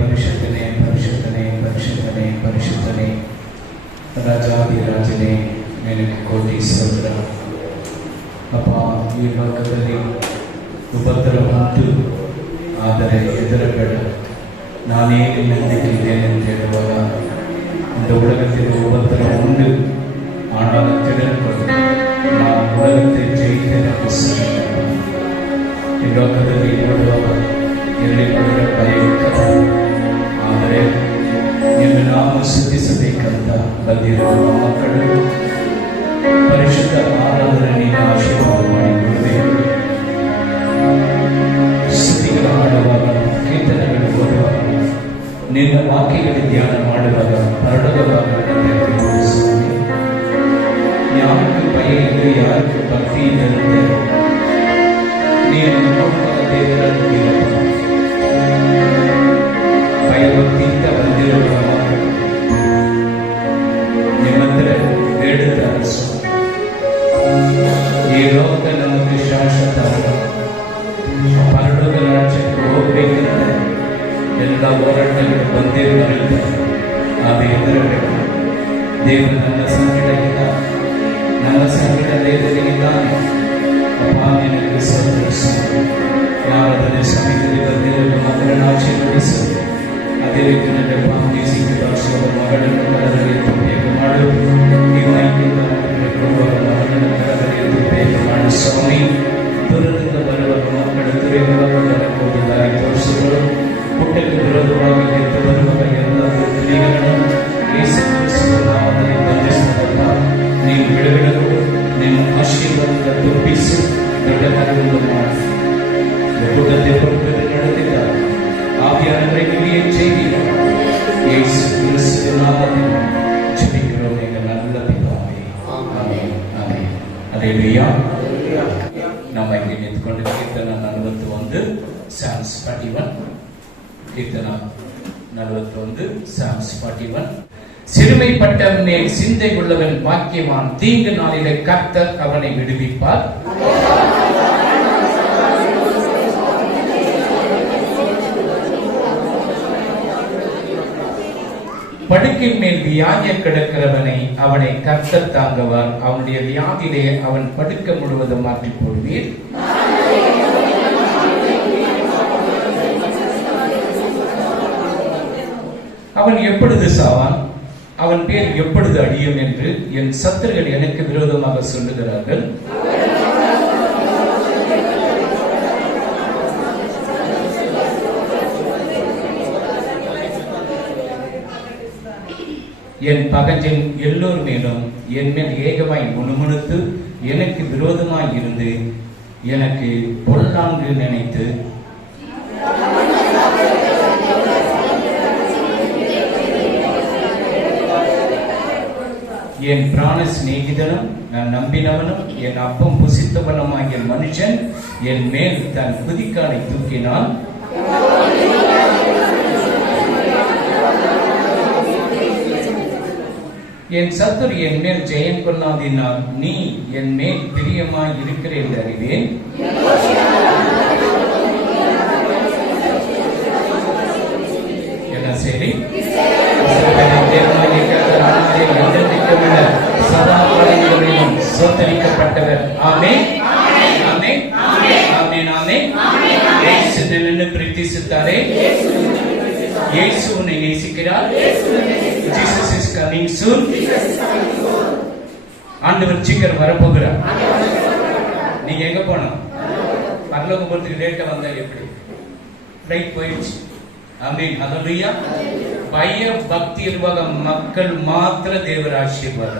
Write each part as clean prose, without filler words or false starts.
ಪರಿಶುದ್ಧನೇ ಪರಿಶುದ್ಧನೇ ಪರಿಶುದ್ಧನೇ ಪರಿಶುದ್ಧನೇ ರಾಜಾಧಿರಾಜನೇ ನಿನಗೆ ಕೋಟಿ ಸ್ತೋತ್ರ. ಅಪ್ಪ, ಈ ಲೋಕದಲ್ಲಿ ಉಪದ್ರವ ಉಂಟು, ಆದರೆ ಹೆದರಬೇಡ, நானே நினைக்கிறேன் என்று எழுதுவாங்க. இந்த உலகத்தில் ஒவ்வொருத்தரும் உண்டு, ஆனால் திறன்படும் நான் உலகத்தை ஜெயித்தேன் சொல்லுவேன். ಲೋಕದಲ್ಲಿ ನೋಡುವಾಗ ಎಲ್ಲಿರುವ ಭಯಂಕರ, ಆದರೆ ನಿನ್ನ ನಾಮ ಸ್ತುತಿಸಬೇಕಂತ ಬಂದಿರುವ ಮಕ್ಕಳು ಪರಿಶುದ್ಧ ಆರಾಧನೆ ನೀನು ಆಶೀರ್ವಾದ ಮಾಡಿಕೊಡಬೇಕು. ಸ್ತುತಿಗಳು ಹಾಡುವಾಗ, ಕೀರ್ತನೆಗಳು ಓದುವಾಗ, ನಿನ್ನ ವಾಕ್ಯಗಳಲ್ಲಿ ಧ್ಯಾನ ಮಾಡುವಾಗ ಹರಡುವಾಗ ಯಾರಿಗೂ ಭಯ ಇದೆ, ಯಾರಿಗೂ ಭಕ್ತಿ ಇಲ್ಲದಂತೆ ನೀನು ದೇವರಲ್ಲಿ ಭಯಭಕ್ತಿಯಿಂದ ಬಂದಿರುವ ನಿಮ್ಮಂದ್ರೆ ಬೇಡುತ್ತಾರೆ. ಈ ಲೋಕ ನಮಗೆ ಶಾಶ್ವತ, ಪರಲೋಕ ರಾಜ್ಯಕ್ಕೆ ಹೋಗಬೇಕೆಂದರೆ ಎಲ್ಲ ಹೋರಾಟಗಳು ಬಂದಿರುವುದರಿಂದ ಅದು ಹೆದರಬೇಕು. ದೇವರು ನನ್ನ ಸಂಕಟ ಇಲ್ಲ, ನನ್ನ ಸಂಕಟ ದೇವರಿಗಿದ್ದಾನೆ. ನಿನಗೆ ಸಂತೋಷ. ಯಾರಾದರೆ ಸಮೀಪದಲ್ಲಿ ಬಂದಿರುವ ಮಕ್ಕಳನ್ನು ಆಶೀರ್ವದಿಸು. ಅದೇ ರೀತಿ ನನ್ನ ಪಾಪಿ ಸಿಕ್ಕಿದ ಮಗಳನ್ನು ಕರದಲ್ಲಿ ಬೇಗ ಮಾಡು. ನೀವು ಐಕ್ಯದ ಮಗಳನ್ನು ಕರದಲ್ಲಿ ಬೇಗ ಮಾಡು ಸ್ವಾಮಿ. ದೂರದಿಂದ ಬರುವ ಮಕ್ಕಳು ತುರಿಯುವಾಗ ದಾರಿ ತೋರಿಸುಗಳು, ಪುಟ್ಟಕ್ಕೆ ವಿರೋಧವಾಗಿ ಎದ್ದು ಬರುವಾಗ ಎಲ್ಲ ತುರಿಗಳನ್ನು ಯೇಸು ಕ್ರಿಸ್ತನ ನಾಮದಲ್ಲಿ ಬಂಧಿಸಿದಾಗ ನೀವು ಬಿಡುಗಡೆಗೂ ನಿಮ್ಮ ಆಶೀರ್ವಾದದ ತುಂಬಿಸಿ ದೊಡ್ಡ ಕಾರ್ಯವನ್ನು ಮಾಡಿ ಕೂಟத்தை பொறுப்பது நடத்திட்ட ஆவியானவரையே செய்வீர். இயேசு கிறிஸ்துவின் நாமத்தில் ஜெபிக்கிறோம் எங்கள் நல்ல பிதாவே. ஆமென். ஆமென். அல்லேலூயா. நம்ம இங்கே நிற்கொண்டு கீர்த்தனை 41 Psalms 41, கீர்த்தனை 41 Psalms 41. சிறுமைப்பட்டவன் மேல் சிந்தை உள்ளவன் பாக்கியவான், தீங்கு நாளிலே கர்த்தர் அவனை விடுவிப்பார். படுக்கை மேல் வியாதிய கிடக்கிறவனை அவனை கர்த்தர் தாங்குவார். அவனுடைய வியாதியிலே அவன் படுக்க முழுவதும் மாற்றி போடுவீர். அவன் எப்பொழுது சாவான், அவன் பேர் எப்பொழுது அழியும் என்று என் சத்துருகள் எனக்கு விரோதமாக சொல்லுகிறார்கள். என் பகஞ்சன் எல்லோர் மேலும் என் மேல் ஏகமாய் முணுமுணுத்து எனக்கு விரோதமாய் இருந்து எனக்கு பொல்லாங்கு நினைத்து என் பிராண சிநேகிதனும் நான் நம்பினவனும் என் அப்பம் புசித்தவனுமாகிய மனுஷன் என் மேல் தன் குதிக்காலை தூக்கினான். என் சத்துரு என் மேல் ஜெயம் கொள்ளாதினால் நீ என் மேல் பிரியமாய் இருக்கிற என்று அறிவேன். என்ன சரி, சதா காலங்களிலும் சோதரிக்கப்பட்டவர். ஆமென். ஆமென். ஆமென். ஆமென். இயேசு நின்று பிரீத்திசித்தாரே. இயேசு உன்னை நேசிக்கிறார். Jesus is coming soon. ஆண்டவர் சீக்கிரம் வரப்போகிறார். நீங்க எங்க போனோம்? பரலோகம் போறதுக்கு லேட்டா வந்தா எப்படி? ஃளைட் போயிடுச்சு. ஆமென். ஹalleluya. ಭಯ ಭಕ್ತಿ ಇರುವಾಗ ಮಕ್ಕಳು ಮಾತ್ರ ದೇವರ ಆಶೀರ್ವಾದ.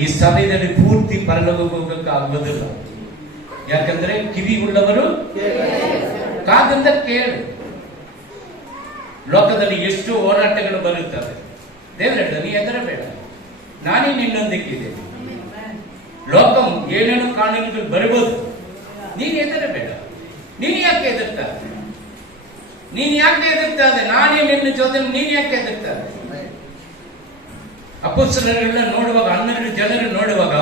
ಈ ಸಭೆಯಲ್ಲಿ ಪೂರ್ತಿ ಪರಲೋಕಕ್ಕೆ ಹೋಗಕ್ಕೆ ಆಗೋದಿಲ್ಲ. ಯಾಕಂದ್ರೆ ಕಿವಿ ಉಳ್ಳವರು ಕಾದಂತ ಕೇಳು. ಲೋಕದಲ್ಲಿ ಎಷ್ಟು ಹೋರಾಟಗಳು ಬರುತ್ತವೆ. ದೇವರೇ ನೀ ಹೆದರಬೇಡ, ನಾನೇ ನಿನ್ನೊಂದಿಗಿದ್ದೇನೆ. ಲೋಕಂ ಏನೇನು ಕಾನೂನುಗಳು ಬರಬಹುದು, ನೀನು ಹೆದರಬೇಡ. ನೀನು ಯಾಕೆ ಹೆದರ್ತಾ ಇದ್ದೆ? ನೀನ್ ಯಾಕೆ ಹೆದರ್ತಾ ಇದ್ದೆ? ನಾನೇ ನಿನ್ನ ಜೊತೆ. ನೀನ್ ಯಾಕೆ ಹೆದರ್ತಾ ಇದ್ದೆ? ಅಪೊಸ್ತಲರೆಲ್ಲ ನೋಡುವಾಗ 12 ಜನರು ನೋಡುವಾಗ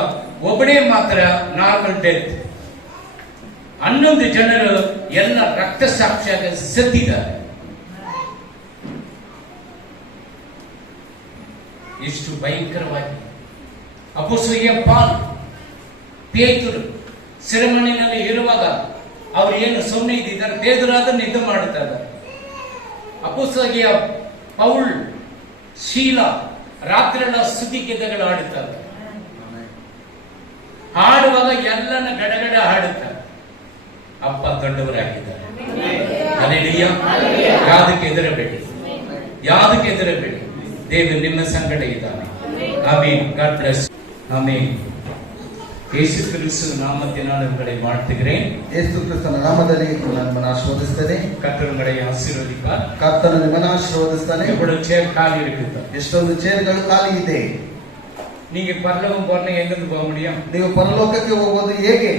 ಒಬ್ಬನೇ ಮಾತ್ರ ನಾರ್ಮಲ್ ಡೆತ್, 11 ಜನರು ಎಲ್ಲ ರಕ್ತ ಸಾಕ್ಷಿಯಾಗಿ ಸತ್ತಿದ್ದಾರೆ. ಎಷ್ಟು ಭಯಂಕರವಾಗಿ. ಅಪೊಸ್ತಲನಾಗಿಯ ಪೌಲ್, ಪೇತ್ರರು ಸೆರೆಮನೆಯಲ್ಲಿ ಇರುವಾಗ ಅವ್ರು ಏನು ಸುಮ್ಮನೆ ಇದ್ದಾರೆ, ಪೇತ್ರರಾದ ನಿದ್ದೆ ಮಾಡುತ್ತಾ ಇದ್ದಾರೆ. ಅಪೊಸ್ತಲನಾಗಿಯ ಪೌಲ್, ಶೀಲ ರಾತ್ರಿಯೆಲ್ಲ ಸ್ತುತಿ ಗೀತೆಗಳು ಹಾಡುತ್ತಾರೆ. ಹಾಡುವಾಗ ಎಲ್ಲನ ಗಡಗಡ ಹಾಡುತ್ತಾರೆ. ಅಪ್ಪ ದೊಡ್ಡವರಾಗಿದ್ದಾರೆ. ಹಲ್ಲೆಲೂಯಾ. ಯಾವುದಕ್ಕೆ ಹೆದರಬೇಡಿ, ಯಾವುದಕ್ಕೆ ಹೆದರಬೇಡಿ. ದೇವರು ನಿಮ್ಮ ಸಂಗಡ ಇದ್ದಾನೆ. Amen. God bless. Amen. Yesu Kristu ನಾಮத்தினால் உங்களை வாழ்த்துகிறேன். ಯೇಸು ಕ್ರಿಸ್ತನ ನಾಮದಲ್ಲಿ ನಿಮ್ಮನ್ನು ಆಶೀರ್ವದಿಸುತ್ತೇನೆ. கர்த்தர் உங்களை ஆசீர்வதிப்பார். ಕರ್ತನು ನಿಮ್ಮನ್ನು ಆಶೀರ್ವದಿಸುತ್ತಾನೆ. எவ்வளவு சேர் காலி இருக்குது, ಎಷ್ಟೊಂದು ಚೇರ್ಗಳು ಖಾಲಿ ಇದೆ. நீங்க பரலோகம் போறீங்க, எங்கிருந்து போக முடியும்? ನೀವು ಪರಲೋಕಕ್ಕೆ ಹೋಗೋದು ಹೇಗೆ?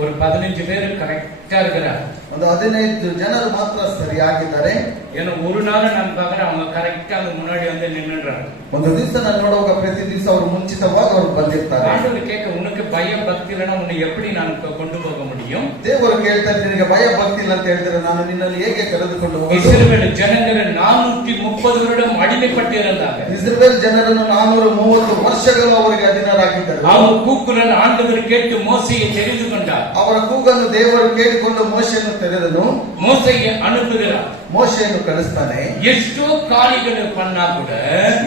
ஒரு 15 பேர் கரெக்டா இருக்கிறார். ಒಂದು 15 ಜನರು ಮಾತ್ರ ಸರಿಯಾಗಿದ್ದಾರೆ. ஏன்னா ஒரு நாள் நான் பார்க்கறேன், அவங்க கரெக்டா அந்த முன்னாடி வந்து நின்னுறாங்க. ಒಂದು ದಿವಸ ನಾನು ನೋಡುವಾಗ ಪ್ರತಿ ದಿವಸ ಅವರು ಮುಂಚಿತವಾಗಿ ಅವರು ಬಂದಿರ್ತಾರೆ. ஆண்டவர் கேட்க, உனக்கு பய பக்தி இல்லைன்னா உன்னை எப்படி நான் கொண்டு போக முடியும்? ದೇವರು ಕೇಳ್ತಾರೆ, ನಿನಗೆ ಭಯ ಭಕ್ತಿ ಇಲ್ಲ ಅಂತ ಹೇಳಿದ್ರೆ ನಾನು ನಿನ್ನನ್ನು ಹೇಗೆ ಕರೆದುಕೊಂಡು ಹೋಗೋದು? இஸ்ரவேல் ஜனங்கள் 430 வருடம் அடிமைப்பட்டிருந்தாங்க. ಇಸ್ರೇಲ್ ಜನರನ್ನು 430 ವರ್ಷಗಳು ಅವರಿಗೆ ಅಧೀನರಾಗಿದ್ದರು. அவங்க கூக்குரல் ஆண்டவர் கேட்டு மோசேயை தெரிந்து கொண்டார். ಅವರ ಕೂಗನ್ನು ದೇವರು ಕೇಳಿಕೊಂಡು ಮೋಶೆಯನ್ನು ತೆರೆದನು. மோசேயை அனுப்புகிறார். ಮೋಶೆಯನ್ನು ಕಳಿಸ್ತಾನೆ. ಎಷ್ಟೋ ಕಾರ್ಯಗಳು பண்ணா ಕೂಡ,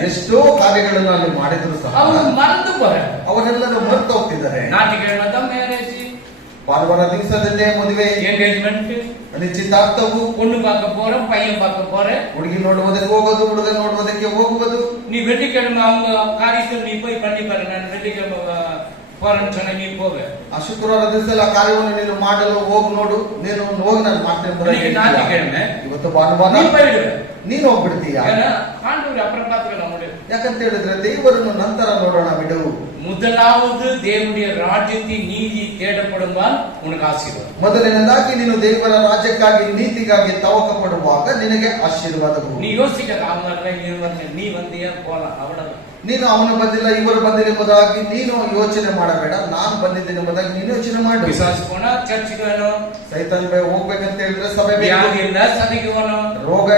ಎಷ್ಟೋ ಕಾರ್ಯಗಳನ್ನು ಅಲ್ಲಿ ಮಾಡಿದ್ರು ಸಹ அவங்க மறந்து போறாங்க. ಅವರೆಲ್ಲರೂ ಮರೆತು ಹೋಗ್ತಿದ್ದಾರೆ. ஞாயிற்றுக்கிழமை தான் மேரேஜ், ಭಾನುವಾರ ದಿವಸದಲ್ಲೇ ಮದುವೆ, ಎಂಗೇಜ್ಮೆಂಟ್, ನಿಶ್ಚಿತಾರ್ಥವು, பொண்ணு பார்க்க போறோம், பையன் பார்க்க போறேன், ಹುಡುಗಿ ನೋಡುವುದಕ್ಕೆ ಹೋಗೋದು, ಹುಡುಗ ನೋಡುವುದಕ್ಕೆ ಹೋಗುವುದು. நீ வெள்ளிக்கிழமை அவங்க காரியத்தில் நீ போய் பண்ணி பாரு. நான் வெள்ளிக்கிழமை போறேன்னு சொன்ன, நீ போக. ಆ ಶುಕ್ರವಾರ ದಿವಸ ಆ ಕಾರ್ಯವನ್ನು ನೀನು ಮಾಡಲು ಹೋಗಿ ನೋಡು, ನೀನು ಹೋಗಿ ನಾನು ಮಾಡ್ತೇನೆ. ஞாயிற்றுக்கிழமை ಇವತ್ತು ಭಾನುವಾರ நீ போயிடுவ, ನೀನು ಹೋಗ್ಬಿಡ್ತೀಯ. ஆண்டவர் அப்புறம் பார்த்துக்கலாம் முடியும். ಯಾಕಂತ ಹೇಳಿದ್ರೆ ದೇವರನ್ನು ನಂತರ ನೋಡೋಣ ಬಿಡು. முதலாவது தேவனுடைய ராஜ்யத்தின் நீதி தேடப்படுவால் உனக்கு ஆசீர்வாதம். ಮೊದಲನೇದಾಗಿ ನೀನು ದೇವರ ರಾಜ್ಯಕ್ಕಾಗಿ ನೀತಿಗಾಗಿ ತವಕ ಪಡುವಾಗ ನಿನಗೆ ಆಶೀರ್ವಾದವು. நீ யோசிக்காத, அவங்க நீ வந்தியா போலாம், அவ்வளவு. ನೀನು ಅವನು ಬಂದಿಲ್ಲ ಇವರು ಬಂದಿಲ್ಲ ಎಂಬುದಾಗಿ ನೀನು ಯೋಚನೆ ಮಾಡಬೇಡ. ನಾನು ಬಂದಿದ್ದೇನೆ ಎಂಬುದಾಗಿ ನೀನು ಯೋಚನೆ ಮಾಡು. பிசாசு போனா சர்ச்சுக்கு வேணும், ಸೈತಾನ್ ಹೋಗ್ಬೇಕಂತ ಹೇಳಿದ್ರೆ ಸಭೆ வியாதி இருந்தா சபைக்கு வேணும், ರೋಗ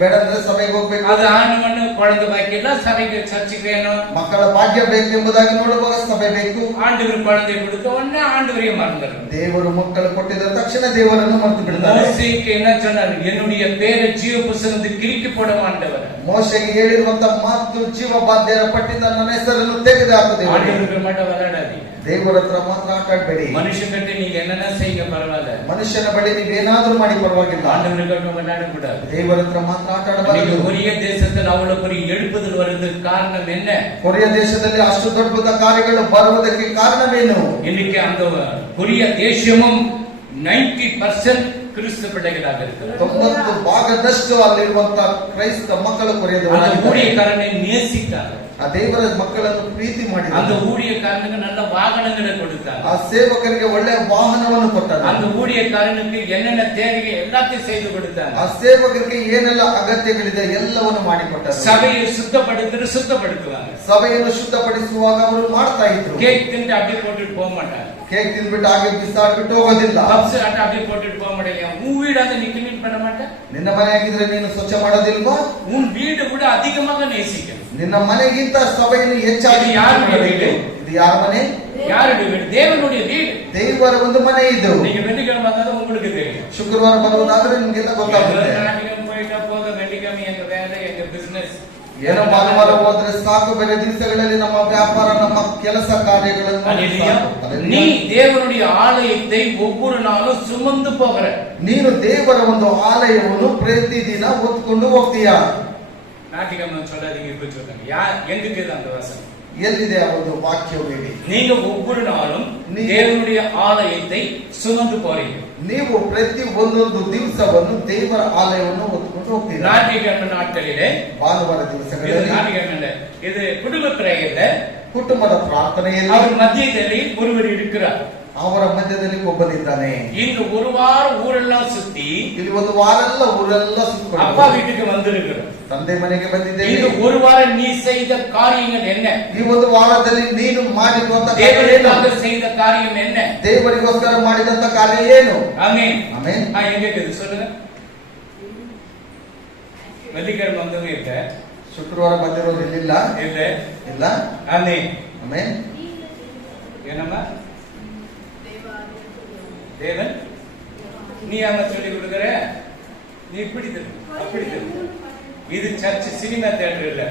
ಬೇಡ ಅಂದ್ರೆ ಸಭೆಗೆ ಹೋಗ್ಬೇಕು. அது ஆண்டவன் குழந்தை பாக்கி இல்ல, சபைக்கு சர்ச்சுக்கு வேணும். ಮಕ್ಕಳ ಭಾಗ್ಯ ಬೇಕು ಎಂಬುದಾಗಿ ನೋಡುವಾಗ ಸಭೆ ಬೇಕು. ஆண்டவர் குழந்தை கொடுத்த உடனே ஆண்டவரையும் மறந்துடும். ದೇವರು ಮಕ್ಕಳು ಕೊಟ್ಟಿದ್ದ ತಕ್ಷಣ ದೇವರನ್ನು ಮರೆತು ಬಿಡ್ತಾರೆ. மோசேக்கு என்ன சொன்னார்? என்னுடைய பேரை ஜீவ புஸ்தகத்தில் கிறுக்கி போட ஆண்டவர். ಮೋಶೆಗೆ ಹೇಳಿರುವಂತ ಮಾತು, ಜೀವ ಬಾಧ್ಯರ ಪಟ್ಟಿದ್ದ ನನ್ನ ಹೆಸರನ್ನು ತೆಗೆದುಹಾಕು. ஆண்டவருக்கு மட்டும் விளையாடாதீங்க. ದೇವರ ಹತ್ರ ಮಾತ್ರ ಆಟ ಆಡಬೇಡಿ. மனுஷன்கிட்ட நீங்க என்னென்ன செய்யுங்க பரவாயில்ல, ಮನುಷ್ಯನ ಬಳಿ ನೀವೇನಾದ್ರೂ ಮಾಡಿ ಪರವಾಗಿಲ್ಲ. ஆண்டவருக்கு விளையாடக்கூடாது. ದೇವರ ಹತ್ರ ಮಾತ್ರ ಆಟ ಆಡಬಾರದು. கொரிய தேசத்தில் அவ்வளவு பெரிய எழுப்புதல் வருவதற்கு காரணம் என்ன? ಕೊರಿಯ ದೇಶದಲ್ಲಿ ಅಷ್ಟು ದೊಡ್ಡ ಕಾರ್ಯಗಳು ಬರುವುದಕ್ಕೆ ಕಾರಣವೇನು? இன்னைக்கு அந்த கொரிய தேசமும் 90% கிறிஸ்து பிள்ளைகளாக இருக்கிறார். 90 ಭಾಗದಷ್ಟು ಅಲ್ಲಿರುವಂತ ಕ್ರೈಸ್ತ ಮಕ್ಕಳು ಕೊರಿಯದವರಾಗಿದ್ದಾರೆ. அந்த ஊழியக்காரனை நேசித்தார். ಆ ದೇವರ ಮಕ್ಕಳನ್ನು ಪ್ರೀತಿ ಮಾಡಿದ. அந்த ஊழியக்காரனுக்கு நல்ல வாகனங்களை கொடுத்தார். ಆ ಸೇವಕರಿಗೆ ಒಳ್ಳೆಯ ವಾಹನವನ್ನು ಕೊಟ್ಟಾರ. அந்த ஊழியக்காரனுக்கு என்னென்ன தேவைಗೆ எல்லாத்தையும் செய்து கொடுத்தார். ಆ ಸೇವಕರಿಗೆ ಏನೆಲ್ಲ ಅಗತ್ಯಗಳಿದೆ ಎಲ್ಲವನ್ನು ಮಾಡಿಕೊಟ್ಟಾರ. சபையை சுத்தப்படுத்துவாங்க. ಸಭೆಯನ್ನು ಶುದ್ಧಪಡಿಸುವಾಗ ಅವರು ಮಾಡ್ತಾ ಇದ್ರು. கேக் தின்னு அப்படியே போட்டுட்டு போக மாட்டாங்க. ಕೇಕ್ ತಿಂದ್ಬಿಟ್ಟು ಹಾಗೆ ಬಿಸಾಡ್ಬಿಟ್ಟು ಹೋಗೋದಿಲ್ಲ. பப்ஸ் ஆட்ட அப்படியே போட்டுட்டு போக மாட்டாங்க. உன் வீடு அதை நீ கிளீன் பண்ண மாட்டேன். ನಿನ್ನ ಮನೆ ಆಗಿದ್ರೆ ನೀನು ಸ್ವಚ್ಛ ಮಾಡೋದಿಲ್ವಾ? உன் வீடு கூட அதிகமாக நேசிக்கணும். ನಿನ್ನ ಮನೆಗಿಂತ ಸಭೆಯನ್ನು ಹೆಚ್ಚಾಗಿ வீடு? ಇದು ಯಾರ ಮನೆ? யாருடைய வீடு? தேவனுடைய வீடு. ದೇವರ ಒಂದು ಮನೆ ಇದು. நீங்க வெள்ளிக்கிழமை வந்தாலும் உங்களுக்கு தெரியும். ಶುಕ್ರವಾರ ಬರುವುದಾದ್ರೆ ನಿಮ್ಗೆಲ್ಲ ಗೊತ್ತಾಗುತ್ತೆ. போயிட்டா போத, வெள்ளிக்கிழமை எங்க வேலை, எங்க பிசிನೆಸ್. ಏನೋ ಭಾನುವಾರ ಹೋದ್ರೆ ಸಾಕು, ಬೇರೆ ದಿವಸಗಳಲ್ಲಿ ನಮ್ಮ ವ್ಯಾಪಾರ, ನಮ್ಮ ಕೆಲಸ ಕಾರ್ಯಗಳನ್ನು. நீ தேவனுடைய ஆலயத்தை ஒவ்வொரு நாளும் சுமந்து போகிற. ನೀನು ದೇವರ ಒಂದು ಆಲಯವನ್ನು ಪ್ರತಿದಿನ ಹೊತ್ಕೊಂಡು ಹೋಗ್ತೀಯಾ? ஞாயிற்றுக்கிழமை சொல்லாதீங்க, இப்ப சொல்லுங்க. எங்குக்கு அந்த வசனம்? ಎಲ್ಲಿದೆ ಆ ಒಂದು ವಾಕ್ಯವು? ಹೇಳಿ. நீங்க ஒவ்வொரு நாளும் தேவனுடைய ஆலயத்தை சுமந்து போறீங்க. ನೀವು ಪ್ರತಿ ಒಂದೊಂದು ದಿವಸವನ್ನು ದೇವರ ಆಲಯವನ್ನು ಹೊತ್ಕೊಂಡು ಹೋಗ್ತೀರಾ. ஞாயிற்றுக்கிழமை நாட்களிலே, ಭಾನುವಾರ ದಿವಸಗಳಲ್ಲಿ, ஞாயிற்றுக்கிழமை இது குடும்ப பிரேயர்ல, ಕುಟುಂಬದ ಪ್ರಾರ್ಥನೆಯಲ್ಲಿ அவர் மத்தியದಲ್ಲಿ ஒருவர் இருக்கிறார். ಅವರ ಮಧ್ಯದಲ್ಲಿ ಒಬ್ಬನಿದ್ದಾನೆ. இந்த ஒரு வாரம் ஊரெல்லாம் சுத்தி, ಇಲ್ಲಿ ಒಂದು ವಾರೆಲ್ಲ ಊರೆಲ್ಲ ಸುತ್ತಕೊಂಡು அப்பா வீட்டுக்கு வந்திருக்கிறோம். ತಂದೆ ಮನೆಗೆ ಬಂದಿದ್ದೇನೆ. இந்த ஒரு வாரம் நீ செய்த காரியங்கள் என்ன? ಈ ಒಂದು ವಾರದಲ್ಲಿ ನೀನು ಮಾಡಿರುವಂತ தேவனுக்காக செய்த காரியம் என்ன? ದೇವರಿಗೋಸ್ಕರ ಮಾಡಿದಂತ ಕಾರ್ಯ ಏನು? ஆமென். ಆಮೆನ್. எங்க இருக்குது சொல்லுங்க. வெள்ளிக்கிழமை வந்தவங்க இருக்க ಶುಕ್ರವಾರ ಬಂದಿರೋದು ಇಲ್ಲಿಲ್ಲ இல்லை ಇಲ್ಲ ஆமென் ಆಮೇನ್ என்னம்மா தேவன் நீ அங்க சொல்லி கொடுக்குற நீ இப்படி தெரியும் அப்படி தெரியும் இது சர்ச் சினிமா தியேட்டர் இல்ல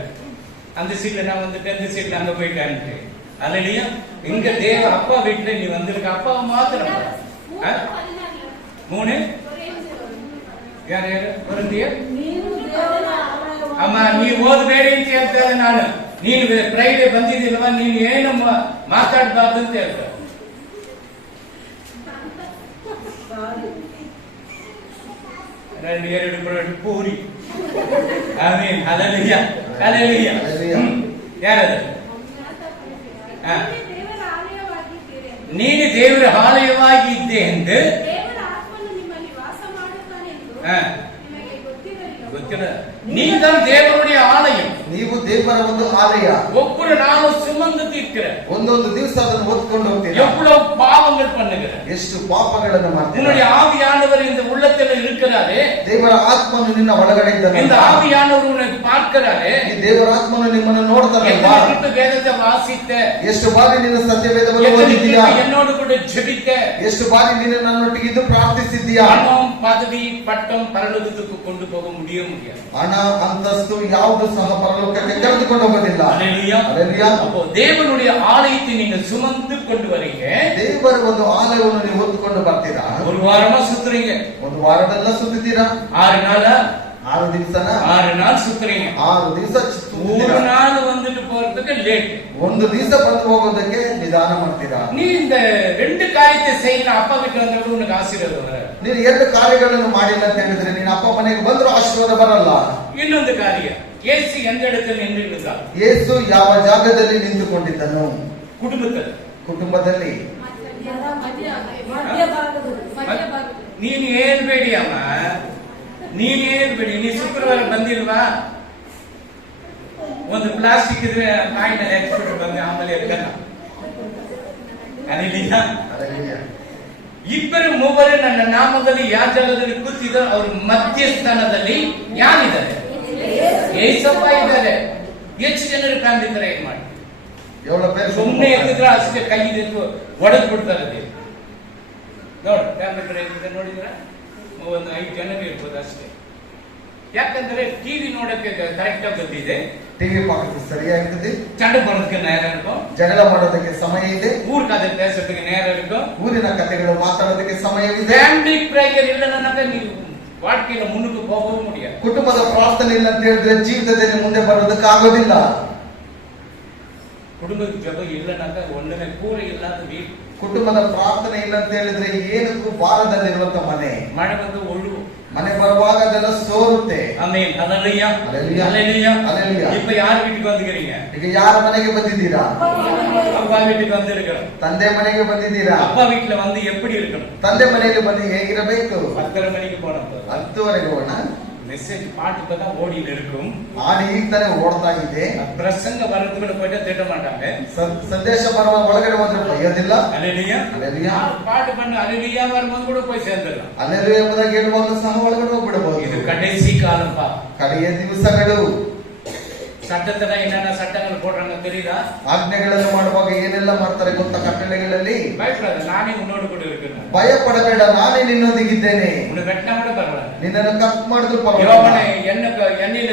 அந்த சீட்ல நான் வந்துட்டு அந்த சீட்ல அங்க போயிட்டான்ட்டு அல்லையா இங்க தேவ அப்பா வீட்டுல நீ வந்திருக்க அப்பாவை மாத்திரம் மூணு ಯಾರು ಯಾರು ಬರಂದಿಯ ಅಮ್ಮ ನೀ ಓದಬೇಡಿ ಅಂತ ಹೇಳ್ತಾರೆ ನಾನು ನೀನು ಫ್ರೈಡೆ ಬಂದಿದ್ದಿಲ್ವಾ ನೀನು ಏನು ಮಾತಾಡಬಾರ್ದು ಅಂತ ಹೇಳ್ತಾರೆ ಎರಡು ಪೂರಿ ಆಮೇಲೆ ಹಲಲಿಯ ಹಲಲಿಯ ಯಾರದು ನೀನು ದೇವರ ಆಲಯವಾಗಿದ್ದೆ ಎಂದು ಗೊತ್ತಿಲ್ಲ நீங்க தேவனுடைய ஆலயம் ನೀವು ದೇವರ ಒಂದು ಆಲಯ ஒவ்வொரு நாளும் சுமந்து தீர்க்கிற ಒಂದೊಂದು ದಿವಸ ಅದನ್ನು ಹೊತ್ಕೊಂಡು ಹೋಗ್ತೀರಾ எவ்வளவு பாவங்கள் பண்ணுகிற ಎಷ್ಟು ಪಾಪಗಳನ್ನು ಮಾಡ್ತೀರಾ உன்னுடைய ஆவியானவர் இந்த உள்ளத்தில் இருக்கிறாரே ದೇವರ ಆತ್ಮನು ನಿನ್ನ ಒಳಗಡೆ ಇದ್ದಾನೆ இந்த ಆವಿಯಾனவர் உன்னை பார்க்கிறாரே ಈ ದೇವರ ಆತ್ಮನು ನಿಮ್ಮನ್ನು ನೋಡ್ತಾನಲ್ವಾ ಎಷ್ಟು ವೇದத்தை வாசித்த ಎಷ್ಟು ಬಾರಿ ನಿನ್ನ ಸತ್ಯವೇದವನ್ನು ಓದಿದ್ದೀಯಾ என்னோடு கூட ஜெபித்த ಎಷ್ಟು ಬಾರಿ ನೀನು ನನ್ನೊಟ್ಟಿಗೆ ಇದ್ದು ಪ್ರಾರ್ಥಿಸಿದ್ದೀಯಾ பணம் பதவி பட்டம் பரலோகத்துக்கு கொண்டு போக முடியாது ಹಣ ಅಂತಸ್ತು ಯಾವುದು ಸಹ ಪರಲೋಕಕ್ಕೆ ಕರೆದುಕೊಂಡು ಹೋಗೋದಿಲ್ಲ அல்லேலூயா அல்லேலೂಯಾ அப்போ தேவனுடைய ஆலயத்தை நீங்க சுமந்து கொண்டு வரீங்க ದೇವರ ಒಂದು ಆಲಯವನ್ನು ನೀವು ಹೊತ್ತುಕೊಂಡು ಬರ್ತೀರಾ ஒரு வாரமா சுத்துறீங்க ಒಂದು ವಾರದೆಲ್ಲ ಸುತ್ತಿದ್ದೀರಾ 6 நாள 6 ದಿವಸನ 6 நாள் சுத்துறீங்க 6 ದಿವಸ ஒரு நாள் வந்துட்டு போறதுக்கு லேட் ಒಂದು ದಿವಸ ಬಂದು ಹೋಗೋದಕ್ಕೆ ನಿಧಾನ ಮಾಡ್ತೀರಾ நீ இந்த ரெண்டு காரியத்தை செய்யணும் அப்பா வீட்டுல வந்தா உனக்கு ஆசீர்வாதம் வராது ನೀನು ಎರಡು ಕಾರ್ಯಗಳನ್ನು ಮಾಡಿಲ್ಲ ಅಂತ ಹೇಳಿದ್ರೆ ನೀನು ಅಪ್ಪ ಮನೆಗೆ ಬಂದರೂ ಆಶೀರ್ವಾದ ಬರಲ್ಲ ಇನ್ನೊಂದು ಕಾರ್ಯ ಯೇಸು எந்த இடத்துல நின்றுஇருந்தார் ಯೇಸು ಯಾವ ಜಾಗದಲ್ಲಿ ನಿಂತುಕೊಂಡಿದ್ದನು ಕುಟುಂಬದಲ್ಲಿ ನೀನು ಹೇಳ್ಬೇಡಿ ಅಮ್ಮ ನೀನ್ ಹೇಳ್ಬೇಡಿ ನೀ ಶುಕ್ರವಾರ ಬಂದಿಲ್ವಾ ಒಂದು ಪ್ಲಾಸ್ಟಿಕ್ ಇದ್ರೆ ಕಾಯಿನಲ್ಲಿ ಹಾಕ್ಬಿಟ್ಟು ಬಂದೆ ಆಮೇಲೆ ಎಕ್ಕಲ್ಲ ಅಲ್ಲಿಲ್ಲ ಇಬ್ಬರು ಮೂವರು ನನ್ನ ನಾಮದಲ್ಲಿ ಯಾವ ಜಾಗದಲ್ಲಿ ಕೂತಿದ್ದಾರೆ ಅವ್ರ ಮಧ್ಯಸ್ಥಾನದಲ್ಲಿ ಯಾರಿದ್ದಾರೆ ಏಸಪ್ಪ ಇದ್ದಾರೆ ಹೆಚ್ಚು ಜನರು ಕಾಣ್ತಿದ್ದಾರೆ ಏನ್ ಮಾಡಿ ಸುಮ್ಮನೆ ಎತ್ತಿದ್ರೆ ಅಷ್ಟೇ ಕೈ ಎತ್ತು ಒಡೆದು ಬಿಡ್ತಾರೆ ನೋಡಿ ಕ್ಯಾಮ್ರಾ ನೋಡಿದ್ರ ಒಂದು 5 ಜನರು ಇರ್ಬೋದು ಅಷ್ಟೇ ಯಾಕಂದ್ರೆ ಟಿವಿ ನೋಡಕ್ಕೆ ಕರೆಕ್ಟ್ ಆಗಿ ಬಂದಿದೆ ಟಿವಿ பார்க்கிறது சரியாಗಿದೆ சண்டை போடுறதுக்கு நேரம் இருக்கும் ಜಗಳ ಮಾಡೋದಕ್ಕೆ ಸಮಯ ಇದೆ ஊர் கதை பேசுறதுக்கு நேரம் இருக்கும் ಊರಿನ ಕಥೆಗಳು ಮಾತಾಡೋದಕ್ಕೆ ಸಮಯವಿದೆ ಫ್ಯಾಮಿಲಿ ಪ್ರೇಯರ್ இல்லைன்னாக்க ನೀವು வாழ்க்கையில முன்னுக்கு போகவும் முடியாது ಕುಟುಂಬದ ಪ್ರಾರ್ಥನೆ ಇಲ್ಲ ಅಂತ ಹೇಳಿದ್ರೆ ಜೀವಿತದಲ್ಲಿ ಮುಂದೆ ಬರೋದಕ್ಕೆ ಆಗೋದಿಲ್ಲ ಕುಟುಂಬದ ಜೊತೆ இல்லைன்னாக்க ஒண்ணுமே கூரை இல்லாத வீடு ಕುಟುಂಬದ ಪ್ರಾರ್ಥನೆ ಇಲ್ಲ ಅಂತ ಹೇಳಿದ್ರೆ ಏನಕ್ಕೂ ಬಾರದಲ್ಲಿರುವಂತ ಮನೆ ಮಳೆ ಬಂದು ಒಳ್ಳು ಮನೆ ಬರುವಾಗ ಅದೆಲ್ಲ ಸೋರುತ್ತೆ amen hallelujah hallelujah hallelujah hallelujah இப்ப யார் வீட்டுக்கு வந்துக்கிறீங்க ಈಗ ಯಾರ ಮನೆಗೆ ಬಂದಿದ್ದೀರಾ அப்பா வீட்டுக்கு வந்திருக்கிறோம் ತಂದೆ ಮನೆಗೆ ಬಂದಿದ್ದೀರಾ அப்பா வீட்டுல வந்து எப்படி இருக்கணும் ತಂದೆ ಮನೆಯಲ್ಲಿ ಬಂದು ಹೇಗಿರಬೇಕು 10:30 மணிக்கு போனோம் 10:30 ಹೋಗೋಣ மெசேஜ் பாட்டு தான் ஓடிட்டு இருக்கும் ஆடி ಈಗ ತಾನೇ ಓಡ್ತಾ ಇದೆ பிரசங்க வரதுக்குள்ள போயிட்டு திட்ட மாட்டாங்க ಸಂದೇಶ ಬರುವ ಒಳಗಡೆ ಹೋದ್ರೆ ಬೈಯೋದಿಲ್ಲ அல்லேலூயா அல்லேலூயா பாட்டு பண்ண அல்லேலூயா வரும்போது கூட போய் சேர்ந்துடலாம் அல்லேಲೂಯಾ ಎಂಬುದಾಗಿ ಹೇಳುವಾಗ ಸಹ ಒಳಗಡೆ ಹೋಗ್ಬಿಡಬಹುದು இது கடைசி காலம்ப்பா ಕಡೆಯ ದಿವಸಗಳು சட்டத்துல என்னென்ன சட்டங்கள் போடுறாங்க தெரியுதா ಆಜ್ಞೆಗಳನ್ನು ಮಾಡುವಾಗ ಏನೆಲ್ಲ ಮಾಡ್ತಾರೆ ಗೊತ್ತಾ ಕಟ್ಟಳೆಗಳಲ್ಲಿ பயப்படாத நானே உன்னோடு கூட இருக்கிறேன் ಭಯ ಪಡಬೇಡ ನಾನೇ ನಿನ್ನೊಂದಿಗಿದ್ದೇನೆ உன்னை வெட்டினா கூட பரவாயில்ல ನಿನ್ನನ್ನು ಕಟ್ ಮಾಡಿದ್ರು யோவனை ಪರವಾಗಿಲ್ಲ எண்ணெயில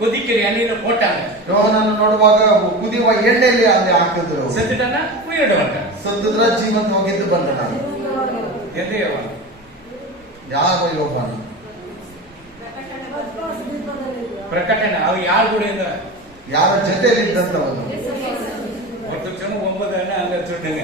கொதிக்கிற எண்ணெயில போட்டாங்க ಯೋಹನನ್ನು ನೋಡುವಾಗ ಕುದಿಯುವ ಎಣ್ಣೆಯಲ್ಲಿ ಅಲ್ಲಿ ಹಾಕಿದ್ರು செத்துட்டானா உயிரோட மாட்டான் ಸತ್ತಿದ್ರ ಜೀವಂತ ಹೋಗಿದ್ದು ಬಂದ ನಾನು எந்த யோவன் ಯಾವ ಯೋಹನ பிரகடன அவ யார் கூட இருந்தா ಯಾರ ಜೊತೆಯಲ್ಲಿ ಇದ್ದಂತವನು ஒருத்தர் சொன்ன 9 அங்க சொல்லுங்க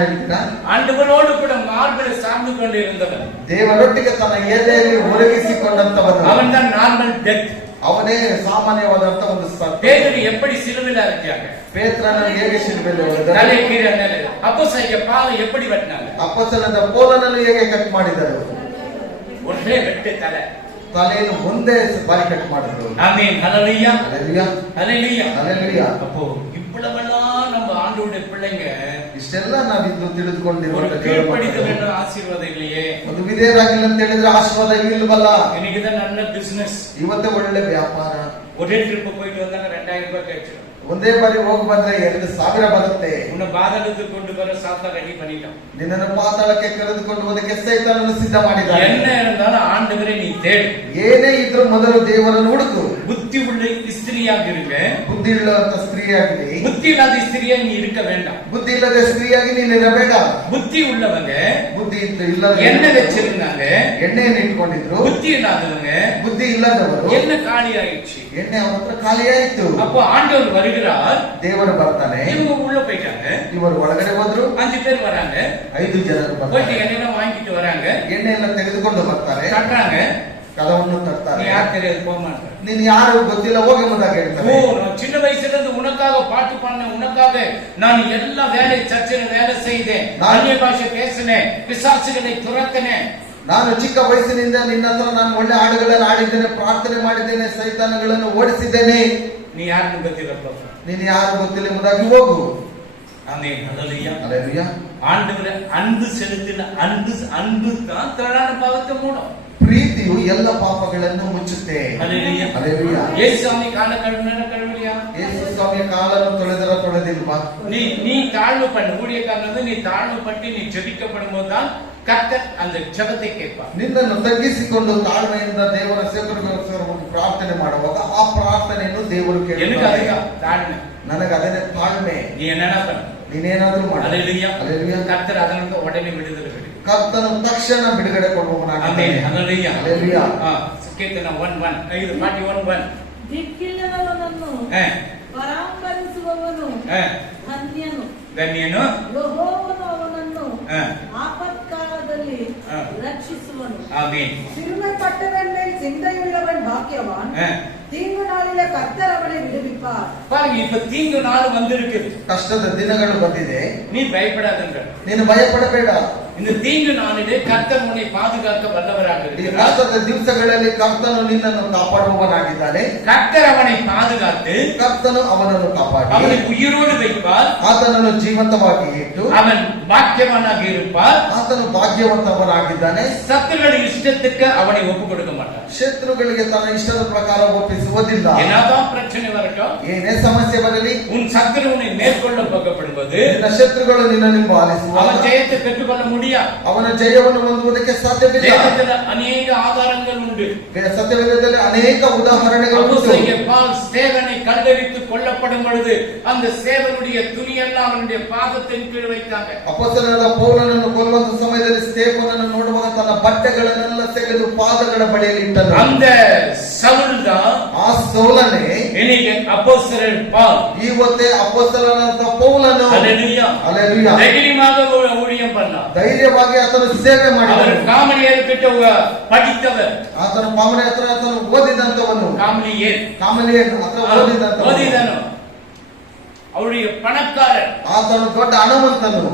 ಹೇಳ್ತೀರಾ ஆண்டவரோடு கூட மார்பலை சார்ந்து கொண்டு இருந்தவன் ದೇವರೊಟ್ಟಿಗೆ ತನ್ನ ಎದೆಯಲ್ಲಿ ಒರಗಿಸಿಕೊಂಡಂತವನು அவன் தான் நார்மல் டெத் ಅವನೇ ಸಾಮಾನ್ಯವಾದಂತ ಒಂದು பேதுரு எப்படி சிலுவையில அறைஞ்சாங்க ಪೇತ್ರನನ್ನು ಹೇಗೆ ಶಿಲುಬೆಯಲ್ಲಿ ಹೊಡೆದರು தலை கீழே மேலே அப்போஸ்தலங்க பாலை எப்படி வெட்டினாங்க ಅಪೊಸ್ತಲದ ಪೌಲನನ್ನು ಹೇಗೆ ಕಟ್ ಮಾಡಿದರು ஒன்றே வெட்டு தலை ತಲೆಯನ್ನು ಮುಂದೆ ಬಾರಿ ಕಟ್ ಮಾಡಿದ್ರು ஆமென் ஹல்லேலூயா ಹಲ್ಲೆಲೂಯಾ ஹல்லேலூயா ಹಲ್ಲೆಲೂಯಾ அப்போ இவ்வளவெல்லாம் நம்ம ஆண்டவருடைய பிள்ளைங்க ಇಷ್ಟೆಲ್ಲ ನಾವಿದ್ದು ஒரு ತಿಳಿದುಕೊಂಡಿರುವಂತ கீழ்ப்படிதல் என்ற ஆசீர்வாதம் இல்லையே ಒಂದು ವಿಧೇಯರಾಗಿಲ್ಲ ಅಂತ ಹೇಳಿದ್ರೆ ಆಶೀರ್ವಾದ ಇಲ್ವಲ್ಲ இன்னைக்குதான் நல்ல பிசினஸ் ಇವತ್ತೇ ಒಳ್ಳೆ ವ್ಯಾಪಾರ ஒரே ட்ரிப் போயிட்டு வந்தாங்க 2000 ரூபாய் கிடைச்சிடும். ಒಂದೇ ಬಾರಿ ಹೋಗಿ ಬಂದ್ರೆ 2000 ಬರುತ್ತೆ. உன்னை பாதாளத்துக்கு கொண்டு வர சாத்தா ரெடி பண்ணிட்டான். ನಿನ್ನನ್ನು ಪಾತಾಳಕ್ಕೆ ಕರೆದುಕೊಂಡು ಹೋದಕ್ಕೆ ಸೈತಾನನು ಸಿದ್ಧ ಮಾಡಿದ್ದಾನೆ. என்ன இருந்தாலும் ஆண்டவரை நீ தேடு. ಏನೇ ಇದ್ರೂ ಮೊದಲು ದೇವರನ್ನು ಹುಡುಕು. புத்தி உள்ள ஸ்திரீயாக இருக்க. ಬುದ್ಧಿ ಇಲ್ಲದ ಸ್ತ್ರೀಯಾಗಿ. புத்தி இல்லாத ஸ்திரீயா நீ இருக்க வேண்டாம். ಬುದ್ಧಿ ಇಲ್ಲದ ಸ್ತ್ರೀಯಾಗಿ ನೀನು ಇರಬೇಡ. புத்தி உள்ளவங்க ಬುದ್ಧಿ ಇಲ್ಲದ எண்ணெய் வச்சிருந்தாங்க. ಎಣ್ಣೆಯನ್ನು ಇಟ್ಕೊಂಡಿದ್ರು. புத்தி இல்லாதவங்க ಬುದ್ಧಿ ಇಲ್ಲದವರು எண்ணெய் காலி ஆயிடுச்சு. ಎಣ್ಣೆ ಅವರ ಹತ್ರ ಖಾಲಿಯಾಯಿತು. அப்போ ஆண்டவர் வருகிறார். ದೇವರು ಬರ್ತಾನೆ. இவங்க உள்ள போயிட்டாங்க. ಇವರು ಒಳಗಡೆ ಹೋದ್ರು. 5 பேர் வராங்க. 5 ಜನರು போயிட்டு ಬರ್ತಾರೆ. எண்ணெய் வாங்கிட்டு வராங்க. ಎಣ್ಣೆಯನ್ನು ತೆಗೆದುಕೊಂಡು ಬರ್ತಾರೆ. கட்டுறாங்க. ಕದವನ್ನು ತರ್ತಾರೆ. நீ யார் தெரியாது போக மாட்டேன். ನೀನು ಯಾರು ಗೊತ್ತಿಲ್ಲ ಹೋಗಿ ಎಂಬುದಾಗಿ ಹೇಳ್ತಾರೆ. நான் சின்ன வயசுல இருந்து உனக்காக பாட்டு பாடினேன், உனக்காக நான் எல்லா வேலை சர்ச்சில் வேலை செய்தேன், அந்நிய பாஷை பேசினேன், பிசாசுகளை துரத்தினேன். ನಾನು ಚಿಕ್ಕ ವಯಸ್ಸಿನಿಂದ ನಿನ್ನ ಹತ್ರ ನಾನು ಒಳ್ಳೆ ಹಾಡುಗಳನ್ನು ಆಡಿದ್ದೇನೆ, ಪ್ರಾರ್ಥನೆ ಮಾಡಿದ್ದೇನೆ, ಸೈತಾನಗಳನ್ನು ಓಡಿಸಿದ್ದೇನೆ. நீ யாருன்னு ಗೊತ್ತಿಲ್ಲಪ್ಪ. ನೀನು ಯಾರು ಗೊತ್ತಿಲ್ಲ ಎಂಬುದಾಗಿ ಹೋಗು. ஆமென். ஹல்லேலூயா. ஹல்லேலூயா. ஆண்டவரே அன்பு செலுத்தின அன்பு தான் திரளான பாவத்தை மூடும். ಪ್ರೀತಿಯು ಎಲ್ಲ ಪಾಪಗಳನ್ನು ಮುಚ್ಚುತ್ತೆ. ஹல்லேலூயா. ஹல்லேலூயா. ಯೇಸು ಸ್ವಾಮಿ ಕಾಲ ಕಳುವಿயா? ಯೇಸು ಸ್ವಾಮಿಯ ಕಾಲನ್ನು ತೊಳೆದಿಲ್ವಾ? நீ தாழ்வு பண்ணு. ஊழியக்காரன் நீ தாழ்வு பண்ணி நீ ஜெபிக்கப்படும் போதுதான் கர்த்தர் அந்த ஜெபத்தை கேட்பார். ನಿನ್ನನ್ನು ತಗ್ಗಿಸಿಕೊಂಡು ತಾಳ್ಮೆಯಿಂದ ದೇವರ ಸೇವಕರಿಗೋಸ್ಕರ ಪ್ರಾರ್ಥನೆ ಮಾಡುವಾಗ ಆ ಪ್ರಾರ್ಥನೆಯನ್ನು ದೇವರು ಕೇಳುತ್ತಾರೆ. ತಾಳ್ಮೆ ನನಗೆ ಅದೇ ತಾಳ್ಮೆ. நீ என்னடா பண்ணு, ನೀನೇನಾದ್ರೂ ಮಾಡು. ஹல்லேலூயா. ஹல்லேலூயா. கர்த்தர் அதனால உடனே விடுதலை கொடு. ಕರ್ತನು ತಕ್ಷಣ ಬಿಡುಗಡೆ ಕೊಡುವವನಾಗಿದ್ದಾನೆ. ಆಮೆನ್. ಹಲ್ಲೇಲೂಯಾ. ಹಲ್ಲೇಲೂಯಾ. ಕೀರ್ತನ 1:1 ಇದು 41. ದಿಕ್ಕಿಲ್ಲದವನನ್ನು ಪರಾಂಬರಿಸುವವನು ಧನ್ಯನು. ಧನ್ಯನು. ಯೆಹೋವನು ಅವನನ್ನು ஆபத்காலದಲ್ಲಿ ரட்சிಸುவನು. ஆமென். சிறுமைப்பட்டவன் மேல் சிந்தையுள்ளவன் பாக்கியவான். தீங்கு நாளிலே கர்த்தர் அவனை விடுவிப்பார். பாருங்க, இப்ப தீங்கு நாள் வந்திருக்கு. ಕಷ್ಟದ ದಿನಗಳು ಬಂದಿದೆ. நீ பயப்படாதங்க. ನೀನು ಭಯಪಡಬೇಡ. இந்த தீங்கு நாளிலே கர்த்தர் உன்னை பாதுகாக்க வல்லவராக ಈ இருக்கிறார். ಕಷ್ಟದ ದಿವಸಗಳಲ್ಲಿ ಕರ್ತನು ನಿನ್ನನ್ನು ಕಾಪಾಡುವವನಾಗಿದ್ದಾನೆ. கர்த்தர் அவனை பாதுகாத்து ಕರ್ತನು ಅವನನ್ನು ಕಾಪಾಡಿ அவனை உயிரோடு வைப்பார். ಆತನನ್ನು ಜೀವಂತವಾಗಿ ಇಟ್ಟು அவன் பாக்கியவானாக இருப்பார். ಆತನು ಭಾಗ್ಯವಂತವನಾಗಿದ್ದಾನೆ. சத்துருடைய இஷ்டத்துக்கு அவனை ஒப்பு கொடுக்க மாட்டார். ಶತ್ರುಗಳಿಗೆ ತನ್ನ ಇಷ್ಟದ ಪ್ರಕಾರ ಒಪ್ಪಿಸುವುದಿಲ್ಲ. என்னதான் பிரச்சனை வரட்டும், ಏನೇ ಸಮಸ್ಯೆ ಬರಲಿ, உன் சத்துரு உன்னை மேற்கொள்ள பார்க்கப்படுவது ನಿನ್ನ ಶತ್ರುಗಳು ನಿನ್ನನ್ನು ಹಿಂಬಾಲಿಸುವಾಗ அவன் ஜெயத்தை பெற்றுக்கொள்ள முடியாது. ಅವನ ಜಯವನ್ನು ಹೊಂದುವುದಕ್ಕೆ ಸಾಧ್ಯವಿಲ್ಲ. வேதத்துல அநேக ஆதாரங்கள் உண்டு. ಸತ್ಯವೇದದಲ್ಲಿ ಅನೇಕ ಉದಾಹರಣೆಗಳು ಉಂಟು. சேவனை கல்லெறித்து கொல்லப்படும் பொழுது அந்த சேவனுடைய துணியெல்லாம் அவனுடைய பாதத்தின் கீழ் வைத்தாங்க. ಅಪೊಸ್ತಲನಾದ ಪೌಲನನ್ನು ಕೊಲ್ಲುವಂತ ಸಮಯದಲ್ಲಿ ಸ್ಟೇಫನನ್ನು ನೋಡುವಾಗ ತನ್ನ ಬಟ್ಟೆಗಳನ್ನೆಲ್ಲ ತೆಗೆದು ಪಾದಗಳ ಬಳಿಯಲ್ಲಿ ಇಟ್ಟನು. அந்த சவுல் தான் ಆ ಸೌಲನೇ இன்னைக்கு அப்போஸ்தலர் பவுல். ಇವತ್ತೇ ಅಪೊಸ್ತಲನಾದ ಪೌಲನು ஹல்லேலூயா. ಹಲ್ಲೇಲೂಯಾ தைரியமாக ஊழியம் பண்ணார். ಧೈರ್ಯವಾಗಿ ಆತನು ಸೇವೆ ಮಾಡಿದನು. அவர் காமலியேல் கிட்ட படித்தவர். ಆತನು ಪಾಮನೆ ಹತ್ರ ಆತನು ಓದಿದಂತವನು. காமலியேல் ಹತ್ರ ಓದಿದಂತವನು. அவருடைய பணக்காரர். ಆತನು ದೊಡ್ಡ ಹಣವಂತನು.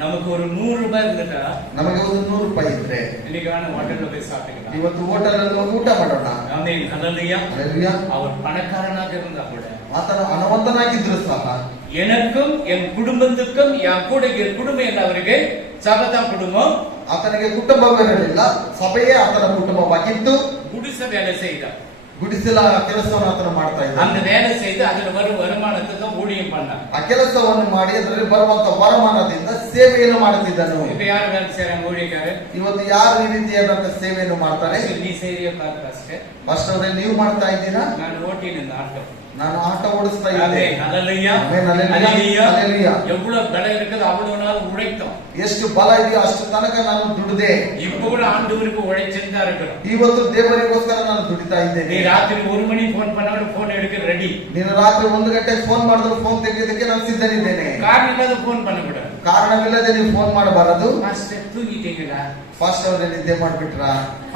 நமக்கு ஒரு 100 ரூபாய் இருந்துட்டா ನಮಗೆ ಒಂದು 100 ರೂಪಾಯಿ ಇದ್ರೆ இன்னைக்கு வேணா ஹோட்டல்ல போய் சாப்பிட்டுக்கலாம். ಇವತ್ತು ಹೋಟೆಲ್ ಅಲ್ಲಿ ಹೋಗಿ ಊಟ ಮಾಡೋಣ. ஆமென். ஹல்லேலூயா. ಹಲ್ಲೇಲೂಯಾ. அவர் பணக்காரனாக இருந்தா கூட ಆತನು ಹಣವಂತನಾಗಿದ್ರು ಸಹ எனக்கும் என் குடும்பத்துக்கும் என் கூட குடும்பம் ಎಲ್ಲವರಿಗೆ சபதம் குடும்பம். ಆತನಿಗೆ ಕುಟುಂಬವಿರಲಿಲ್ಲ, ಸಭೆಯೇ ಆತನ ಕುಟುಂಬವಾಗಿತ್ತು. குடிசை வேலை செய்தார். ಗುಡಿಸಲ ಕೆಲಸವನ್ನು ಆತನು ಮಾಡ್ತಾ ಇದ್ದ. அந்த வேலை செய்து அதுல வரும் வருமானத்தை தான் ஊழியம் பண்ணார். ಆ ಕೆಲಸವನ್ನು ಮಾಡಿ ಅದರಲ್ಲಿ ಬರುವಂತ ವರಮಾನದಿಂದ ಸೇವೆಯನ್ನು ಮಾಡುತ್ತಿದ್ದನು. இப்ப யார் வேலை செய்றாங்க ஊழியக்காரர்? ಇವತ್ತು ಯಾರು ಈ ರೀತಿಯಾದಂತ ಸೇವೆಯನ್ನು ಮಾಡ್ತಾರೆ? நீ செய்யறிய பாஸ்டர். ಪಾಸ್ಟರ್ ನೀವು ಮಾಡ್ತಾ ಇದ್ದೀರಾ? நான் ஓட்டின இந்த ஆட்டோ. ನಾನು ಆಟೋ ಓಡಿಸ್ತಾ ಇದ್ದೆ. ஹல்லேலூயா. ಹಲ್ಲೇಲೂಯಾ. ಹಲ್ಲೇಲೂಯಾ. எவ்வளவு பலம் இருக்குது அவ்வளவு நாள் உழைத்தோம். ಎಷ್ಟು ಬಲ ಇದೆಯೋ ಅಷ್ಟು ತನಕ ನಾನು ದುಡಿದೆ. இப்ப கூட ஆண்டவருக்கு உழைச்சிட்டு தான் இருக்கிறோம். ಇವತ್ತು ದೇವರಿಗೋಸ್ಕರ ನಾನು ದುಡಿತಾ ಇದ್ದೇನೆ. நீ ராத்திரி 1 மணி போன் பண்ணாலும் போன் எடுக்க ரெடி. ನೀನು ರಾತ್ರಿ 1 ಗಂಟೆಗೆ ಫೋನ್ ಮಾಡಿದ್ರು ಫೋನ್ ತೆಗೆಯೋದಕ್ಕೆ ನಾನು ಸಿದ್ಧನಿದ್ದೇನೆ. காரணம் இல்லாத போன் பண்ணக்கூடாது. ಕಾರಣವಿಲ್ಲದೆ ನೀವು ಫೋನ್ ಮಾಡಬಾರದು. மாஸ்டர் தூங்கிட்டீங்களா? ಫಾಸ್ಟ್ ಅವರೇ ನಿದ್ದೆ ಮಾಡ್ಬಿಟ್ರ?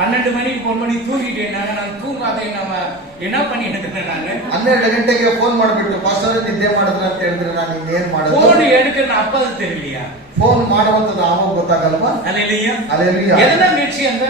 12 மணிக்கு போன் பண்ணி தூங்கிட்டேன். நான் தூங்காதே நம்ம என்ன பண்ணிட்டு இருக்கேன் நானு. 12 ಗಂಟೆಗೆ ಫೋನ್ ಮಾಡ್ಬಿಟ್ಟು ಫಾಸ್ಟ್ ಅವರೇ ನಿದ್ದೆ ಮಾಡಿದ್ರ ಅಂತ ಹೇಳಿದ್ರೆ ನಾನು ಇನ್ನೇನ್ ಮಾಡೋದು? போன் எடுக்க நான் அப்ப தெரியலையா? ಫೋನ್ ಮಾಡುವಂತದ್ದು ಆವಾಗ ಗೊತ್ತಾಗಲ್ವಾ? ஹல்லேலூயா. ஹல்லேலூயா. எதனா முயற்சி அந்த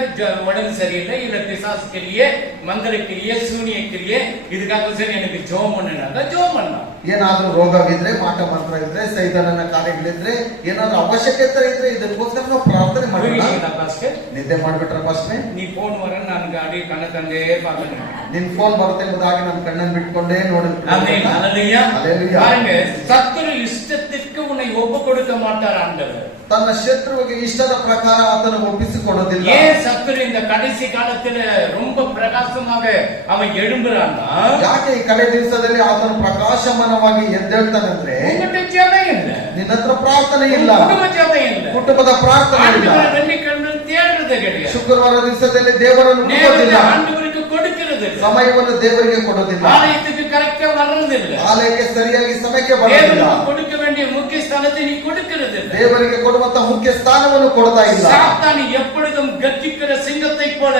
உடம்பு சரியில்லை, இல்ல பிசாசுக்கிரியே, மந்திரக்கிரியே, சூனியக்கிரியே, இதுக்காக சரி எனக்கு ஜோம் பண்ணா ஜோம் பண்ணலாம். ಏನಾದ್ರೂ ರೋಗವಿದ್ರೆ, ಮಾಟ ಮಂತ್ರ ಇದ್ರೆ, ಸೈತಾನನ ಕಾರ್ಯಗಳಿದ್ರೆ, ಏನಾದ್ರೂ ಅವಶ್ಯಕತೆ ಇದ್ರೆ ಇದಕ್ಕೋಸ್ಕರ ನಾವು ಪ್ರಾರ್ಥನೆ ಮಾಡೋಣ. பாஸ்டர் ನಿದ್ದೆ ಮಾಡ್ಬಿಟ್ರ ಫಾಸ್ಟ್ நீ போன் வர நான் ನನಗೆ ಅಡಿ ಕಣ್ಣ ತಂದೆ ಪಾತ್ರ ನಿನ್ ಫೋನ್ ಬರುತ್ತೆ ಎಂಬುದಾಗಿ ನಮ್ಮ ಕಣ್ಣನ್ನು ಬಿಟ್ಕೊಂಡೇ ನೋಡಿ. ஆமென் ஹalleluya. Hallelujah. பாருங்க சத்துரு இஷ்டத்திற்கு உன்னை ஒப்பு கொடுக்க மாட்டார் ஆண்டவர். ತನ್ನ ಶತ್ರುವಿಗೆ ಇಷ್ಟದ ಪ್ರಕಾರ ಆತನು ಒಪ್ಪಿಸಿಕೊಡೋದಿಲ್ಲ. ஏன் சத்துரு இந்த கடைசி காலத்துல ரொம்ப பிரகாசமாக அவன் எழும்புறான்னா, ಯಾಕೆ ಈ ಕಡೆ ದಿವಸದಲ್ಲಿ ಆತನು ಪ್ರಕಾಶಮಾನವಾಗಿ ಎದ್ದೇಳ್ತಾನಂದ್ರೆ உங்ககிட்ட ஜெபம் இல்ல, ನಿನ್ನ ಹತ್ರ ಪ್ರಾರ್ಥನೆ ಇಲ್ಲ, குடும்ப ஜெபம் இல்ல, ಕುಟುಂಬದ ಪ್ರಾರ್ಥನೆ ಇಲ್ಲ, ஆண்டவரை வெள்ளிக்கிழமை தேடுறது கிடையாது, ಶುಕ್ರವಾರ ದಿವಸದಲ್ಲಿ ದೇವರನ್ನು ಹುಡುಕೋದಿಲ್ಲ, ஆண்டவருக்கு கொடுக்கிறது இல்ல, ಸಮಯವನ್ನು ದೇವರಿಗೆ ಕೊಡೋದಿಲ್ಲ, ஆலயத்துக்கு கரெக்டா வர்றது இல்ல, ಆಲಯಕ್ಕೆ ಸರಿಯಾಗಿ ಸಮಯಕ್ಕೆ ಬರೋದಿಲ್ಲ, தேவனுக்கு கொடுக்க வேண்டிய முக்கிய ஸ்தானத்தை நீ கொடுக்கிறது இல்ல, ದೇವರಿಗೆ ಕೊಡುವಂತ ಮುಖ್ಯ ಸ್ಥಾನವನ್ನು ಕೊಡ್ತಾ ಇಲ್ಲ. சாத்தான் எப்பொழுதும் கர்ஜிக்கிற சிங்கத்தை போல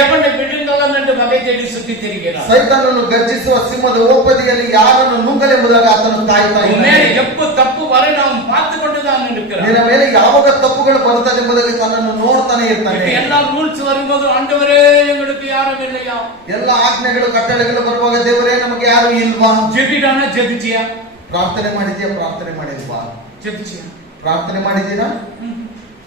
எவனை விழுங்கலாம் என்று வகை தேடி சுத்தி திரிகிறான். ಸೈತಾನನು ಗರ್ಜಿಸುವ ಸಿಂಹದ ಓಪದಿಯಲ್ಲಿ ಯಾರನ್ನು ನುಂಗಲೆಂಬುದಾಗಿ ಆತನು ಕಾಯ್ತಾ உன்மேல ಇದ್ದಾನೆ. எப்ப தப்பு வர நாம் பார்த்து கொண்டுதான் இருக்கிறோம். ನಿನ್ನ ಮೇಲೆ ಯಾವಾಗ ತಪ್ಪುಗಳು ಬರುತ್ತದೆ ಎಂಬುದಾಗಿ ತನ್ನನ್ನು ನೋಡ್ತಾನೆ ಇರ್ತಾನೆ. இப்ப எல்லா ரூல்ஸ் வரும்போது ஆண்டவரே எங்களுக்கு யாரும் இல்லையா, ಎಲ್ಲ ಆಜ್ಞೆಗಳು ಕಟ್ಟಳೆಗಳು ಬರುವಾಗ ದೇವರೇ ನಮಗೆ ಯಾರು ಇಲ್ವಾ? ஜெபிடானா ஜெபிச்சியா, ಪ್ರಾರ್ಥನೆ ಮಾಡಿದ್ಯಾ? ಪ್ರಾರ್ಥನೆ ಮಾಡಿಲ್ವಾ? ஜெபிச்சியா, ಪ್ರಾರ್ಥನೆ ಮಾಡಿದ್ದೀರಾ?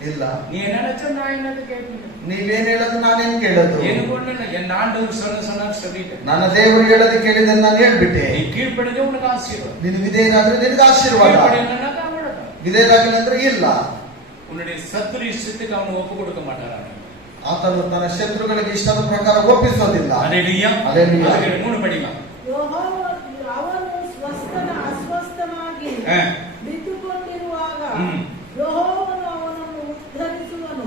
ಇಲ್ಲ. நீ என்ன நினைச்சா நான் என்னது கேட்பேன், ನೀವೇನ್ ಹೇಳೋದು ನಾನೇನ್ ಕೇಳೋದು? எனக்கு ஒண்ணு இல்லை, என் ஆண்டவர் சொன்னார் சொல்லிட்டேன். ನನ್ನ ದೇವರು ಹೇಳೋದು ಕೇಳಿದ್ರೆ ನಾನು ಹೇಳ್ಬಿಟ್ಟೆ. நீ கீழ்ப்படிஞ்ச உனக்கு ஆசீர்வாதம், ನೀನು ವಿಧೇಯರಾದ್ರೆ ನಿನಗೆ ಆಶೀರ್ವಾದ, கீழ்ப்படியலைன்னா அவ்வளவுதான். ವಿಧೇಯರಾಗಿಲ್ಲ ಅಂದ್ರೆ ಇಲ್ಲ. உன்னுடைய சத்துரு இஷ்டத்துக்கு அவனை ஒப்பு கொடுக்க மாட்டாரான். ಆತನು ತನ್ನ ಶತ್ರುಗಳಿಗೆ ಇಷ್ಟದ ಪ್ರಕಾರ ಒಪ್ಪಿಸೋದಿಲ್ಲ. அல்லேலூயா. அல்லேலூயா. அதுக்கு 3 படிமா. ಅವನು ಸ್ವಸ್ಥನ ಅಸ್ವಸ್ಥನಾಗಿ ಬಿದ್ದುಕೊಂಡಿರುವಾಗ ಯೆಹೋವನು ಅವನನ್ನು ಉದ್ಧರಿಸುವನು,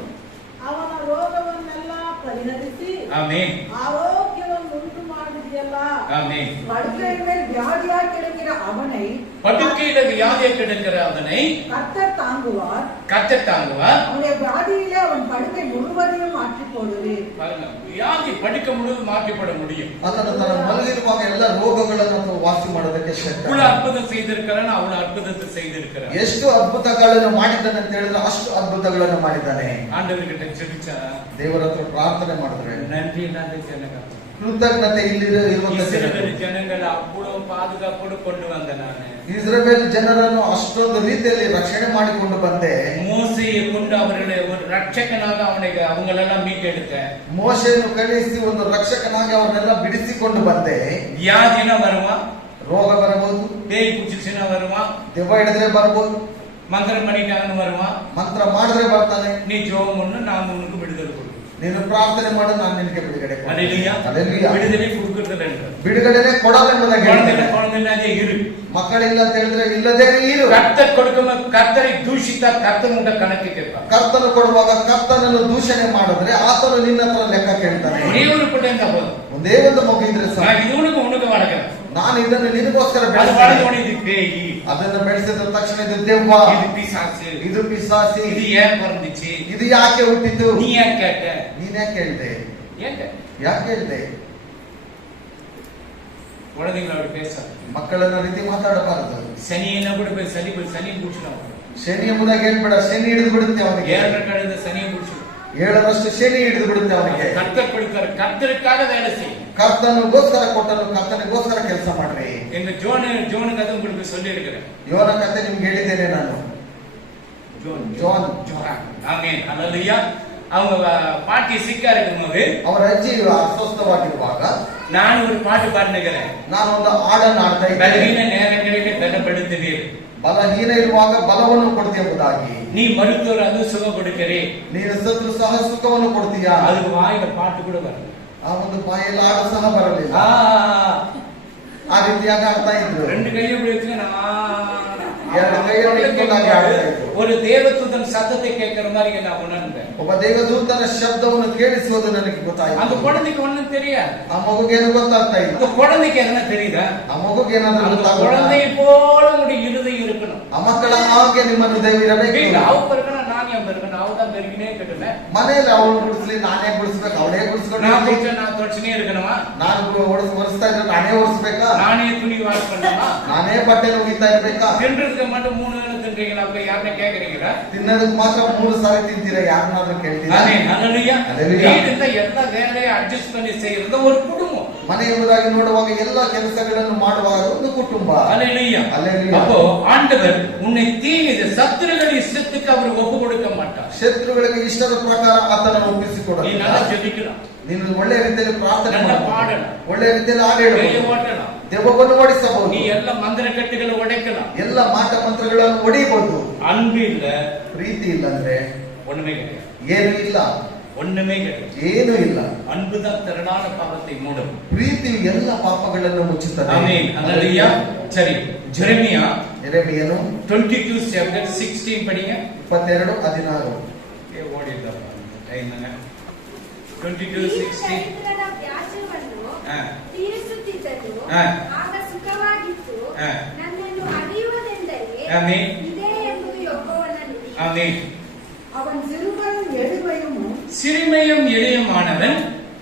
ಅವನ ರೋಗವನ್ನೆಲ್ಲ ಪರಿಹರಿಸಿ ஆமென். ಆರೋಗ್ಯವನ್ನು ಉಂಟು ಮಾಡಿದೆಯಲ್ಲ. ஆமென். படுக்கையின் மேல் வியாதியாய் கிடக்கிற அவனை படுக்கையில வியாதியை கிடக்கிற அவனை கர்த்தர் தாங்குவார். கர்த்தர் தாங்குவார். அவனுடைய வியாதியிலே அவன் படுக்கை முழுவதையும் மாற்றி போடுவேன். பாருங்க, வியாதி படுக்க முழுவதும் மாற்றிப்பட முடியும். ಆತನು ತನ್ನ ಮಲಗಿರುವಾಗ ಎಲ್ಲ ರೋಗಗಳನ್ನು ವಾಸಿ ಮಾಡೋದಕ್ಕೆ ಶಕ್ತ. இவ்வளவு அற்புதம் செய்திருக்கிறான், அவ்வளவு அற்புதத்தை செய்திருக்கிறான். ಎಷ್ಟು ಅದ್ಭುತಗಳನ್ನು ಮಾಡಿದ್ದಾನೆ ಅಂತ ಹೇಳಿದ್ರೆ ಅಷ್ಟು ಅದ್ಭುತಗಳನ್ನು ಮಾಡಿದ್ದಾನೆ. ஆண்டவர்கிட்ட ஜெபிச்சா, ದೇವರ ಹತ್ರ ಪ್ರಾರ್ಥನೆ ಮಾಡಿದ್ರೆ நன்றி இல்லாத ஜனங்கள், ಕೃತಜ್ಞತೆ ಇಲ್ಲಿರುವಂತ இஸ்ரவேல் ஜனங்களை அவ்வளவு பாதுகாப்போடு கொண்டு வந்த ನಾನು, ಇಸ್ರೇಲ್ ಜನರನ್ನು ಅಷ್ಟೊಂದು ರೀತಿಯಲ್ಲಿ ರಕ್ಷಣೆ ಮಾಡಿಕೊಂಡು ಬಂದೆ. மோசையை கொண்டு அவர்களை ஒரு ரட்சகனாக அவங்களெல்லாம் மீட்டெடுத்தேன். ಮೋಶೆಯನ್ನು ಕಳಿಸಿ ಒಂದು ರಕ್ಷಕನಾಗಿ ಅವರನ್ನೆಲ್ಲ ಬಿಡಿಸಿಕೊಂಡು ಬಂದೆ. வியாதின வருமா, ರೋಗ ಬರಬಹುದು, பேய் பிடிச்சிச்சுன்னா வருமா, ದೆವ್ವ ಹಿಡಿದ್ರೆ ಬರ್ಬೋದು, மந்திரம் பண்ணிட்டாங்கன்னு வருமா. ಮಂತ್ರ ಮಾಡಿದ್ರೆ ಬರ್ತಾನೆ. நீ ஜோம் ஒண்ணு, நான் உனக்கு விடுதலை கொடு. ನೀನು ಪ್ರಾರ್ಥನೆ ಮಾಡು, ನಾನು ನಿನಗೆ ಬಿಡುಗಡೆ ಕೊಡ್ತೇನೆ. அல்லேலூயா. அல்லேலூயா. விடுதலை கொடுக்கிறது என்று ಬಿಡುಗಡೆನೆ ಕೊಡಲೆಂಬುದಾಗಿ ಹೇಳ್ತಾನೆ. குழந்தை இரு, ಮಕ್ಕಳಿಲ್ಲ ಅಂತ ಹೇಳಿದ್ರೆ ಇಲ್ಲದೇ ಇರು. கர்த்தர் கொடுக்கும் கர்த்தரை தூஷித்தா கர்த்தர் உண்ட கணக்கு கேட்பார். ಕರ್ತನು ಕೊಡುವಾಗ ಕರ್ತನನ್ನು ದೂಷಣೆ ಮಾಡಿದ್ರೆ ಆತನು ನಿನ್ನ ಹತ್ರ ಲೆಕ್ಕ ಕೇಳ್ತಾನೆ. ஒரே ஒரு பிள்ளை இருந்தா போதும், ಒಂದೇ ಒಂದು ಮಗು ಇದ್ರೆ ಸಾಕು. நான் இது உனக்கு வளர்க்கிறேன், ನಾನು ಇದನ್ನು ನಿನಗೋಸ್ಕರ அது ಬೆಳೆಸಿದೆ. வளர்ந்து இது பேய், ಅದನ್ನು ಬೆಳೆಸಿದ ತಕ್ಷಣ ಇದು ದೆವ್ವ, இது பிசாசு, ಇದು ಪಿಸಾಸಿ, இது ஏன் பிறந்துச்சு, ಇದು ಯಾಕೆ ಹುಟ್ಟಿತು, நீ ஏன் கேட்ட, ನೀನೇ ಕೇಳ್ದೆ, ஏன் கேட்ட. ಯಾಕೆ ಹೇಳ್ದೆ? குழந்தைங்களோட பேசாது, ಮಕ್ಕಳನ್ನ ರೀತಿ ಮಾತಾಡಬಾರದು. சனியை கூட போய் சனி பிடிச்சிடும், ಶನಿ ಎಂಬುದಾಗಿ ಹೇಳ್ಬೇಡ. ಶನಿ ಹಿಡಿದು ಬಿಡುತ್ತೆ ಅವನಿಗೆ. 7 கழுத சனியை பிடிச்சிடும். 7ರಷ್ಟು ಶನಿ ಹಿಡಿದು ಬಿಡುತ್ತೆ ಅವನಿಗೆ. கர்த்தர் கொடுக்கிற கர்த்தருக்காக வேலை செய்யும். ಕರ್ತನಿಗೋಸ್ಕರ ಕೊಟ್ಟನು, ಕರ್ತನಿಗೋಸ್ಕರ ಕೆಲಸ ಮಾಡ್ರಿ. எங்க ஜோனு கதை உங்களுக்கு சொல்லி இருக்கிறேன். ಯೋನ ಕತೆ ನಿಮ್ಗೆ ಹೇಳಿದ್ದೇನೆ ನಾನು. ஜோன். ஆமென் ஹல்லேலூயா. அவங்க பாட்டி சிக்கா இருக்கும்போது, ಅವರ ಅಜ್ಜಿ ಅಸ್ವಸ್ಥವಾಗಿರುವಾಗ நான் ஒரு பாட்டு பாடுகிறேன். ನಾನು ಒಂದು ಹಾಡನ್ನು ಆಡ್ತಾ ಇದ್ದೆ. பலவீன நேரங்களிலே பலப்படுத்துவீர், ಬಲಹೀನ ಇರುವಾಗ ಬಲವನ್ನು ಕೊಡ್ತೀಯ ಎಂಬುದಾಗಿ. நீ மருத்துவர் அது சுகம் கொடுக்கிறே. ನೀನು ಸತ್ರು ಸಹ ಸುಖವನ್ನು ಕೊಡ್ತೀಯಾ. அதுக்கு வாயில பாட்டு கூட வரல. ಆ ಒಂದು ಬಾಯಲ್ಲಿ ಹಾಡು ಸಹ ಬರಲಿಲ್ಲ. ಆ ರೀತಿಯಾಗಿ ಆಡ್ತಾ ಇದ್ರು. 2 கையை பிடிச்சு ಎರಡು ಕೈಯನ್ನು ಇಟ್ಕೊಂಡಾಗ ಆಡ್ತಾ ಇದ್ರು. ஒரு தேவதூதன் சத்தத்தை கேட்கிற மாதிரி நான் உணர்ந்தேன். ಒಬ್ಬ ದೇವದೂತನ ಶಬ್ದವನ್ನು ಕೇಳಿಸುವುದು ನನಗೆ அந்த ಗೊತ್ತಾಯಿತು. குழந்தைக்கு ஒண்ணும் தெரியாது. ಆ ಮಗುಗೇನು ಗೊತ್ತಾಗ್ತಾ ಇಲ್ಲ. அந்த குழந்தைக்கு என்ன தெரியுதா, ಆ ಮಗುಗೇನಾದ್ರೂ அந்த ಗೊತ್ತಾಗ குழந்தை போல உடைய இருதயம் இருக்கணும். ಆ ಮಕ್ಕಳ ಹಾಗೆ ನಿಮ್ಮ ಹೃದಯ ಇರಬೇಕು. வீட்டுல அவ பெருக்கணும், நான் ஏன் பெருக்கணும், அவ தான் பெருக்கினே இருக்கட்டுமே. ಮನೆಯಲ್ಲಿ ಅವಳು ಗುಡಿಸ್ಲಿ, ನಾನೇ ಗುಡಿಸ್ಬೇಕು, ಅವಳೇ ಗುಡಿಸ್ಕೊಂಡು நான் குடிச்சா நான் தொடச்சினே இருக்கணுமா, ನಾನು ಒರೆಸ್ತಾ ಇದ್ರೆ ನಾನೇ ಒರೆಸ್ಬೇಕಾ, நானே துணி வாஷ் பண்ணணுமா, ನಾನೇ ಬಟ್ಟೆ ಒಗಿತಾ ಇರ್ಬೇಕಾ. தின்றதுக்கு மட்டும் 3 வேளை தின்றீங்களா, அப்ப யாருನ್ನ கேக்குறீங்களா? ತಿನ್ನೋದಕ್ಕೆ ಮಾತ್ರ 3 ಸಾರಿ ತಿಂತೀರಾ, ಯಾರನ್ನಾದ್ರೂ ಕೇಳ್ತೀರಾ? ஆமென் ஹல்லேலூயா. ஹல்லேலூயா. வீட்டுல எல்லா வேலையை அட்ஜஸ்ட் பண்ணி செய்யறது ஒரு குடும்பம். ಮನೆ ಎಂಬುದಾಗಿ ನೋಡುವಾಗ ಎಲ್ಲ ಕೆಲಸಗಳನ್ನು ಮಾಡುವಾಗ ಒಂದು ಕುಟುಂಬ. ஹல்லேலூயா. ஹல்லேலூயா. அப்போ ஆண்டவர் உன்னை தீங்கு சத்துருகளின் இஷ்டத்துக்கு அவர் ஒப்பு கொடுக்க மாட்டார். ಶತ್ರುಗಳಿಗೆ ಇಷ್ಟದ ಪ್ರಕಾರ ಆತನ ಒಪ್ಪಿಸಿಕೊಡ. நீ நல்லா ஜெபிக்கலாம், ನೀನು ಒಳ್ಳೆ ರೀತಿಯಲ್ಲಿ ಪ್ರಾರ್ಥನೆ ನನ್ನ ಮಾಡಬಹುದು, ಪಾಡಲ್ಲ, ಒಳ್ಳೆ ರೀತಿಯಲ್ಲಿ ಹಾಡು ಕೈ ಹೇಳಬಹುದು, ಓಟಲ್ಲ, ದೆವ್ವವನ್ನು ಓಡಿಸಬಹುದು, நீ ಎಲ್ಲ ಮಂತ್ರ ಕಟ್ಟಿಗಳು ಒಡೆக்கலாம், ಎಲ್ಲ ಮಾಟ ಮಂತ್ರಗಳನ್ನು ಒಡೆಯಬಹುದು. அன்பு இல்ல, ಪ್ರೀತಿ ಇಲ್ಲ ಅಂದ್ರೆ ஒண்ணுமே கிடையாது, ಏನು ಇಲ್ಲ, ஒண்ணுமே கிடையாது. ಏನು ಇಲ್ಲ. அன்புதான் திரளான பாவத்தை மூடும். ಪ್ರೀತಿಯು ಎಲ್ಲ ಪಾಪಗಳನ್ನು ಮುಚ್ಚುತ್ತದೆ. ಆಮೆನ್. ஹல்லேலூயா. சரி, ஜெரமியா ಯೆರೆಮೀಯನು 22 chapter 16 படிங்க. 22:16. ಓಡಿದ್ದಪ್ಪ ಟೈಮ್ 22:16. ತೀರಿಸುತ್ತಿದ್ದನು, ಆಗ ಸುಖವಾಗಿತ್ತು. ನನ್ನನ್ನು ಅರಿಯುವುದೆಂದರೆ ಆಮೆನ್. ಇದೇ ಎಂಬುದು ಯೆಹೋವನ ನುಡಿ. ஆமென். அவன் சிறுமையும் எளிமையும் சிறுமையும் எளியமானவன்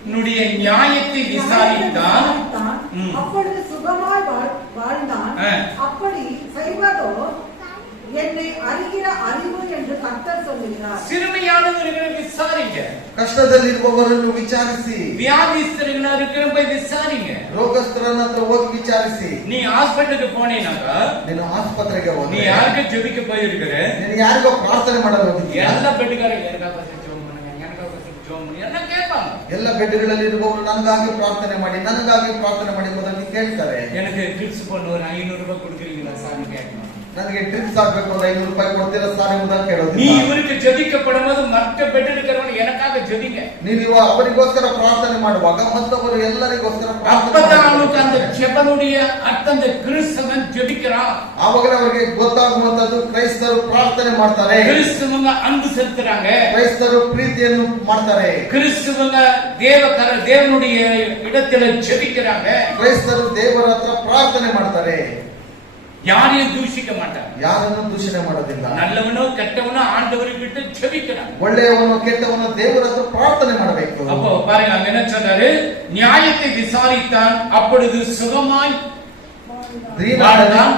உன்னுடைய நியாயத்தை விசாரித்தான். அப்பொழுது சுகமாய் வாழ்ந்தான். அப்படி செய்வதோ என்னை அறிகிற அறிவு என்று கர்த்தர் சொல்லுகிறார். சிறுமையானவர்களை விசாரிங்க, ಕಷ್ಟದಲ್ಲಿರುವವರನ್ನು ವಿಚಾರಿಸಿ, வியாதிஸ்தர்கள் போய் விசாரிங்க. ರೋಗಸ್ಥರನ್ನ ಹತ್ರ ಹೋಗಿ ವಿಚಾರಿಸಿ. நீ ஹாஸ்பிட்டலுக்கு போனீனாக்கா ನೀನು ಆಸ್ಪತ್ರೆಗೆ நீ ಹೋದ್ರೆ யாருக்கு ஜெபிக்க போயிருக்கிற, ನೀನು ಯಾರಿಗೋ ಪ್ರಾರ್ಥನೆ ಮಾಡಲು ಹೋಗಿದ್ದೀಯ, ಎಲ್ಲ ಬೆಡ್ಗಾರ எனக்காக ஜெபம் பண்ணுங்க, எனக்காக ஜெபம் பண்ணுங்க என்ன கேட்பாங்க. ಎಲ್ಲ ಬೆಡ್ಗಳಲ್ಲಿ ಇರುವವರು ನನಗಾಗಿ ಪ್ರಾರ್ಥನೆ ಮಾಡಿ ಮೊದಲು ಕೇಳ್ತಾರೆ. எனக்கு ட்ரிப்ஸ் பண்ண ஒரு 500 ரூபாய் கொடுக்குறீங்களா சாமி கேட்கணும். ನನಗೆ ಟ್ರಿಪ್ಸ್ ಆಗ್ಬೇಕು ಅಂದ್ರೆ 500 ರೂಪಾಯಿ ಕೊಡ್ತೀರಾ ಸಾರಿ ಮೊದಲು நீ ಕೇಳೋದಿಲ್ಲ. இவருக்கு ஜெபிக்கப்படும் போது மற்ற பெட் இருக்கிறவங்க எனக்காக ஜெபிங்க. ನೀವು ಅವರಿಗೋಸ್ಕರ ಪ್ರಾರ್ಥನೆ ಮಾಡುವಾಗ ಮತ್ತವರು ಎಲ್ಲರಿಗೋಸ್ಕರ ಪ್ರಾರ್ಥನೆ அப்பதான் அவனுக்கு அந்த ಮಾಡಬೇಕು. ஜெபனுடைய அர்த்தம், அந்த கிறிஸ்தவன் ஜெபிக்கிறான். ಆವಾಗಲೇ ಅವರಿಗೆ ಗೊತ್ತಾಗುವಂತದ್ದು ಕ್ರೈಸ್ತರು ಪ್ರಾರ್ಥನೆ ಮಾಡ್ತಾರೆ, கிறிஸ்தவங்க அன்பு செலுத்துறாங்க, ಕ್ರೈಸ್ತರು ಪ್ರೀತಿಯನ್ನು ಮಾಡ್ತಾರೆ, கிறிஸ்தவங்க தேவனுடைய இடத்துல ஜெபிக்கிறாங்க, ಕ್ರೈಸ್ತರು ದೇವರ ಹತ್ರ ಪ್ರಾರ್ಥನೆ ಮಾಡ್ತಾರೆ, யாரையும் தூஷிக்க மாட்டாங்க, ಯಾರನ್ನು ದೂಷಣೆ ಮಾಡೋದಿಲ್ಲ. நல்லவனோ கெட்டவனோ ஆண்டவர்கிட்ட ஜெபிக்கிறான். ಒಳ್ಳೆಯವನು ಕೆಟ್ಟವನು ದೇವರ ಹತ್ರ ಪ್ರಾರ್ಥನೆ ಮಾಡಬೇಕು. அப்போ பாருங்க அங்க என்ன சொன்னாரு, நியாயத்தை விசாரித்தான், அப்பொழுது சுகமாய் வாழ்ந்தான்.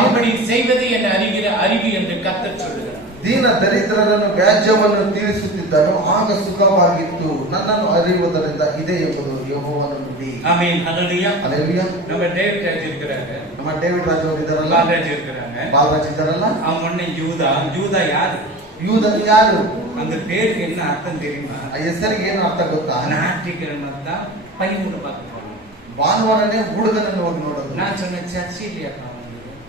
அப்படி செய்வது என் அறிகிற அறிவு என்று கர்த்தர் சொல்லுகிறார். ದೀನ ದರಿದ್ರರನ್ನು ವ್ಯಾಜ್ಯವನ್ನು ತೀರಿಸುತ್ತಿದ್ದನು, ಆಗ ಸುಖವಾಗಿತ್ತು. ನನ್ನನ್ನು ಅರಿಯುವುದರಿಂದ ಇದೇ ಎಂಬುದು ಯೆಹೋವನ ನುಡಿ. ஆமென். ஹல்லேலூயா. ಹಲ್ಲೆಲೂಯಾ. நம்ம டேவிட் ராஜ் இருக்கிறாங்க, ನಮ್ಮ ಡೇವಿಡ್ ರಾಜ್ ಅವರು ಇದ್ದಾರಲ್ಲ, பால்ராஜ் இருக்கிறாங்க. ಬಾಲರಾಜ್ ಇದ್ದಾರಲ್ಲ, அவன் ஒண்ணு யூதா யாரு? ಯೂದನು ಯಾರು? அந்த பேருக்கு என்ன அர்த்தம் தெரியுமா? ಆ ಹೆಸರಿಗೆ ಏನು ಅರ್ಥ ಗೊತ್ತಾ? ஞாயிற்றுக்கிழமை பையனோட பார்க்க போனோம். ಭಾನುವಾರನೇ ಹುಡುಗನನ್ನು ಹೋಗಿ ನೋಡೋದು. நான் சொன்ன சர்ச்சை இல்லையா?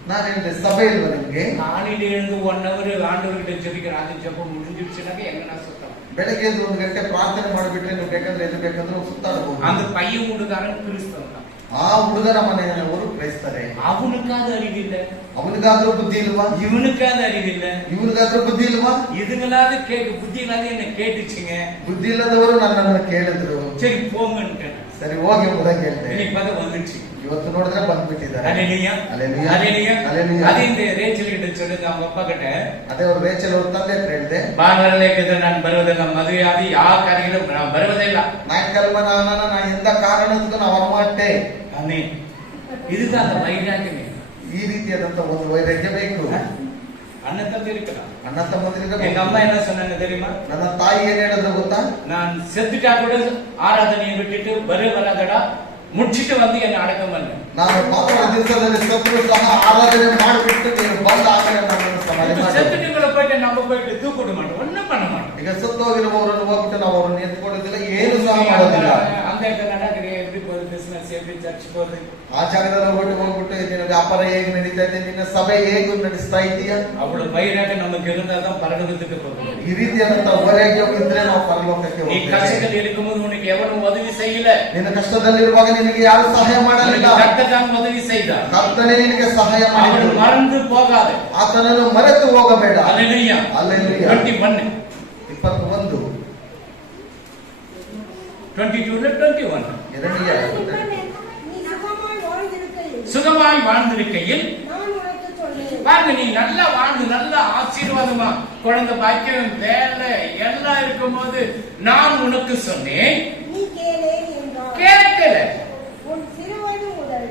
ನಾನು ಹೇಳಿದೆ ಸಭೆ ಇಲ್ವಾ ನಿಮ್ಗೆ? காலையில எழுந்து 1 hour ஆண்டவர்கிட்ட ஜெபிக்கிறேன், அது ஜெபம் முடிஞ்சிடுச்சுனாக்க எங்கன்னா சுத்தம். ಬೆಳಗ್ಗೆ ಎದ್ದು 1 ಗಂಟೆ ಪ್ರಾರ್ಥನೆ ಮಾಡಿಬಿಟ್ರೆ ನೀವು ಬೇಕಂದ್ರೆ ಎಲ್ಲಿ ಬೇಕಂದ್ರೆ ಸುತ್ತಾಡಬಹುದು. அந்த பையன் ஊடுகாரன் கிறிஸ்தவன் தான். ಆ ಹುಡುಗನ ಮನೆಯವರು ಕ್ರೈಸ್ತರೇ. அவனுக்காவது அறிவு இல்ல, ಅವನಿಗಾದ್ರೂ ಬುದ್ಧಿ ಇಲ್ವಾ? இவனுக்காவது அறிவு இல்ல, ಇವನಿಗಾದ್ರೂ ಬುದ್ಧಿ ಇಲ್ವಾ? இதுங்களாவது புத்தி இல்லாத என்ன கேட்டுச்சுங்க. ಬುದ್ಧಿ ಇಲ್ಲದವರು ನನ್ನನ್ನು ಕೇಳಿದ್ರು, சரி போங்கன்னு. ಸರಿ ಹೋಗಿ ಎಂಬುದಾಗಿ ಹೇಳ್ತೇನೆ. இன்னைக்கு பார்த்தா வந்துச்சு. ಇವತ್ತು ನೋಡಿದ್ರೆ ಬಂದ್ಬಿಟ್ಟಿದ್ದಾರೆ. ஹல்லேலூயா. ಹಲ್ಲೆಲೂಯಾ. ஹல்லேலூயா. ಹಲ್ಲೆಲೂಯಾ. அது இந்த ரேச்சல் கிட்ட சொல்லுங்க, அவங்க அப்பா கிட்ட. ಅದೇ ಅವರು ರೇಚಲ್ ಅವ್ರ ತಂದೆ ಹತ್ರ ಹೇಳಿದೆ, ಭಾನುವಾರಲೇಕಿದ್ರೆ ನಾನು ಬರುವುದಿಲ್ಲ, ಮದುವೆಯಾಗಿ ಯಾವ ಕಾರ್ಯಗಳು ನಾನು ಬರುವುದೇ ಇಲ್ಲ. ನಾ ಎಂತ ಕಾರಣಕ್ಕೂ ನಾವು ಹೊರಮಾಟೆ. ஆமென். இதுதான் அந்த வைராக்கியமே. ಈ ರೀತಿಯಾದಂತ ಒಂದು ವೈರಾಗ್ಯ ಬೇಕು. அண்ணன் தம்பி இருக்கலாம், ಅಣ್ಣ ತಮ್ಮಂದಿರಿಗೆ எங்க அம்மா என்ன சொன்னாங்க தெரியுமா? ನನ್ನ ತಾಯಿ ಏನ್ ಹೇಳಿದ್ರು ಗೊತ್ತಾ? நான் செத்துட்டா கூட ஆராதனையை விட்டுட்டு வராதடா, முடிச்சிட்டு வந்து என்ன அடக்கம் பண்ணு. ನಾನು ಪಾಪದ ದಿವಸದಲ್ಲಿ ಸತ್ತು ಸಹ ಆರಾಧನೆ ಮಾಡಿಬಿಟ್ಟು ನೀನು ಬಂದ ಆಮೇಲೆ ನನ್ನನ್ನು ಸಮಾಧಿ ಮಾಡು. செத்துட்டுங்களை போயிட்டு நம்ம போயிட்டு தூக்கிட மாட்டோம், ஒண்ணும் பண்ண மாட்டோம். ಈಗ ಸತ್ತು ಹೋಗಿರುವವರನ್ನು ಹೋಗ್ಬಿಟ್ಟು ನಾವು ಅವರನ್ನು ಎತ್ಕೊಡೋದಿಲ್ಲ, ಏನು ಸಹ ಮಾಡೋದಿಲ್ಲ. அந்த இடத்துல நடக்குது, எப்படி போகுது பிசிನೆಸ್, எப்படி ಚರ್ಚ್ போகுது, ಆ ಜಾಗದಲ್ಲಿ ಹೋಗ್ಬಿಟ್ಟು ನಿನ್ನ ವ್ಯಾಪಾರ ಹೇಗೆ ನಡೀತಾ ಇದೆ, ನಿನ್ನ ಸಭೆ ಹೇಗೆ ನಡೆಸ್ತಾ ಇದೆಯಾ? அவ்வளவு வைராக்கியம் நமக்கு இருந்தாதான் பரலோகத்துக்கு போகும். ಈ ರೀತಿಯಾದಂತ ವೈರಾಗ್ಯ ಇದ್ರೆ ನಾವು ಪರಲೋಕಕ್ಕೆ நீ ಹೋಗ್ತೇವೆ. கஷ்டத்தில் இருக்கும்போது உனக்கு எவனும் உதவி செய்யல, ನಿನ್ನ ಕಷ್ಟದಲ್ಲಿರುವಾಗ ನಿನಗೆ ಯಾರು ಸಹಾಯ ಮಾಡಲಿಲ್ಲ, கர்த்தர் உதவி செய்தார். ಕರ್ತನೇ ನಿನಗೆ ಸಹಾಯ அவன் ಮಾಡಿದನು. மறந்து போகாது. ಆತನನ್ನು ಮರೆತು ಹೋಗಬೇಡ. ஹல்லேலூயா. ಹಲ್ಲೆಲೂಯಾ. 21 21 22 21 ಎರಡನೆಯ நீ சுகமாய் வாழ்ந்திருக்கையில் சுகமாய் வாழ்ந்திருக்கையில் நான் உனக்கு சொன்னேன். பாருங்க, நீ நல்லா வாழ்ந்து நல்ல ஆசீர்வாதமா குழந்தை பாக்கியம் வேலை எல்லாம் இருக்கும்போது நான் உனக்கு சொன்னேன், நீ கேளேன் என்றார். கேட்கல. உன் சிறுவயது முதல்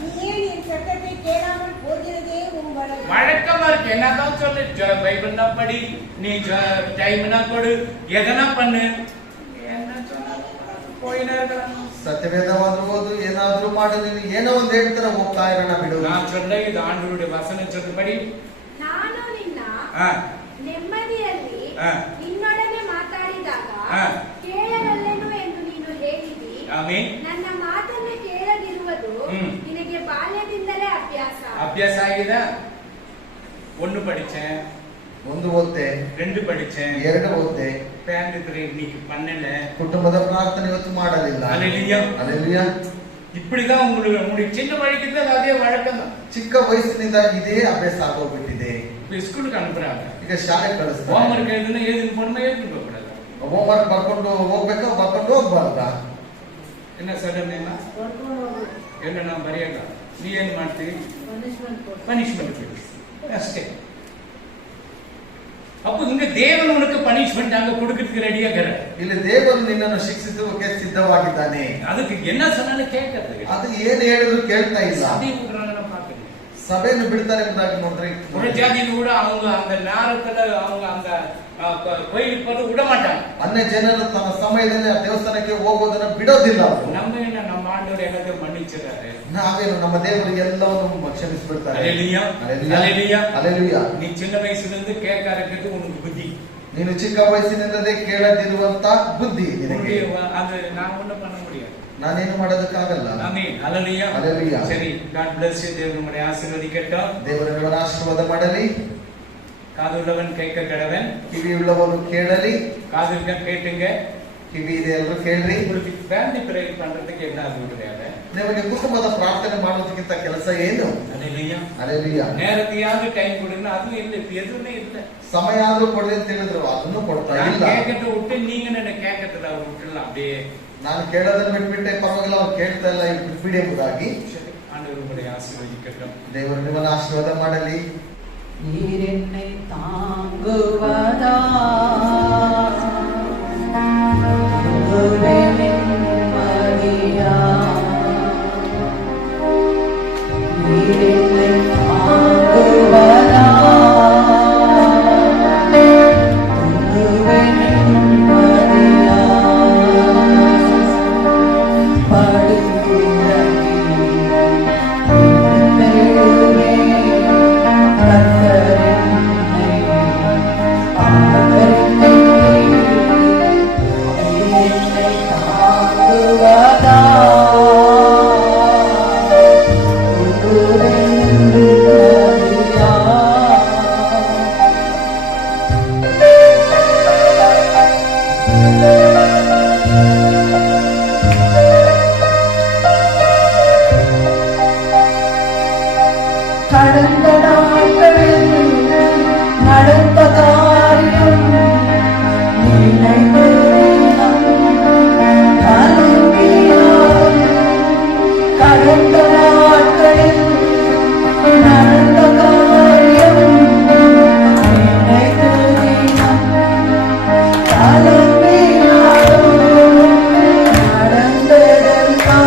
நீ ஏன் என் சத்தத்தை கேளாமல் போகிறதே உன் வழக்கம். வழக்கமா இருக்கு. என்னதான் சொல்லு, பைபிள்னா படி, நீ டைம்னா கொடு, எதனா பண்ணு, என்ன சொன்னா போயினா இருக்கலாம். ಸತ್ಯವೇದವಾದ್ರೂ ಓದು, ಏನಾದ್ರೂ ಮಾಡು, ನೀನು ಏನೋ ಒಂದು ಹೇಳ್ತಾರೆ ಹೋಗ್ತಾ ಇರೋಣ ಬಿಡು. நான் சொல்ல இது ஆண்டவருடைய வசனம் சொல்லும்படி. ನಾನು ನಿನ್ನ ஆ, ನೆಮ್ಮದಿಯಲ್ಲಿ ஆ, ನಿನ್ನೊಡನೆ ಮಾತಾಡಿದಾಗ ஆ. ಕೇಳಬಲ್ಲೆನು ಎಂದು ನೀನು ಆಮೇನ್. ನನ್ನ ಮಾತನ್ನು ಕೇಳದಿರುವುದು ನಿನಗೆ ಬಾಲ್ಯದಿಂದಲೇ ಅಭ್ಯಾಸ ಆಗಿದೆ. ಒಂದು படிச்சேன், ಒಂದು ಓದ್ತೆ, 2 படிச்சேன், 2 ಓದ್ತೆ, ಪ್ಯಾನ್ ಇದ್ರೆ இன்னைக்கு பண்ணல, ಕುಟುಂಬದ ಪ್ರಾರ್ಥನೆ ಇವತ್ತು ಮಾಡಲಿಲ್ಲ. அல்லேலூயா அல்லேலூயா. இப்படிதான் உங்களுக்கு சின்ன வழக்கிட்டு அதே வழக்கம் தான். ಚಿಕ್ಕ ವಯಸ್ಸಿನಿಂದ ಇದೇ ಅಭ್ಯಾಸ ಆಗೋಗ್ಬಿಟ್ಟಿದೆ. ಸ್ಕೂಲ್ಗೆ ಅನುப்புறாங்க, ಈಗ ಶಾಲೆಗೆ ಕಳಿಸ್ತಾರೆ. ಹೋಮ್ವರ್ಕ್ எழுதுனா எழுதி போனா எழுதி போகக்கூடாது. ಹೋಮ್ವರ್ಕ್ ಬರ್ಕೊಂಡು ಹೋಗ್ಬೇಕಾ, ಬರ್ಕೊಂಡು ಹೋಗ್ಬಾರ್ದಾ? என்ன ಸಡನ್ என்ன ನಾವು ಬರೆಯಲ್ಲ, ನೀ ಏನ್ ಮಾಡ್ತೀವಿ, ಪನಿಷ್ಮೆಂಟ್ ಕೊಡಿ ಅಷ್ಟೇ. அப்போ இங்க தேவன் உனக்கு பனிஷ்மெண்ட் அங்க கொடுக்கிறதுக்கு ரெடியா இருக்கிறார். ಇಲ್ಲಿ ದೇವರು ನಿನ್ನನ್ನು ಶಿಕ್ಷಿಸುವುದಕ್ಕೆ ಸಿದ್ಧವಾಗಿದ್ದಾನೆ. ಅದಕ್ಕೆ என்ன சொன்னாலும் கேட்கறது, ಅದು ಏನು ಹೇಳಿದ್ರು ಕೇಳ್ತಾ ಇಲ್ಲ. சபை கூடுறாங்க பார்க்கணும், ಸಭೆಯನ್ನು ಬಿಡ್ತಾರೆ ಎಂಬುದಾಗಿ ನೋಡ್ರಿ. புறஜாதியில கூட அவங்க அந்த நேரத்துல அவங்க அந்த கோயிலுக்கு போறது விட மாட்டாங்க. ಅನ್ಯ ಜನರು ತನ್ನ ಸಮಯದಲ್ಲಿ ಆ ದೇವಸ್ಥಾನಕ್ಕೆ ಹೋಗೋದನ್ನ ಬಿಡೋದಿಲ್ಲ ಅವರು. நம்ம என்ன, நம்ம ಆಂಡವರು ಎಲ್ಲದೂ ಮನ್ನಿಸಿದ್ದಾರೆ. ನಾವೇನು, ನಮ್ಮ ದೇವರು ಎಲ್ಲವನ್ನು ಕ್ಷಮಿಸಿಬಿಡ್ತಾರೆ. அல்லேலூயா, அல்லேலೂಯಾ, அல்லேலூயா. அல்லேಲೂಯಾ. நீ சின்ன வயசுல இருந்து கேட்கறதுக்கு உனக்கு புத்தி, ನೀನು ಚಿಕ್ಕ ವಯಸ್ಸಿನಿಂದಲೇ ಕೇಳದಿರುವಂತ ಬುದ್ಧಿ ನಿನಗೆ. அது நான் ஒண்ணும் பண்ண முடியாது, ನಾನೇನು ಮಾಡೋದಕ್ಕಾಗಲ್ಲ. ஆமென், அல்லேலூயா, அல்லேலூயா. சரி, God bless you. தேவன் உங்களை ஆசீர்வதிக்கட்டும். ದೇವರ ನಿಮ್ಮನ್ನು ಆಶೀರ್ವಾದ ಮಾಡಲಿ. காதுள்ளவன் கேட்க கடவன், ಕಿವಿಯುಳ್ಳವನು ಕೇಳಲಿ. காது கேட்டுங்க. ಕಿವಿ ಇದೆ, ಎಲ್ಲರೂ ಕೇಳ್ರಿ. உங்களுக்கு ஃபேமிலி பிரேயர் பண்றதுக்கு என்ன அது கிடையாது. ನಿಮಗೆ ಕುಟುಂಬದ ಪ್ರಾರ್ಥನೆ ಮಾಡೋದಕ್ಕಿಂತ ಕೆಲಸ ಏನು? அல்லேலூயா, அல்லேலೂಯಾ. நேரத்தையாவது டைம் கொடுங்க, அதுவும் இல்லை, இப்ப எதுவுமே இல்லை. ಸಮಯ ಆದ್ರೂ ಕೊಡ್ಲಿ ಅಂತ ಹೇಳಿದ್ರು, ಅದನ್ನು ಕೊಡ್ತಾ நான் ಇಲ್ಲ. கேட்கறத விட்டு நீங்க என்ன கேட்கறதுல அவர் விட்டுலாம் அப்படியே. ನಾನು ಕೇಳೋದನ್ನ ಬಿಟ್ಬಿಟ್ಟೆ, ಪರವಾಗಿಲ್ಲ ಅವ್ರು ಕೇಳ್ತಾ ಇಲ್ಲ, ಬಿಡಿ ಎಂಬುದಾಗಿ. ஆண்டவர் உங்களை ஆசீர்வதிக்கட்டும். ದೇವರು ನಿಮ್ಮನ್ನು ಆಶೀರ್ವಾದ ಮಾಡಲಿ. நீரென்னை தாங்குவதா நிம்மதியா, நீரென்னை தாங்குவதா நிம்மதியா, கடந்த நாட்களில் நடந்த காரியம் நினைவு கலங்கினார். கடந்த நாட்களில் நடந்த காரியம் நினைவு கலங்கினார். நடந்ததெல்லாம்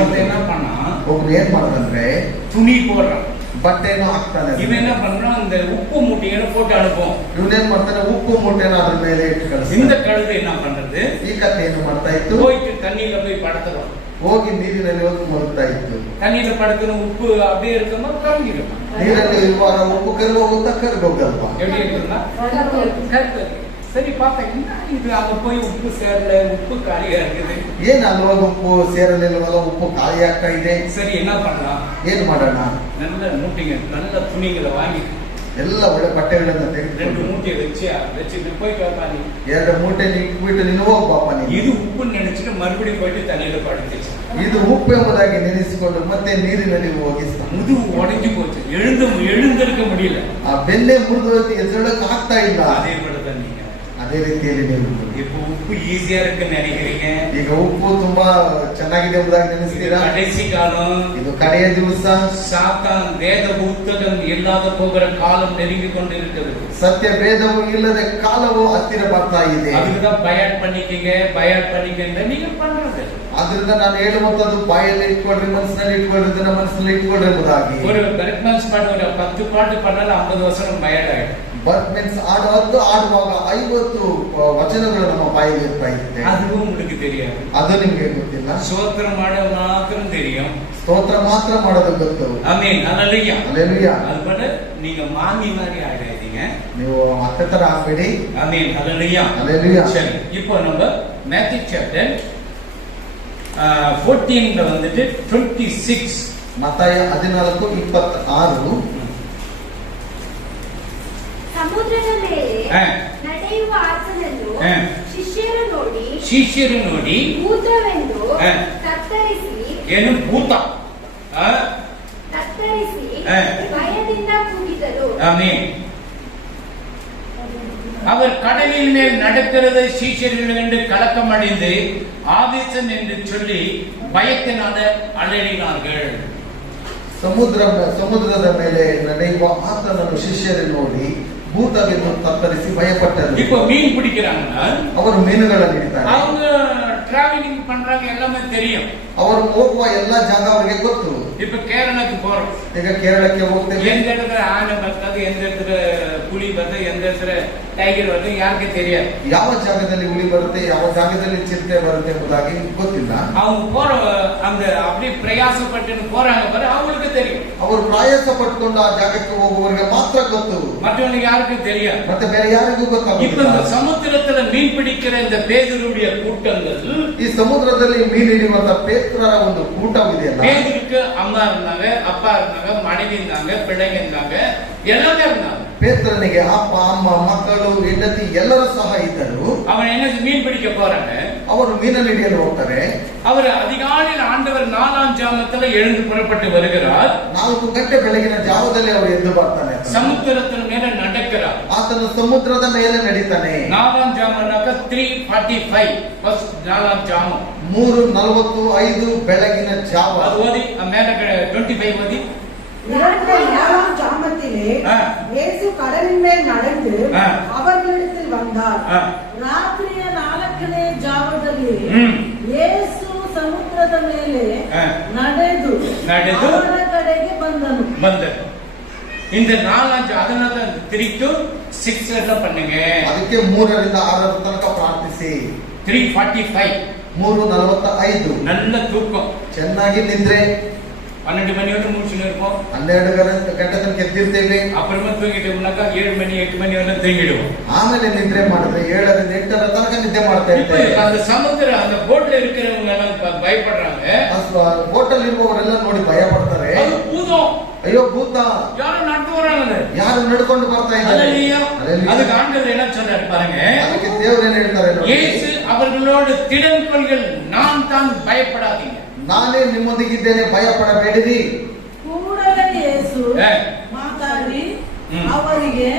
உம்மை என்ன பண்ணா, ಒಬ್ರು ಏನ್ ಮಾಡ್ದಂದ್ರೆ துணி போடுறான், ಬಟ್ಟೆನೂ ಹಾಕ್ತಾನೆ. இவன் என்ன பண்றான், அந்த உப்பு மூட்டைகளை போட்டு அனுப்பும். ಇವನೇನ್ ಮಾಡ್ತಾನೆ, ಉಪ್ಪು ಮೂಟೆನ ಅದ್ರ ಮೇಲೆ ಇಟ್ಟು இந்த ಕಳಿಸ್ತಾನೆ. கழுதை என்ன பண்றது, ಈ ಕಥೆ ಏನು ಮಾಡ್ತಾ ಇತ್ತು, போயிட்டு தண்ணியில போய் படுத்துறோம். ಹೋಗಿ ನೀರಿನಲ್ಲಿ ಹೋಗಿ ಮುಳುಗ್ತಾ ಇತ್ತು. தண்ணியில படுக்கணும், உப்பு அப்படியே இருக்குமா கலங்கிடும். ನೀರಲ್ಲಿ ಇರುವಾಗ ಉಪ್ಪು ಕರಗೋಗುತ್ತಾ ಕರಗೋಗಲ್ವಾ? எப்படி இருக்குன்னா கருப்பு. சரி பார்த்தேன், என்ன இது அங்க போய் உப்பு சேரல, உப்பு காலியா இருக்குது. ಏನ್ ಅಲ್ವಾಗ ಉಪ್ಪು ಸೇರಲಿಲ್ವಲ್ಲ, ಉಪ್ಪು ಖಾಲಿ ಆಗ್ತಾ ಇದೆ. சரி என்ன பண்ணலாம், ಏನ್ ಮಾಡೋಣ? நல்ல மூட்டைங்க, நல்ல துணிகளை வாங்கி ಎಲ್ಲ ಒಳ್ಳೆ ಬಟ್ಟೆಗಳನ್ನ 2 ತೆಗೆದುಕೊಂಡು மூட்டையை வச்சுட்டு போயிட்டு வாப்பா நீ. 2 ಮೂಟೆ ಇಟ್ಬಿಟ್ಟು ನೀನು ಹೋಗ್ಬಾಪ ನೀನು. இது உப்புன்னு நினைச்சிட்டு மறுபடியும் போயிட்டு தண்ணியில படுத்துச்சு. ಇದು ಉಪ್ಪು ಎಂಬುದಾಗಿ ನೆನೆಸಿಕೊಂಡು ಮತ್ತೆ ನೀರಿನಲ್ಲಿ ಹೋಗಿಸ್ತಾನೆ. முதுகு உடைஞ்சு போச்சு, எழுந்திருக்க முடியல. ಆ ಬೆನ್ನೆ ಮುರಿದು ಎದ್ದೇಳಕ್ಕೆ ಆಗ್ತಾ ಇಲ್ಲ. அதே போல தான் நீங்க. ಅದೇ ರೀತಿಯಲ್ಲಿ ನೀವು இப்போ உப்பு ஈஸியா இருக்குன்னு நினைக்கிறீங்க. ಈಗ ಉಪ್ಪು ತುಂಬಾ ಚೆನ್ನಾಗಿದೆ ಎಂಬುದಾಗಿ ನೆನೆಸ್ತೀರಾ? கடைசி காலம், ಇದು ಕಡೆಯ ದಿವಸ. சாத்தான் வேத புத்தகம் இல்லாத போகிற காலம் நெருங்கி கொண்டு இருக்குது. ಸತ್ಯ ವೇದವು ಇಲ್ಲದೆ ಕಾಲವು ಹತ್ತಿರ ಬರ್ತಾ ಇದೆ. அதுக்குதான் பயாட் பண்ணிக்கங்க நீங்க பண்றது. ಆದ್ರಿಂದ ನಾನು ಹೇಳುವಂತದ್ದು ಬಾಯಲ್ಲಿ ಇಟ್ಕೊಳ್ರಿ, ಮನಸ್ಸಿನಲ್ಲಿ ಇಟ್ಕೊಳ್ರಿ, ಇದನ್ನ ಮನಸ್ಸಿನಲ್ಲಿ ಇಟ್ಕೊಳ್ರಿ ಎಂಬುದಾಗಿ. ஒரு பெர்ஃபார்மன்ஸ் பாட்டு, ஒரு 10 பாட்டு பண்ணாலும் 50 வருஷம் பயாட் ஆயிடும். ಬಟ್ ಮೀನ್ಸ್ ಆಡುವಾಗ 50 ವಚನಗಳು ನಮ್ಮ ಬಾಯಲ್ಲಿ ಇರ್ತಾ ಇದೆ. அதுவும் உங்களுக்கு தெரியாது. ಅದು ನಿಮ್ಗೆ ಗೊತ್ತಿಲ್ಲ. சோத்திரம் மாட மாத்திரம் தெரியும். ಸ್ತೋತ್ರ ಮಾತ್ರ ಮಾಡೋದು ಗೊತ್ತು. ஆமென், ஹalleluya. ಹಲ್ಲೆಲೂಯಾ. அதுபட நீங்க மாமி மாதிரி ஆயிடாதீங்க. ನೀವು ಅತ್ತೆ ತರ ಆಗ್ಬೇಡಿ. ஆமென், ஹalleluya. ಹಲ್ಲೆಲೂಯಾ. சரி, இப்போ நம்ம மேத்யூ சாப்டர் 14ல வந்துட்டு 26. ಮತ್ತಾಯ 14:26. ಸಮುದ್ರದ ಮೇಲೆ ಹಾ. ನಡೆಯುವ ಆತನನ್ನು ಹಾ. ಶಿಷ್ಯರು ನೋಡಿ ಭೂತವೆಂದು ಹಾ. ತತ್ತರಿಸಿ ಏನು ಭೂತ? ಹಾ. ಭಯದಿಂದ ಕೂಗಿದರು. ஆமென். அவர் கடலின் மேல் நடக்கிறது சீஷர்கள் என்று கலக்கம் அடைந்து ஆவேசம் என்று சொல்லி பயத்தினால அலறினார்கள். ಸಮುದ್ರದ ಮೇಲೆ ನಡೆಯುವ ಆತನನ್ನು ಶಿಷ್ಯರು ನೋಡಿ ಭೂತವೆಂದು ತತ್ತರಿಸಿ ಭಯಪಟ್ಟರು. இப்போ மீன் பிடிக்கிறாங்கன்னா ಅವರು ಮೀನುಗಳನ್ನು ಹಿಡಿತಾರೆ. அவங்க டிராவலிங் பண்றாங்க, எல்லாமே தெரியும். ಅವರು ಹೋಗುವ ಎಲ್ಲಾ ಜಾಗ ಅವರಿಗೆ ಗೊತ್ತು. இப்ப கேரளாக்கு போறோம், ಈಗ ಕೇರಳಕ್ಕೆ ಹೋಗ್ತೇವೆ. எந்த இடத்துல ஆனை பத்தாது, எந்த இடத்துல புலி வருது, எந்த இடத்துல டைகர் வருது யாருக்கு தெரியாது. ಯಾವ ಜಾಗದಲ್ಲಿ ಹುಲಿ ಬರುತ್ತೆ, ಯಾವ ಜಾಗದಲ್ಲಿ ಚಿರತೆ ಬರುತ್ತೆ ಎಂಬುದಾಗಿ ಗೊತ್ತಿಲ್ಲ. அவங்க போற அந்த அப்படி பிரயாசப்பட்டு போறாங்க பாரு, அவங்களுக்கு தெரியும். ಅವರು ಪ್ರಯಾಸ ಪಟ್ಟುಕೊಂಡು ಆ ಜಾಗಕ್ಕೆ ಹೋಗುವವರಿಗೆ ಮಾತ್ರ ಗೊತ್ತು, மற்றவங்களுக்கு யாருக்கும் தெரியாது. ಮತ್ತೆ ಬೇರೆ ಯಾರಿಗೂ இப்ப ಗೊತ್ತಾಗುತ್ತಿಲ್ಲ. இந்த சமுத்திரத்துல மீன் பிடிக்கிற இந்த பேதுருடைய கூட்டங்கள், ಈ ಸಮುದ್ರದಲ್ಲಿ ಮೀನು ಹಿಡಿಯುವಂತ ಪೇತ್ರರ ಒಂದು ಕೂಟವಿದೆಯಲ್ಲ, பேதுருக்கு அம்மா இருந்தாங்க, அப்பா இருந்தாங்க, மனைவி இருந்தாங்க, பிள்ளைங்க இருந்தாங்க, எல்லாமே இருந்தாங்க. ಪೇತ್ರನಿಗೆ ಅಪ್ಪ, ಅಮ್ಮ, ಮಕ್ಕಳು, ಹೆಂಡತಿ ಎಲ್ಲರೂ ಸಹ ಇದ್ದರು. அவன் என்ன மீன் பிடிக்க போறாங்க, ಅವರು ಮೀನನ್ನು ಹಿಡಿಯಲು ಹೋಗ್ತಾರೆ. அவர் அதிகாலையில் ஆண்டவர் 4ஆம் ஜாமத்துல எழுந்து புறப்பட்டு வருகிறார். 4 ಗಂಟೆ ಬೆಳಗಿನ ಜಾವದಲ್ಲಿ ಅವರು ಎದ್ದು ಬರ್ತಾನೆ. சமுத்திரத்தின் மேல நடக்கிறார். ಆತನು ಸಮುದ್ರದ ಮೇಲೆ ನಡೀತಾನೆ. 4ஆம் ஜாமனாக்க 3:45 ஃபர்ஸ்ட் 4ஆம் ஜாமம் 3:45 ಬೆಳಗಿನ ಜಾವ. அது ஓதி மேல 25 ஓதி. 4ஆம் ஜாமத்திலே இயேசு கடலின் மேல் நடந்து அவர்களிடத்தில் வந்தார். ರಾತ್ರಿಯ 4ನೇ ಜಾವದಲ್ಲಿ ಯೇಸು ಸಮುದ್ರದ ಮೇಲೆ ನಡೆದು ಅವರ ಕಡೆಗೆ ಬಂದನು. இந்த 4ஆம் அதனால 3 to 6 பண்ணுங்க. ಅದಕ್ಕೆ 3ರಿಂದ 6 ತನಕ ಪ್ರಾರ್ಥಿಸಿ. 3:45 3:45 நல்ல தூக்கம், ಚೆನ್ನಾಗಿ ನಿದ್ರೆ. 12 மணி வரை முடிச்சுன்னு இருப்போம். 12 ಗಂಟೆ ತನಕ ಎದ್ದಿರ್ತೇವೆ. அப்புறமா தூங்கிட்டோம்னாக்கா 7 மணி 8 மணி வரை தூங்கிடுவோம். ಆಮೇಲೆ ನಿದ್ರೆ ಮಾಡಿದ್ರೆ 7ರಿಂದ 8 ತನಕ ನಿದ್ದೆ ಮಾಡ್ತಾ ಇರ್ತೇವೆ. அந்த சமுத்திர அந்த போட்ல இருக்கிறவங்க எல்லாம் பயப்படுறாங்க. ಹೋಟೆಲ್ ಇರುವವರೆಲ್ಲ ನೋಡಿ ಭಯ ಪಡ್ತಾರೆ. அது பூதம், ಅಯ್ಯೋ ಭೂತ, யாரோ நடந்து வராங்க, ಯಾರು ನಡ್ಕೊಂಡು ಬರ್ತಾ ಇದ್ದಾರೆ. அதுக்கு ஆண்டவர் என்ன சொல்றாரு பாருங்க. ಅದಕ್ಕೆ ದೇವರು ಏನು ಹೇಳ್ತಾರೆ ನೋಡಿ. இயேசு அவர்களோடு திடன் கொள்கள், நான் தான் பயப்படாதீங்க, ನಾನೇ ನಿಮ್ಮೊಂದಿಗಿದ್ದೇನೆ, ಭಯ ಪಡಬೇಡಿರಿ. ಕೂಡಲೇ ಯೇಸು ಮಾತಾಡಿ ಅವರಿಗೆ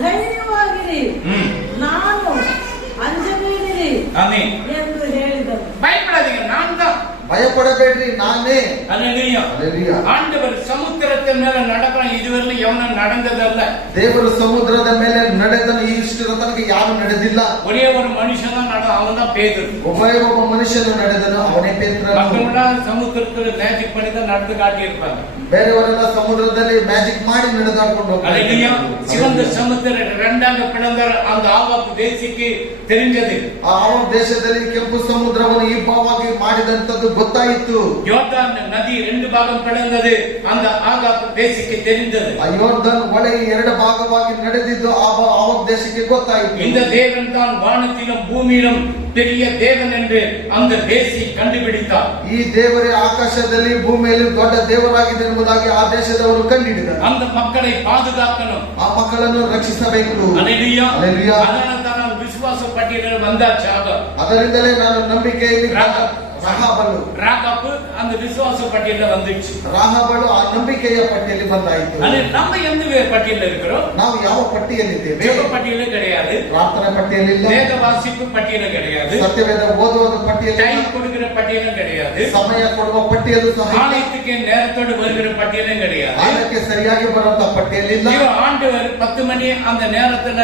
ಧೈರ್ಯವಾಗಿರಿ, ನಾನು ಅಂಜಬೇಡಿರಿ ಎಂದು ಹೇಳಿದರು. பயப்படாதீங்க, நான் தான். ಭಯ ಪಡಬೇಡ್ರಿ, ನಾನೇ. அல்லேலூயா. ஆண்டவர் சமுத்திரத்தின் மேல நடக்கிறான். இதுவரை எவனும் நடந்ததல்ல. ದೇವರು ಸಮುದ್ರದ ಮೇಲೆ ನಡೆದನು. ಇಷ್ಟರ ತನಕ ಯಾರು ನಡೆದಿಲ್ಲ. ஒரே ஒரு மனுஷன் தான் அவன் தான் பேதுரு. ಒಬ್ಬ ಮನುಷ್ಯನು ನಡೆದನು, ಅವನೇ ಪೇತ್ರನು. மற்றவங்க சமுத்திரத்துல மேஜிக் பண்ணி தான் நடந்து காட்டி இருப்பாங்க. ಬೇರೆಯವರೆಲ್ಲ ಸಮುದ್ರದಲ್ಲಿ ಮ್ಯಾಜಿಕ್ ಮಾಡಿ ನಡೆದಾಡ್ಕೊಂಡು அல்லேலூயா. சிவந்த சமுத்திரம் 2ஆக பிளந்த அந்த ஆவாப்பு தேசிக்கு தெரிஞ்சது. ಆ ದೇಶದಲ್ಲಿ ಕೆಂಪು ಸಮುದ್ರವನ್ನು ಇಬ್ಬಾವಾಗಿ ಮಾಡಿದಂತದ್ದು ಗೊತ್ತಾಯಿತು. யோர்தான் நதி 2 பாகம் பிளந்தது, அந்த ஆகாப் தேசிக்கு தெரிந்தது. ಯೋರ್ದನ್ ಹೊಳೆ 2 ಭಾಗವಾಗಿ ನಡೆದಿದ್ದು ಆ ಉದ್ದೇಶಕ್ಕೆ ಗೊತ್ತಾಯಿತು. இந்த தேவன் தான் வானத்திலும் பூமியிலும் பெரிய தேவன் என்று அந்த தேசி கண்டுபிடித்தார். ಈ ದೇವರೇ ಆಕಾಶದಲ್ಲಿ ಭೂಮಿಯಲ್ಲಿ ದೊಡ್ಡ ದೇವರಾಗಿದೆ ಎಂಬುದಾಗಿ ಆ ದೇಶದವರು ಕಂಡುಹಿಡಿದರು. அந்த மக்களை பாதுகாக்கணும், ಆ ಮಕ್ಕಳನ್ನು ರಕ್ಷಿಸಬೇಕು. அல்லேலூயா. அல்லேலூயா. அதனால தான் அவர் விசுவாச பட்டியலில் வந்தாச்சு. ಅದರಿಂದಲೇ ನಾನು ನಂಬಿಕೆಯಲ್ಲಿ ರಾಹಾಬಳು அந்த விசுவாச பட்டியல்ல வந்துச்சு. ರಾಹಾಬಳು ಆ ನಂಬಿಕೆಯ ಪಟ್ಟಿಯಲ್ಲಿ ಬಂದಾಯಿತು. நம்ம எந்த பட்டியல்ல இருக்கிறோம்? ನಾವು ಯಾವ ಪಟ್ಟಿಯಲ್ಲಿದ್ದೇವೆ? ஜெப பட்டியல கிடையாது, ಪ್ರಾರ್ಥನಾ ಪಟ್ಟಿಯಲ್ಲಿ ಇಲ್ಲ, வேத வாசிப்பு பட்டியல கிடையாது, ಸತ್ಯವೇದ ಓದುವ ಪಟ್ಟಿಯಲ್ಲಿ டைம் கொடுக்கிற பட்டியலும் கிடையாது, ಸಮಯ ಕೊಡುವ ಪಟ್ಟಿಯಲ್ಲೂ ಸಹ ஆலயத்துக்கு நேரத்தோடு வருகிற பட்டியலும் கிடையாது, ಆಲಯಕ್ಕೆ ಸರಿಯಾಗಿ ಬರುವಂತ ಪಟ್ಟಿಯಲ್ಲಿ ಇಲ್ಲ. ஆண்டவர் 10 மணி அந்த நேரத்துல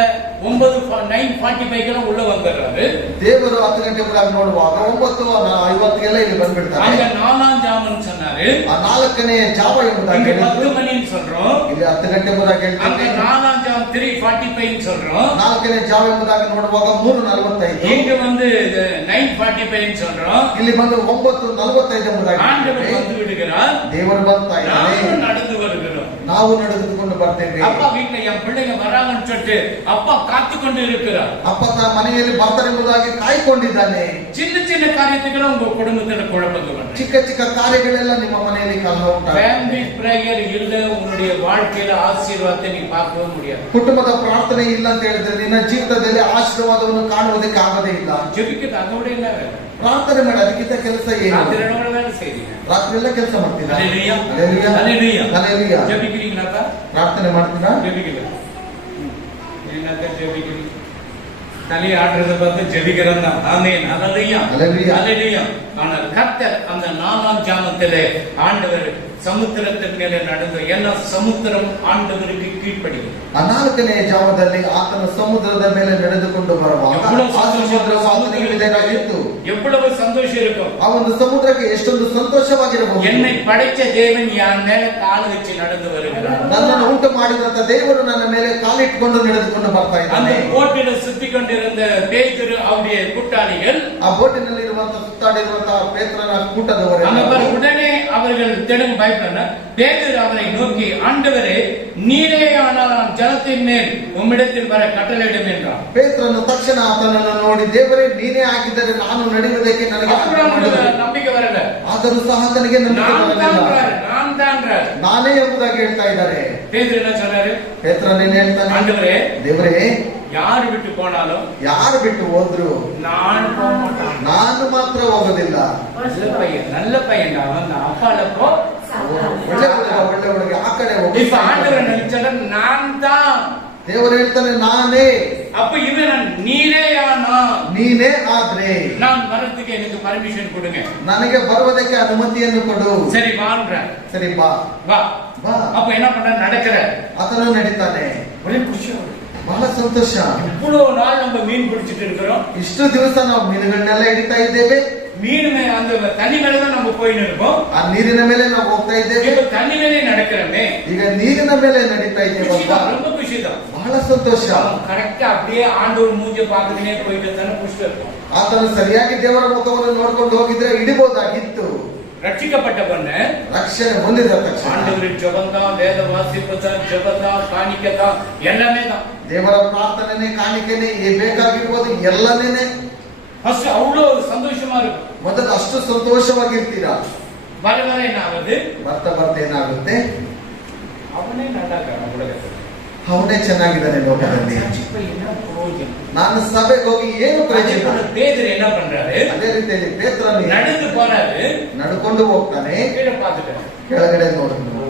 9:45 உள்ள வந்துடுறாரு. ದೇವರು 10 ಗಂಟೆ ಮುಂದಾಗ ನೋಡುವಾಗ 9:50 ಇಲ್ಲಿ ಬಂದ್ಬಿಡ್ತಾರೆ. அங்க 4ஆம் ஜாமம் சொன்னாரு. ಆ 4ನೇ ಜಾವ ಎಂಬುದಾಗಿ 10 மணின்னு சொல்றோம், ಇಲ್ಲಿ 10 ಗಂಟೆ ಮುಂದಾಗ அங்க ಹೇಳ್ತಾರೆ. 4ஆம் ஜாமம் 3:45 சொல்றோம், 4ನೇ ಜಾವ ಎಂಬುದಾಗಿ ನೋಡುವಾಗ 3:45, இங்க வந்து 9:45 சொல்றோம். ಇಲ್ಲಿ ಬಂದು 9:45 ಎಂಬುದಾಗಿ ஆண்டவர் வந்து விடுகிறார், ದೇವರು ಬರ್ತಾ ಇದ್ದಾರೆ. நாமும் நடந்து வருகிறோம். ನಾವು ನಡೆದುಕೊಂಡು ಬರ್ತೇವೆ. அப்பா வீட்டுல என் பிள்ளைங்க வராங்கன்னு சொல்லிட்டு அப்பா காத்து கொண்டு இருக்கிறார். ಅಪ್ಪ ತನ್ನ ಮನೆಯಲ್ಲಿ ಬರ್ತಾರೆ ಎಂಬುದಾಗಿ ಕಾಯ್ಕೊಂಡಿದ್ದಾನೆ. சின்ன சின்ன காரியத்துக்கு உங்க குடும்பத்துல குழப்பங்கள் வரும். ಚಿಕ್ಕ ಚಿಕ್ಕ ಕಾರ್ಯಗಳೆಲ್ಲ ನಿಮ್ಮ ಮನೆಯಲ್ಲಿ ಕಲಹ ಉಂಟಾಗುತ್ತೆ. ஃபேமிலி பிரேயர் இல்ல உன்னுடைய வாழ்க்கையில ஆசீர்வாதத்தை நீ பார்க்கவே முடியாது. ಕುಟುಂಬದ ಪ್ರಾರ್ಥನೆ ಇಲ್ಲ ಅಂತ ಹೇಳಿದ್ರೆ ನಿನ್ನ ಜೀವಿತದಲ್ಲಿ ಆಶೀರ್ವಾದವನ್ನು ಕಾಣುವುದಕ್ಕೆ ಆಗದೇ ಇಲ್ಲ. ஜெபிக்கிறது அதோட என்ன வேலை? ಪ್ರಾರ್ಥನೆ ಮಾಡಿ ಅದಕ್ಕಿಂತ ಕೆಲಸ ಏನು? ராத்திரியோட வேலை செய்றீங்க, ರಾತ್ರಿ ಎಲ್ಲ ಕೆಲಸ ಮಾಡ್ತೀರಾ? ஹalleluya, ಹಲ್ಲೆಲೂಯಾ. ஹalleluya. ಹಲ್ಲೆಲೂಯಾ. ஜெபிக்கிறீங்களா? ಪ್ರಾರ್ಥನೆ ಮಾಡ್ತೀರಾ? ஜெபிக்கல. என்னத்த ஜெபிக்கிறீங்க? தலை ஆடுறத பார்த்து ஜெபிக்கிறதா? ஆமென். ஹalleluya, ஹல்லேலூயா. ஹalleluya. ஆனால் கர்த்தர் அந்த 4ஆம் ஜாமத்திலே ஆண்டவர் சமுத்திரத்தின் மேலே நடந்து, என்ன சமுத்திரம் ஆண்டவருக்கு கீழ்ப்படியும். ಆ 4ನೇ ಜಾವದಲ್ಲಿ ಆತನ ಸಮುದ್ರದ ಮೇಲೆ ನಡೆದುಕೊಂಡು ಬರುವಾಗ எவ்வளவு ಆ சந்தோஷம், ಸಮುದ್ರವು ಆತನಿಗೆ ವಿಧೇಯನಾಗಿತ್ತು. எவ்வளவு சந்தோஷம் இருக்கும். ಆ ಒಂದು ಸಮುದ್ರಕ್ಕೆ ಎಷ್ಟೊಂದು ಸಂತೋಷವಾಗಿರಬಹುದು. என்னை படைச்ச தேவன் என் மேல கால் வச்சு நடந்து வருகிறார். ನನ್ನನ್ನು ಉಂಟು ಮಾಡಿದಂತ ದೇವರು ನನ್ನ ಮೇಲೆ ಕಾಲಿಟ್ಟುಕೊಂಡು ನಡೆದುಕೊಂಡು ಬರ್ತಾ அந்த ಇದ್ದಾನೆ. போட்டில சுத்தி கொண்டிருந்த பேதுரு அவருடைய கூட்டாளிகள் ಆ ಬೋಟಿನಲ್ಲಿ ಇರುವಂತ ಸುತ್ತಾಡಿರುವಂತಹ ಪೇತ್ರನ ಕೂಟದವರೆಲ್ಲ அங்க பாரு, உடனே அவர்கள் திடம் பயப்பட பேதுரு அவரை நோக்கி, ஆண்டவரே நீரே ஆனால் நான் ஜலத்தின் மேல் உம்மிடத்தில் வர கட்டளையிடும் என்றார். ಪೇತ್ರನು ತಕ್ಷಣ ಆತನನ್ನು ನೋಡಿ, ದೇವರೇ ನೀನೇ ಆಗಿದ್ದರೆ ನಾನು ನಡೆಯುವುದಕ್ಕೆ ನನಗೆ அப்புறம் அவனுக்கு நம்பிக்கை வரல. ಆದರೂ ಸಹ ತನಗೆ ನಂಬಿಕೆ ಬರಲಿಲ್ಲ. நான் தான் ನಾನೇ ಎಂಬುದಾಗಿ ಹೇಳ್ತಾ ಇದ್ದಾರೆ. பேதுரு என்ன சொன்னாரு? ಪೇತ್ರನೇನು ಹೇಳ್ತಾನೆ? ஆண்டவரே, ದೇವರೇ யாரு விட்டு போனாலும் ಯಾರು ಬಿಟ್ಟು ಹೋದ್ರು நான் போக மாட்டேன். ನಾನು ಮಾತ್ರ ಹೋಗೋದಿಲ್ಲ. நல்ல பையன் அவன் அப்பால போ. ಒಳ್ಳೆ ಹುಡುಗ ಆ ಕಡೆ ಹೋಗಿ. இப்ப ஆண்டவர் நினைச்சத நான் தான். ದೇವರು ಹೇಳ್ತಾನೆ ನಾನೇ. அப்ப இவன் நீரே ஆனா ನೀನೇ ಆದ್ರೆ நான் வரதுக்கு எனக்கு பர்மிஷன் கொடுங்க. ನನಗೆ ಬರುವುದಕ್ಕೆ ಅನುಮತಿಯನ್ನು ಕೊಡು. சரி வான்ற. ಸರಿ ಬಾ வா. ಬಾ. அப்ப என்ன பண்ற? நடக்கிற. ಆತನು ನಡೀತಾನೆ. ஒரே ಖುಷಿ. ಬಹಳ ಸಂತೋಷ. இவ்வளவு நாள் நம்ம மீன் பிடிச்சிட்டு இருக்கிறோம். ಇಷ್ಟು ದಿವಸ ನಾವು ಮೀನುಗಳನ್ನೆಲ್ಲ ಹಿಡಿತಾ ಇದ್ದೇವೆ. மீன் அந்த தண்ணி மேல தான் நம்ம போயின்னு இருக்கோம். ಆ ನೀರಿನ ಮೇಲೆ ನಾವು ಹೋಗ್ತಾ ಇದ್ದೇವೆ. இப்ப தண்ணி மேலே நடக்கிறோமே. ಈಗ ನೀರಿನ ಮೇಲೆ ನಡೀತಾ ಇದ್ದೇವೆ. ரொம்ப ಖುಷಿ தான். ಬಹಳ ಸಂತೋಷ. கரெக்டா அப்படியே ஆண்டவர் மூஞ்ச பாத்துக்கிட்டே போயிட்டு தானே புடிச்சிட்டு இருக்கோம். ಆತನು ಸರಿಯಾಗಿ ದೇವರ ಮುಖವನ್ನು ನೋಡ್ಕೊಂಡು ಹೋಗಿದ್ರೆ ಹಿಡಿಬಹುದಾಗಿತ್ತು. ரட்சிக்கப்பட்ட பொண்ணு ರಕ್ಷಣೆ ಹೊಂದಿದ ತಕ್ಷಣ ஆண்டவரின் ஜெபம்தான், வேத வாசிப்புதான், ஜெபம்தான், காணிக்கைதான், எல்லாமே தான். ದೇವರ ಪ್ರಾರ್ಥನೆ ಕಾಣಿಕೆನೆ ಬೇಕಾಗಿರ್ಬೋದು, ಎಲ್ಲನೇನೆ. ஃபர்ஸ்ட் அவ்வளவு சந்தோஷமா இருக்கும். ಮೊದಲು ಅಷ್ಟು ಸಂತೋಷವಾಗಿರ್ತೀರಾ. வர வர என்ன ஆகுது? ಬರ್ತಾ ಬರ್ತಾ ಏನಾಗುತ್ತೆ? அவனே நல்லா இருக்கான் உலகத்துல. ಅವನೇ ಚೆನ್ನಾಗಿದ್ದಾನೆ ಲೋಕದಲ್ಲಿ. இப்ப என்ன பிரயோஜனம்? ನಾನು ಸಭೆಗೆ ಹೋಗಿ ಏನು ಪ್ರಯೋಜನ? பேதுரு என்ன பண்றாரு? ಅದೇ ರೀತಿಯಲ್ಲಿ ಪೇತ್ರನು நடந்து போறாரு. ನಡ್ಕೊಂಡು ಹೋಗ್ತಾನೆ. கீழே பார்த்துட்டாரு. ಕೆಳಗಡೆ ನೋಡಿದ್ರು.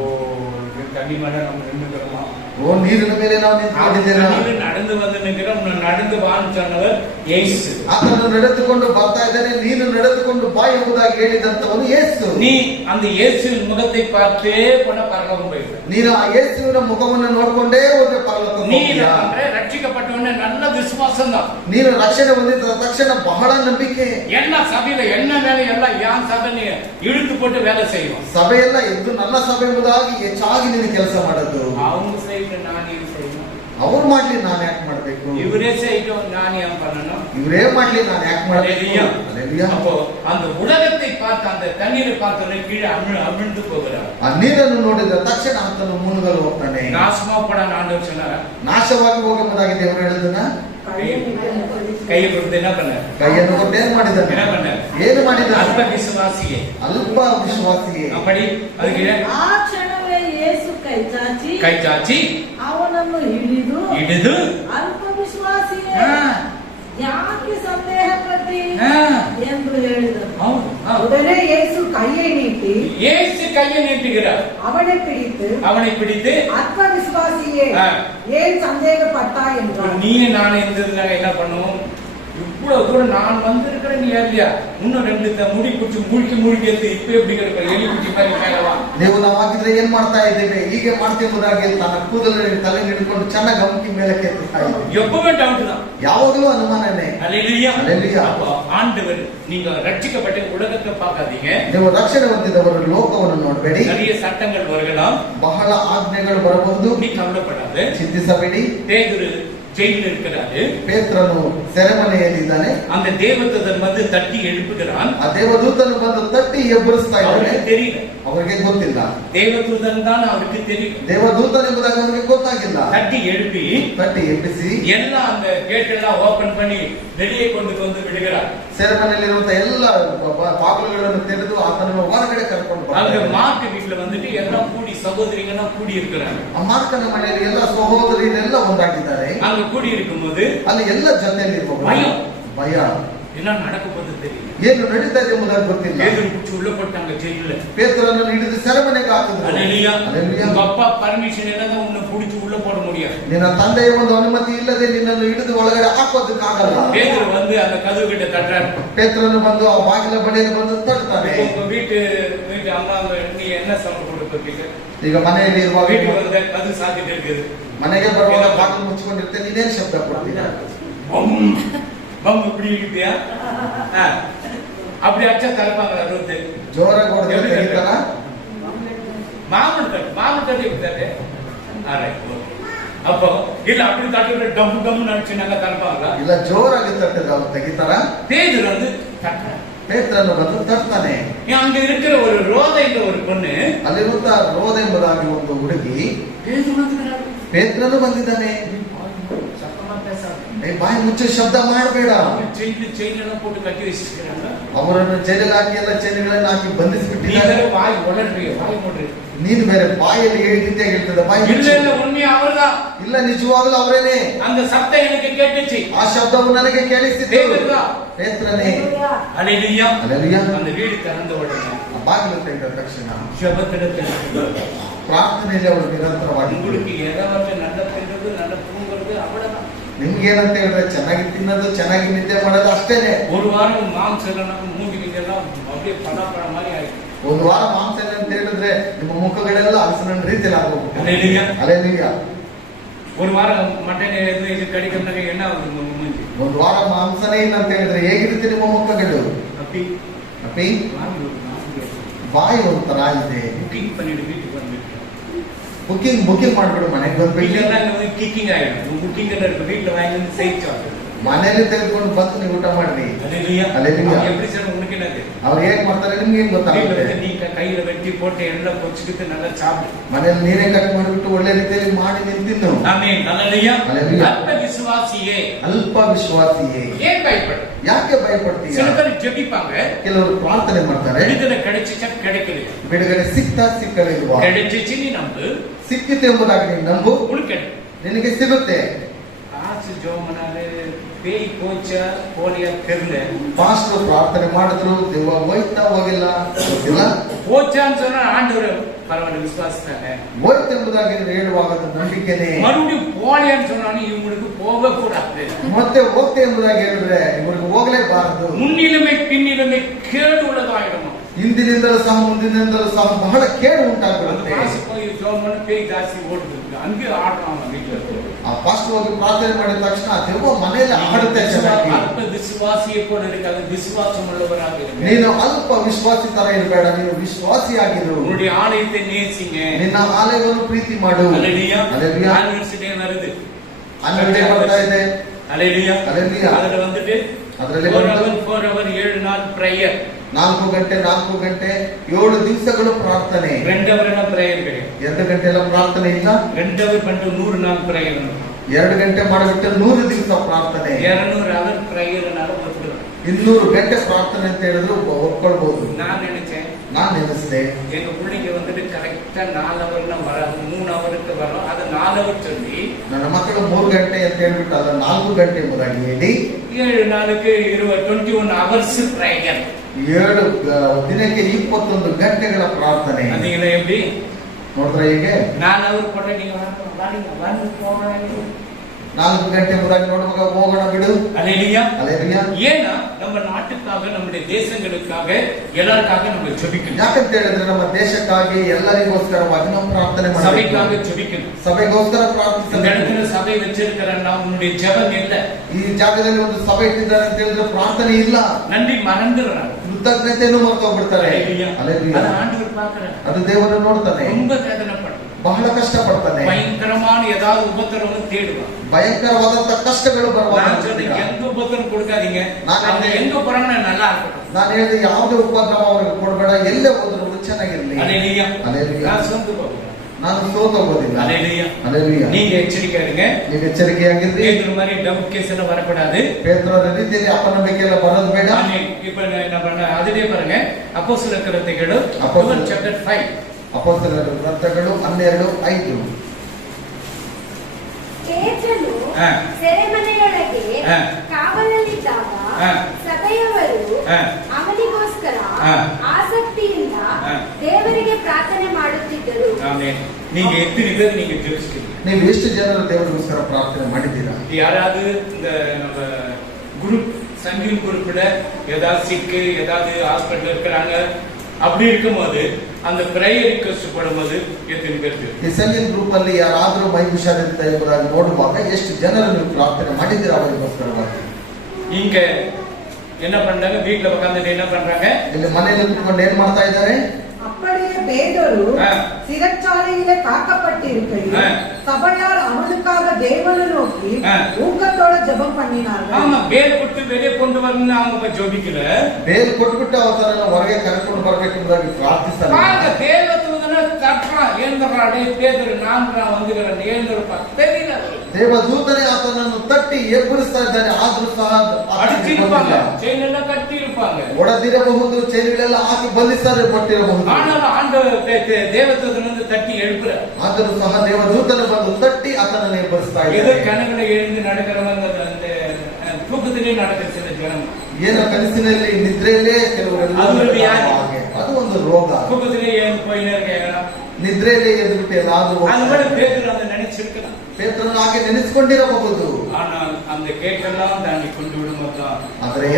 தண்ணி மேல நம்ம நின்றுக்கிறோமா? ಓ ನೀರಿನ ಮೇಲೆ ನಾವು ನಿಂತ್ಕೊಂಡಿದ್ದೇವೆ. நடந்து வந்து நிற்கிறோம். நடந்து வான்னு சொன்னவர் ಯೇಸು. ಆತನು ನಡೆದುಕೊಂಡು ಬರ್ತಾ ಇದ್ದಾನೆ. ನೀನು ನಡೆದುಕೊಂಡು ಬಾ ಎಂಬುದಾಗಿ ಹೇಳಿದಂತವನು ಯೇಸು. நீ அந்த இயேசுவின் முகத்தை பார்த்தே போன பரலோகம் போயிடு. ನೀನು ಆ ಯೇಸುವಿನ ಮುಖವನ್ನು ನೋಡ್ಕೊಂಡೇ ಹೋದ್ರೆ ಪರಲೋಕಕ್ಕೆ நீ ಹೋಗ್ತೀಯಾ? ಅಂದ್ರೆ ரட்சிக்கப்பட்டவனே நல்ல விசுவாசம் தான். ನೀನು ರಕ್ಷಣೆ ಹೊಂದಿದ ತಕ್ಷಣ ಬಹಳ ನಂಬಿಕೆ. என்ன சபையில என்ன வேலை எல்லாம் யான் சபை இழுத்து போட்டு வேலை செய்வோம். ಸಭೆಯೆಲ್ಲ ಎದ್ದು ನನ್ನ ಸಭೆ ಎಂಬುದಾಗಿ ಹೆಚ್ಚಾಗಿ ನೀನು ಕೆಲಸ ಮಾಡೋದು. அவங்க செய்யணும், நான் இது செய்யணும். ಅವ್ರು ಮಾಡ್ಲಿ ನಾನು ಯಾಕೆ ಮಾಡ್ಬೇಕು? இவரே செய்யட்டும், நான் ஏன் பண்ணணும்? ಇವರೇ ಮಾಡ್ಲಿ ನಾನು ಯಾಕೆ ಮಾಡ್ಬೇಕು? ಹಲ್ಲೆಲೂಯಾ. ಹಲ್ಲೆಲೂಯಾ. அல்லேலூயா. அப்போ அந்த உலகத்தை பார்த்து அந்த தண்ணீரை பார்த்தோன்னே கீழே அமிழ்ந்து போகிறார். ಆ ನೀರನ್ನು ನೋಡಿದ ತಕ್ಷಣ ಆತನು ಮುಳುಗಲು ಹೋಗ್ತಾನೆ. நாசமா போடான்னு ஆண்டவர் சொன்னாரா? ನಾಶವಾಗಿ ಹೋಗುವುದಾಗಿ ದೇವರು ಹೇಳಿದನ. கையை கொடுத்து என்ன பண்ண? ಕೈಯನ್ನು ಕೊಟ್ಟು ಏನು ಮಾಡಿದನು? என்ன பண்ண? ಏನು ಮಾಡಿದನು? ಅಲ್ಪ ವಿಶ್ವಾಸಿಯೇ, ಅಲ್ಪ ವಿಶ್ವಾಸಿಯೇ. அப்படி அதுக்கு ಆ ಕ್ಷಣವೇ ಯೇಸು ಕೈ ಚಾಚಿ ಅವನನ್ನು ಹಿಡಿದು ಅಲ್ಪ ವಿಶ್ವಾಸಿಯೇ ಯಾಕೆ ಸಂದೇಹ ಪಟ್ಟಿ ಎಂದು ಹೇಳಿದರು. உடனே இயேசு கையை நீட்டுகிறார். அவனை பிடித்து அற்ப விசுவாசியே ஏன் சந்தேகப்பட்டாய் என்றார். நீ நான் இருந்ததுனால என்ன பண்ணுவோம்? இவ்வளவு தூரம் நான் வந்திருக்கிறேன், நீ இல்லையா? இன்னும் 2 முடி குச்சி முழுக்கி ಎದ್ದು இப்ப எப்படி இருக்கிற எலி குச்சி மாதிரி மேலವಾ? ನೀವು ನಾವಾಗಿದ್ರೆ ಏನ್ ಮಾಡ್ತಾ ಇದ್ದೇವೆ? ಹೀಗೆ ಮಾಡ್ತಿರುವುದಾಗಿ ತನ್ನ ಕೂದಲಲ್ಲಿ ತಲೆ ಹಿಡ್ಕೊಂಡು ಚೆನ್ನಾಗಿ ಗಮಕಿ ಮೇಲಕ್ಕೆ ಎತ್ತುತ್ತಾ ಇದ್ದೇವೆ. எப்பவுமே டவுட் தான், ಯಾವಾಗಲೂ ಅನುಮಾನನೇ. அல்லேலூயா அல்லேலூயா. அப்ப ஆண்டவர் நீங்க ரட்சிக்கப்பட்ட உலகத்தை பார்க்காதீங்க. ನೀವು ರಕ್ಷಣೆ ಹೊಂದಿದವರು ಲೋಕವನ್ನು ನೋಡಬೇಡಿ. நிறைய சட்டங்கள் வரலாம், ಬಹಳ ಆಜ್ಞೆಗಳು ಬರಬಹುದು. நீ கவலைப்படாத. ಚಿಂತಿಸಬೇಡಿ. பேதுரு ஜெயிலில் இருக்கிறாரு. ಪೇತ್ರನು ಸೆರೆಮನೆಯಲ್ಲಿದ್ದಾನೆ. அந்த தேவதூதன் வந்து தட்டி எழுப்புகிறான். ಆ ದೇವದೂತನು ಬಂದು ತಟ್ಟಿ ಎಬ್ಬರಿಸ್ತಾ ಇದ್ದಾನೆ. அவருக்கு தெரியல, ಅವರಿಗೆ ಗೊತ್ತಿಲ್ಲ. தேவதூதன் தான் அவருக்கு தெரியும். ದೇವದೂತನ ಎಂಬುದಾಗಿ ಅವರಿಗೆ ಗೊತ್ತಾಗಿಲ್ಲ. தட்டி எழுப்பಿ ಎಬ್ಬಿಸಿ எல்லாம் அந்த கேட் எல்லாம் ஓபன் பண்ணி வெளியே கொண்டு விடுகிறார். ಸೆರೆಮನೆಯಲ್ಲಿರುವಂತಹ ಎಲ್ಲ ಬಾಗಿಲುಗಳನ್ನು ತೆರೆದು ಆತನನ್ನು ಹೊರಗಡೆ ಕರ್ಕೊಂಡು அங்க ಬರ್ತಾರೆ. மார்க் வீட்டுல வந்துட்டு எல்லாம் கூடி சகோதரிங்க கூடி இருக்கிறாங்க. ಆ ಮಾರ್ಕನ ಮನೆಯಲ್ಲಿ ಎಲ್ಲ ಸಹೋದರಿಯರೆಲ್ಲ ಒಂದಾಗಿದ್ದಾರೆ. அங்க கூடி இருக்கும்போது ಅಲ್ಲಿ ಎಲ್ಲ ಜೊತೆಯಲ್ಲಿ ಭಯ என்ன நடக்க போகுது தெரியல. ಏನು ನಡೀತಾ ಇದೆ ಎಂಬುದಾಗಿ ಗೊತ್ತಿಲ್ಲ. பேதுரு பிடிச்சு உள்ள போட்டாங்க ஜெயில. ಪೇತ್ರನನ್ನು ಹಿಡಿದು ಸೆರೆಮನೆಗೆ ಹಾಕಿದ್ರು. அல்லேலூயா. அல்லேலூயா. உங்க அப்பா பர்மிஷன் இல்லாம உன்னை பிடிச்சு உள்ள போட முடியாது. ನಿನ್ನ ತಂದೆಯ ಒಂದು ಅನುಮತಿ ಇಲ್ಲದೆ ನಿನ್ನನ್ನು ಹಿಡಿದು ಒಳಗಡೆ ಹಾಕೋದಕ್ಕಾಗಲ್ಲ. பேதுரு வந்து அந்த கதவு கிட்ட தட்டுறாரு. ಪೇತ್ರನು ಬಂದು ಆ ಬಾಗಿಲ ಬಳಿಯಲ್ಲಿ ಬಂದು ತಟ್ತಾನೆ. உங்க வீட்டு அம்மா நீ என்ன சமைச்சு கொடுப்பீங்க? ಈಗ ಮನೆಯಲ್ಲಿ ಇರುವ வீட்டுக்கு வந்து கதவு சாத்திட்டு இருக்குது. ಮನೆಗೆ ಬರುವಾಗ ಬಾಗಿಲು ಮುಚ್ಚಿಕೊಂಡಿರ್ತೇನೆ, ನೀನೇನ್ ಶಬ್ದ ಕೊಡ್ತೀರಾ? பம் இப்படி இருக்கியா? அப்படி அச்சா தரப்பாங்க. ಜೋರಾಗಿ ಹೊಡೆದ್ರೆ ತೆಗಿತಾರ? மாமன் தட்டி விட்டாரு. அப்போ இல்ல அப்படி தட்டு டம்மு டம்மு நடிச்சுனாங்க தரப்பாங்களா? ಇಲ್ಲ ಜೋರಾಗಿ ತಟ್ಟಿದ್ರೆ ಅವ್ರು ತೆಗಿತಾರ? பேதுரு வந்து தட்டுறாரு. ಪೇತ್ರನು ಬಂದು ತಟ್ತಾನೆ. அங்க இருக்கிற ஒரு ரோதைன்ற ஒரு பொண்ணு, ಅಲ್ಲಿರುವಂತ ರೋಧ ಎಂಬುದಾಗಿ ಒಂದು ಹುಡುಗಿ, ಪೇತ್ರನು ಬಂದಿದ್ದಾನೆ. சத்தமா பேசாத, ಬಾಯಿ ಮುಚ್ಚಿ ಶಬ್ದ ಮಾಡಬೇಡ. செயின் எல்லாம் போட்டு கட்டி வச்சிருக்காங்க. ಅವರನ್ನು ಜೈಲಿಗೆ ಹಾಕಿ ಎಲ್ಲ ಚೈನ್ಗಳನ್ನು ಹಾಕಿ ಬಂಧಿಸಿಬಿಟ್ಟಿದ್ದಾರೆ. வாய் உளறி வாய் மூடுறீ. ನೀನು ಬೇರೆ ಬಾಯಲ್ಲಿ ಹೇಳಿದ್ದೆ ಹೇಳ್ತದೆ. ಬಾಯಿ இல்ல இல்ல உண்மையா அவர்தான். ಇಲ್ಲ, ನಿಜವಾಗಲೂ ಅವರೇನೆ. அந்த சத்தம் எனக்கு கேட்டுச்சு. ಆ ಶಬ್ದವು ನನಗೆ ಕೇಳಿಸಿತು. ಪೇತ್ರನೇ. அல்லேலூயா. அல்லேலூயா. அந்த வீடு திறந்த உடனே ಬಾಗಿಲು ತೆಗೆದ ತಕ್ಷಣ ஜெபத்திடத்தில் ಪ್ರಾರ್ಥನೆಯಲ್ಲಿ ಅವರು ನಿರಂತರವಾಗಿ. உங்களுக்கு ஏதாவது நல்ல தின்றது நல்ல தூங்குறது அவ்வளவுதான். ನಿಮ್ಗೆ ಏನಂತ ಹೇಳಿದ್ರೆ ಚೆನ್ನಾಗಿ ತಿನ್ನೋದು, ಚೆನ್ನಾಗಿ ನಿದ್ದೆ ಮಾಡೋದು ಅಷ್ಟೇನೆ. ஒரு வாரம் மாம்சம் எல்லாம் மூஞ்சிಗೆல்லாம் அப்படியே பலாப்பழ மாதிரி ஆயிடுச்சு. ಒಂದು ವಾರ ಮಾಂಸ ಅಂತ ಹೇಳಿದ್ರೆ ನಿಮ್ಮ ಮುಖಗಳೆಲ್ಲ ಹಲಸಿನ ರೀತಿಯಲ್ಲಿ ಆಗೋಗುತ್ತೆ. அல்லேலூயா. அல்லேலೂயா. ஒரு வாரம் மட்டன் இது கடிக்கிறதுனால என்ன ஆகுது மூஞ்சி? ಒಂದು ವಾರ ಮಾಂಸನೇ ಇಲ್ಲ ಅಂತ ಹೇಳಿದ್ರೆ ಹೇಗಿರುತ್ತೆ ನಿಮ್ಮ ಮುಖಗಳು? அப்படி ಅಪ್ಪಿ ಬಾಯಿ ಒಂಥರ ಇದೆ. புக்கிங் பண்ணிட்டு வீட்டுக்கு வந்துட்டு ಬುಕಿಂಗ್ ಮಾಡ್ಬಿಡು, ಮನೆಗೆ ಬಂದ್ಬಿಟ್ಟು கிக்கிங் ஆயிடும். புக்கிங் இருக்கு, வீட்டுல வாங்கி வந்து செய்து ಮನೆಯಲ್ಲಿ ತೆಗೆದುಕೊಂಡು ಬಂದು ನೀವು ಊಟ ಮಾಡ್ರಿ. அல்லேலூயா. அல்லேலூயா. எப்படி சார் உங்களுக்கு என்னது? ಅವ್ರು ಹೇಗ್ ಮಾಡ್ತಾರೆ ನಿಮ್ಗೆ ಏನ್ ಗೊತ್ತಾಗುತ್ತೆ? நீ கையில வெட்டி போட்டு எல்லாம் பொச்சுக்கிட்டு நல்லா சாப்பிடு. ಮನೆಯಲ್ಲಿ ನೀರೇ ಕಟ್ ಮಾಡಿಬಿಟ್ಟು ಒಳ್ಳೆ ರೀತಿಯಲ್ಲಿ ಮಾಡಿ ನಿಂತಿದ್ದು. ஆமென். அல்லேலூயா. அல்லேலூயா. அல்ப விசுவாசியே, ಅಲ್ಪ ವಿಶ್ವಾಸಿಯೇ, ஏன் பயப்பட? ಯಾಕೆ ಭಯಪಡ್ತೀಯ? சில பேர் ஜெபிப்பாங்க, ಕೆಲವರು ಪ್ರಾರ್ಥನೆ ಮಾಡ್ತಾರೆ, விடுதலை கிடைச்சிச்சா கிடைக்கல, ಬಿಡುಗಡೆ ಸಿಕ್ಕಲಿಲ್ವಾ? கிடைச்சிச்சு நீ நம்பு, ಸಿಕ್ಕಿತು ಎಂಬುದಾಗಿ ನೀನು ನಂಬು, உனக்கு ನಿನಗೆ ಸಿಗುತ್ತೆ. காசு ஜோமனாலே பேய் போச்சா போலியா தெரியல. ಪಾಸ್ಟರ್ ಪ್ರಾರ್ಥನೆ ಮಾಡಿದ್ರು, ದೆವ್ವ ಹೋಯ್ತಾ ಹೋಗಿಲ್ಲ ಗೊತ್ತಿಲ್ಲ. போச்சான்னு சொன்னா ஆண்டவர் பரவாயில்ல விசுவாசித்தாங்க. ಹೋಯ್ತು ಎಂಬುದಾಗಿ ಹೇಳುವಾಗ ಅದು ನಂಬಿಕೆನೇ. மறுபடியும் போலியான்னு சொன்னாலும் இவங்களுக்கு போக கூடாது. ಮತ್ತೆ ಹೋಗ್ತೆ ಎಂಬುದಾಗಿ ಹೇಳಿದ್ರೆ ಇವ್ರಿಗೆ ಹೋಗಲೇಬಾರದು. முன்னிலுமை பின்னிலுமை ಕೇಡು உள்ளதாயிடும். ಹಿಂದಿನಿಂದಲೂ ಸಹ ಮುಂದಿನಿಂದಲೂ ಸಹ ಬಹಳ ಕೇಡು அந்த ಉಂಟಾಗುತ್ತೆ. காசு போய் ஜோமன பேய் ஜாஸ்தி ஓடுது, அங்கே ஆடுறாங்க வீட்டுல. ಆ ಪಾಸ್ಟರ್ ಹೋಗಿ ಪ್ರಾರ್ಥನೆ ಮಾಡಿದ ತಕ್ಷಣ ದೆವ್ವ ಮನೆಯಲ್ಲಿ ಆಡುತ್ತೆ ಚೆನ್ನಾಗಿ. ಅಲ್ಪ ವಿಶ್ವಾಸಿಯೇ ಕೂಡ இருக்காது, விசுவாசம் உள்ளவராக இருங்க. ನೀನು ಅಲ್ಪ ವಿಶ್ವಾಸಿ ತರ ಇರಬೇಡ, ನೀನು ವಿಶ್ವಾಸಿಯಾಗಿರು. உன்னுடைய ஆலயத்தை நேசிங்க. ನಿನ್ನ ಆಲಯವನ್ನು ಪ್ರೀತಿ ಮಾಡು. அல்லேலூயா. அல்லேலூயா. ஆனிவர்சரி வருது, ಅನ್ನೋದೇ ಬರ್ತಾ ಇದೆ. அல்லேலூயா. அல்லேலூயா. அதுல வந்துட்டு ಅದರಲ್ಲಿ 4 hour 7 ನಾள் ಪ್ರೇಯರ್, 4 ಗಂಟೆ 7 ದಿವಸಗಳು ಪ್ರಾರ್ಥನೆ. 2 hour ಪ್ರೇಯರ್ ಗಳಿಗೆ 2 ಗಂಟೆ ಎಲ್ಲ ಪ್ರಾರ್ಥನೆ ಇಲ್ಲ. 2 hour ಬಂದು 100 ನಾள் ಪ್ರೇಯರ್, 2 ಗಂಟೆ ಮಾಡಿಬಿಟ್ಟು 100 ದಿವಸ ಪ್ರಾರ್ಥನೆ. 200 hour ಪ್ರೇಯರ್ ನಾನು ಒಪ್ಪಿದ್ರು. 200 ಗಂಟೆ ಪ್ರಾರ್ಥನೆ ಅಂತ ಹೇಳಿದ್ರು ಒಪ್ಕೊಳ್ಬಹುದು. நான் நினைச்சேன் எங்க பிள்ளைங்க வந்துட்டு கரெக்டா 4 hour வராது, 3 hour வரும். அது 4 hour சொல்லி ನನ್ನ ಮಕ್ಕಳು 3 ಗಂಟೆ ಅಂತ ಹೇಳ್ಬಿಟ್ಟು ಅದ 4 ಗಂಟೆ ಮೊದಲು ಹೇಳಿ 7 ನಾளுக்கு 21 hours prayer. 7 ದಿನಕ್ಕೆ 21 ಗಂಟೆಗಳ ಪ್ರಾರ್ಥನೆ. ಅದೀಗ எப்படி ನೋಡಿದ್ರೆ ಹೀಗೆ 4 hour ಕೊಟ್ಟೆ ನೀವು ಬಂದು ಹೋಗೋಣ. 4 ಗಂಟೆ ಮೊದಲು ನೋಡುವಾಗ ಹೋಗೋಣ ಬಿಡು. அல்லேலூயா அல்லேலூயா. ஏன்னா நம்ம நாட்டுக்காக, நம்முடைய தேசங்களுக்காக, எல்லாருக்காக நம்ம ஜெபிக்கணும். ಯಾಕಂತ ಹೇಳಿದ್ರೆ ನಮ್ಮ ದೇಶಕ್ಕಾಗಿ ಎಲ್ಲರಿಗೋಸ್ಕರವಾಗಿ ನಾವು ಪ್ರಾರ್ಥನೆ ಮಾಡಬೇಕು. சபைக்காக ஜெபிக்கணும். ಸಭೆಗೋಸ್ಕರ இந்த ಪ್ರಾರ್ಥಿಸಬೇಕು. இடத்துல சபை வச்சிருக்கிறன்னா உன்னுடைய ஜெபம் இல்ல. ಈ ಜಾಗದಲ್ಲಿ ಒಂದು ಸಭೆ ಇಟ್ಟಿದ್ದಾರೆ ಅಂತ ಹೇಳಿದ್ರೆ ಪ್ರಾರ್ಥನೆ ಇಲ್ಲ. நன்றி மறந்துடுறாங்க. ಕೃತಜ್ಞತೆಯನ್ನು ಮರೆತು ಹೋಗ್ಬಿಡ್ತಾರೆ. அல்லேலூயா. அது ஆண்டவர் பார்க்கறார். ಅದು ದೇವರು ನೋಡ್ತಾನೆ. ரொம்ப வேதனைப்படுறார், ಬಹಳ ಕಷ್ಟ ಪಡ್ತಾನೆ. பயங்கரமான ஏதாவது உபத்திரவம் தேடுவான். ಭಯಂಕರವಾದಂತ ಕಷ್ಟಗಳು ಬರುವಾಗ எந்த உபத்திரம் கொடுக்காதீங்க, அந்த எங்க போறாங்கன்னா நல்லா இருக்கட்டும். ನಾನು ಹೇಳಿದ ಯಾವುದೇ ಉಪದ್ರವ ಅವರಿಗೆ ಕೊಡಬೇಡ, ಎಲ್ಲೇ ಹೋದ್ರು ಚೆನ್ನಾಗಿರ್ಲಿ. அல்லேலூயா. அல்லேலூயா. நான் ಸೋತು ಹೋಗಲ್ಲ. ನಾನು ಸೋತೋಗೋದಿಲ್ಲ. அல்லேலூயா. அல்லேலூயா. நீங்க எச்சரிக்கையா இருங்க. ನೀವು ಎಚ್ಚರಿಕೆಯಾಗಿರ್ರಿ. பேதுரு மாதிரி டவுட் கேஸ் எல்லாம் வரக்கூடாது. ಪೇತ್ರರ ರೀತಿಯಲ್ಲಿ ಅಪನಂಬಿಕೆ ಎಲ್ಲ ಬರೋದು ಬೇಡ. இப்ப என்ன பண்ண அதுவே பாருங்க, அப்போஸ்தலர் கிரந்தಗಳು chapter 5. ಅಪೊಸ್ತಲರ ಗ್ರಂಥಗಳು 12:5. ಪೇತ್ರನು ಸೆರೆಮನೆಯೊಳಗೆ ಕಾವಲಲ್ಲಿದ್ದಾಗ ಸಭೆಯವರು ಅವನಿಗೋಸ್ಕರ ಆಸಕ್ತಿಯಿಂದ ದೇವರಿಗೆ ಪ್ರಾರ್ಥನೆ ಮಾಡುತ್ತಿದ್ದರು. நீங்க எத்தனை பேர் நீங்க ஜெபிச்சிட்டீங்க? ನೀವು ಎಷ್ಟು ಜನರು ದೇವರಿಗೋಸ್ಕರ ಪ್ರಾರ್ಥನೆ ಮಾಡಿದ್ದೀರಾ? யாராவது இந்த நம்ம குரூப் சங்கில் குரூப்ல ஏதாவது சிக்கு, ஏதாவது ஹாஸ்பிட்டல் இருக்கிறாங்க, அப்படி இருக்கும்போது அந்த பிரேயர் ரிக்வெஸ்ட் போடும்போது எத்தனை பேர் ಈ ಸೆಲ್ಲಿನ್ ಗ್ರೂಪ್ ಅಲ್ಲಿ ಯಾರಾದರೂ ಮೈ ಹುಷಾರಿಲ್ಲ ಎಂಬುದಾಗಿ ನೋಡುವಾಗ ಎಷ್ಟು ಜನರು ನೀವು ಪ್ರಾರ್ಥನೆ ಮಾಡಿದ್ದೀರಾ ಅವರಿಗೋಸ್ಕರವಾಗಿ? இங்க என்ன பண்றாங்க? வீட்டுல உட்கார்ந்து என்ன பண்றாங்க? ಇಲ್ಲಿ ಮನೆಯಲ್ಲಿ ಕುತ್ಕೊಂಡು ಏನ್ ಮಾಡ್ತಾ ಇದ್ದಾರೆ? அப்படியே பேதுரு சிறைச்சாலையிலே காக்கப்பட்டிருக்கையில் சபையார் அவனுக்காக தேவனை நோக்கி ஊக்கத்தோட ஜெபம் பண்ணினார்கள். ஆமா, பேல் ಕೊಟ್ಟು வெளியே கொண்டு வரணும்னு அவங்க ஜெபிக்கல. ಬೇಲ್ ಕೊಟ್ಬಿಟ್ಟು ಅವರನ್ನು ಹೊರಗೆ ಕರೆದುಕೊಂಡು ಬರಬೇಕು ಎಂಬುದಾಗಿ ಪ್ರಾರ್ಥಿಸ್ತಾರೆ. பாருங்க, தேவதூதனை தட்டுறான், ஏந்திரா டேய் பேதுரு, நான் வந்துகிறேன், ஏந்திரப்பா. தெரியல, ದೇವದೂತನೇ ಆತನನ್ನು ತಟ್ಟಿ ಎಬ್ಬರಿಸ್ತಾ ಇದ್ದಾನೆ. ಆದ್ರೂ ಸಹ ಅಡಿಚಿರುಪಾங்க, ಚೈನ್ ಎಲ್ಲ ಕಟ್ಟಿ இருப்பாங்க, ಒಡೆದಿರಬಹುದು, ಚೈನ್ಗಳೆಲ್ಲ ಹಾಕಿ ಬಂಧಿಸ್ತಾರೆ ಪಟ್ಟಿರಬಹುದು. ஆனாலும் ஆண்டவர் தேவதூதன் வந்து தட்டி எழுப்புறார். ಆದರೂ ಸಹ ದೇವದೂತನು ಬಂದು ತಟ್ಟಿ ಆತನನ್ನು ಎಬ್ಬರಿಸ್ತಾ ஏதோ ಇದ್ದಾನೆ. கனவுல எழுந்து நடக்கிறவங்க அந்த தூக்கத்திலே நடக்கிற சில ஜனம், ಏನೋ ಕನಸಿನಲ್ಲಿ ನಿದ್ರೆಯಲ್ಲೇ ಕೆಲವರು ಅದು ಒಂದು ರೋಗ. தூக்கத்திலே எழுந்து போயினே இருக்காங்க, ನಿದ್ರೆಯಲ್ಲೇ ಎದ್ಬಿಟ್ಟು ಎಲ್ಲಾದ್ರೂ அது கூட பேதுரு அதை நினைச்சிருக்கலாம். ಪೇತ್ರನು ಹಾಗೆ ನೆನೆಸಿಕೊಂಡಿರಬಹುದು. ஆனால் அந்த கேட்டெல்லாம் தாண்டி கொண்டு விடும்போதுதான் ಆದರೆ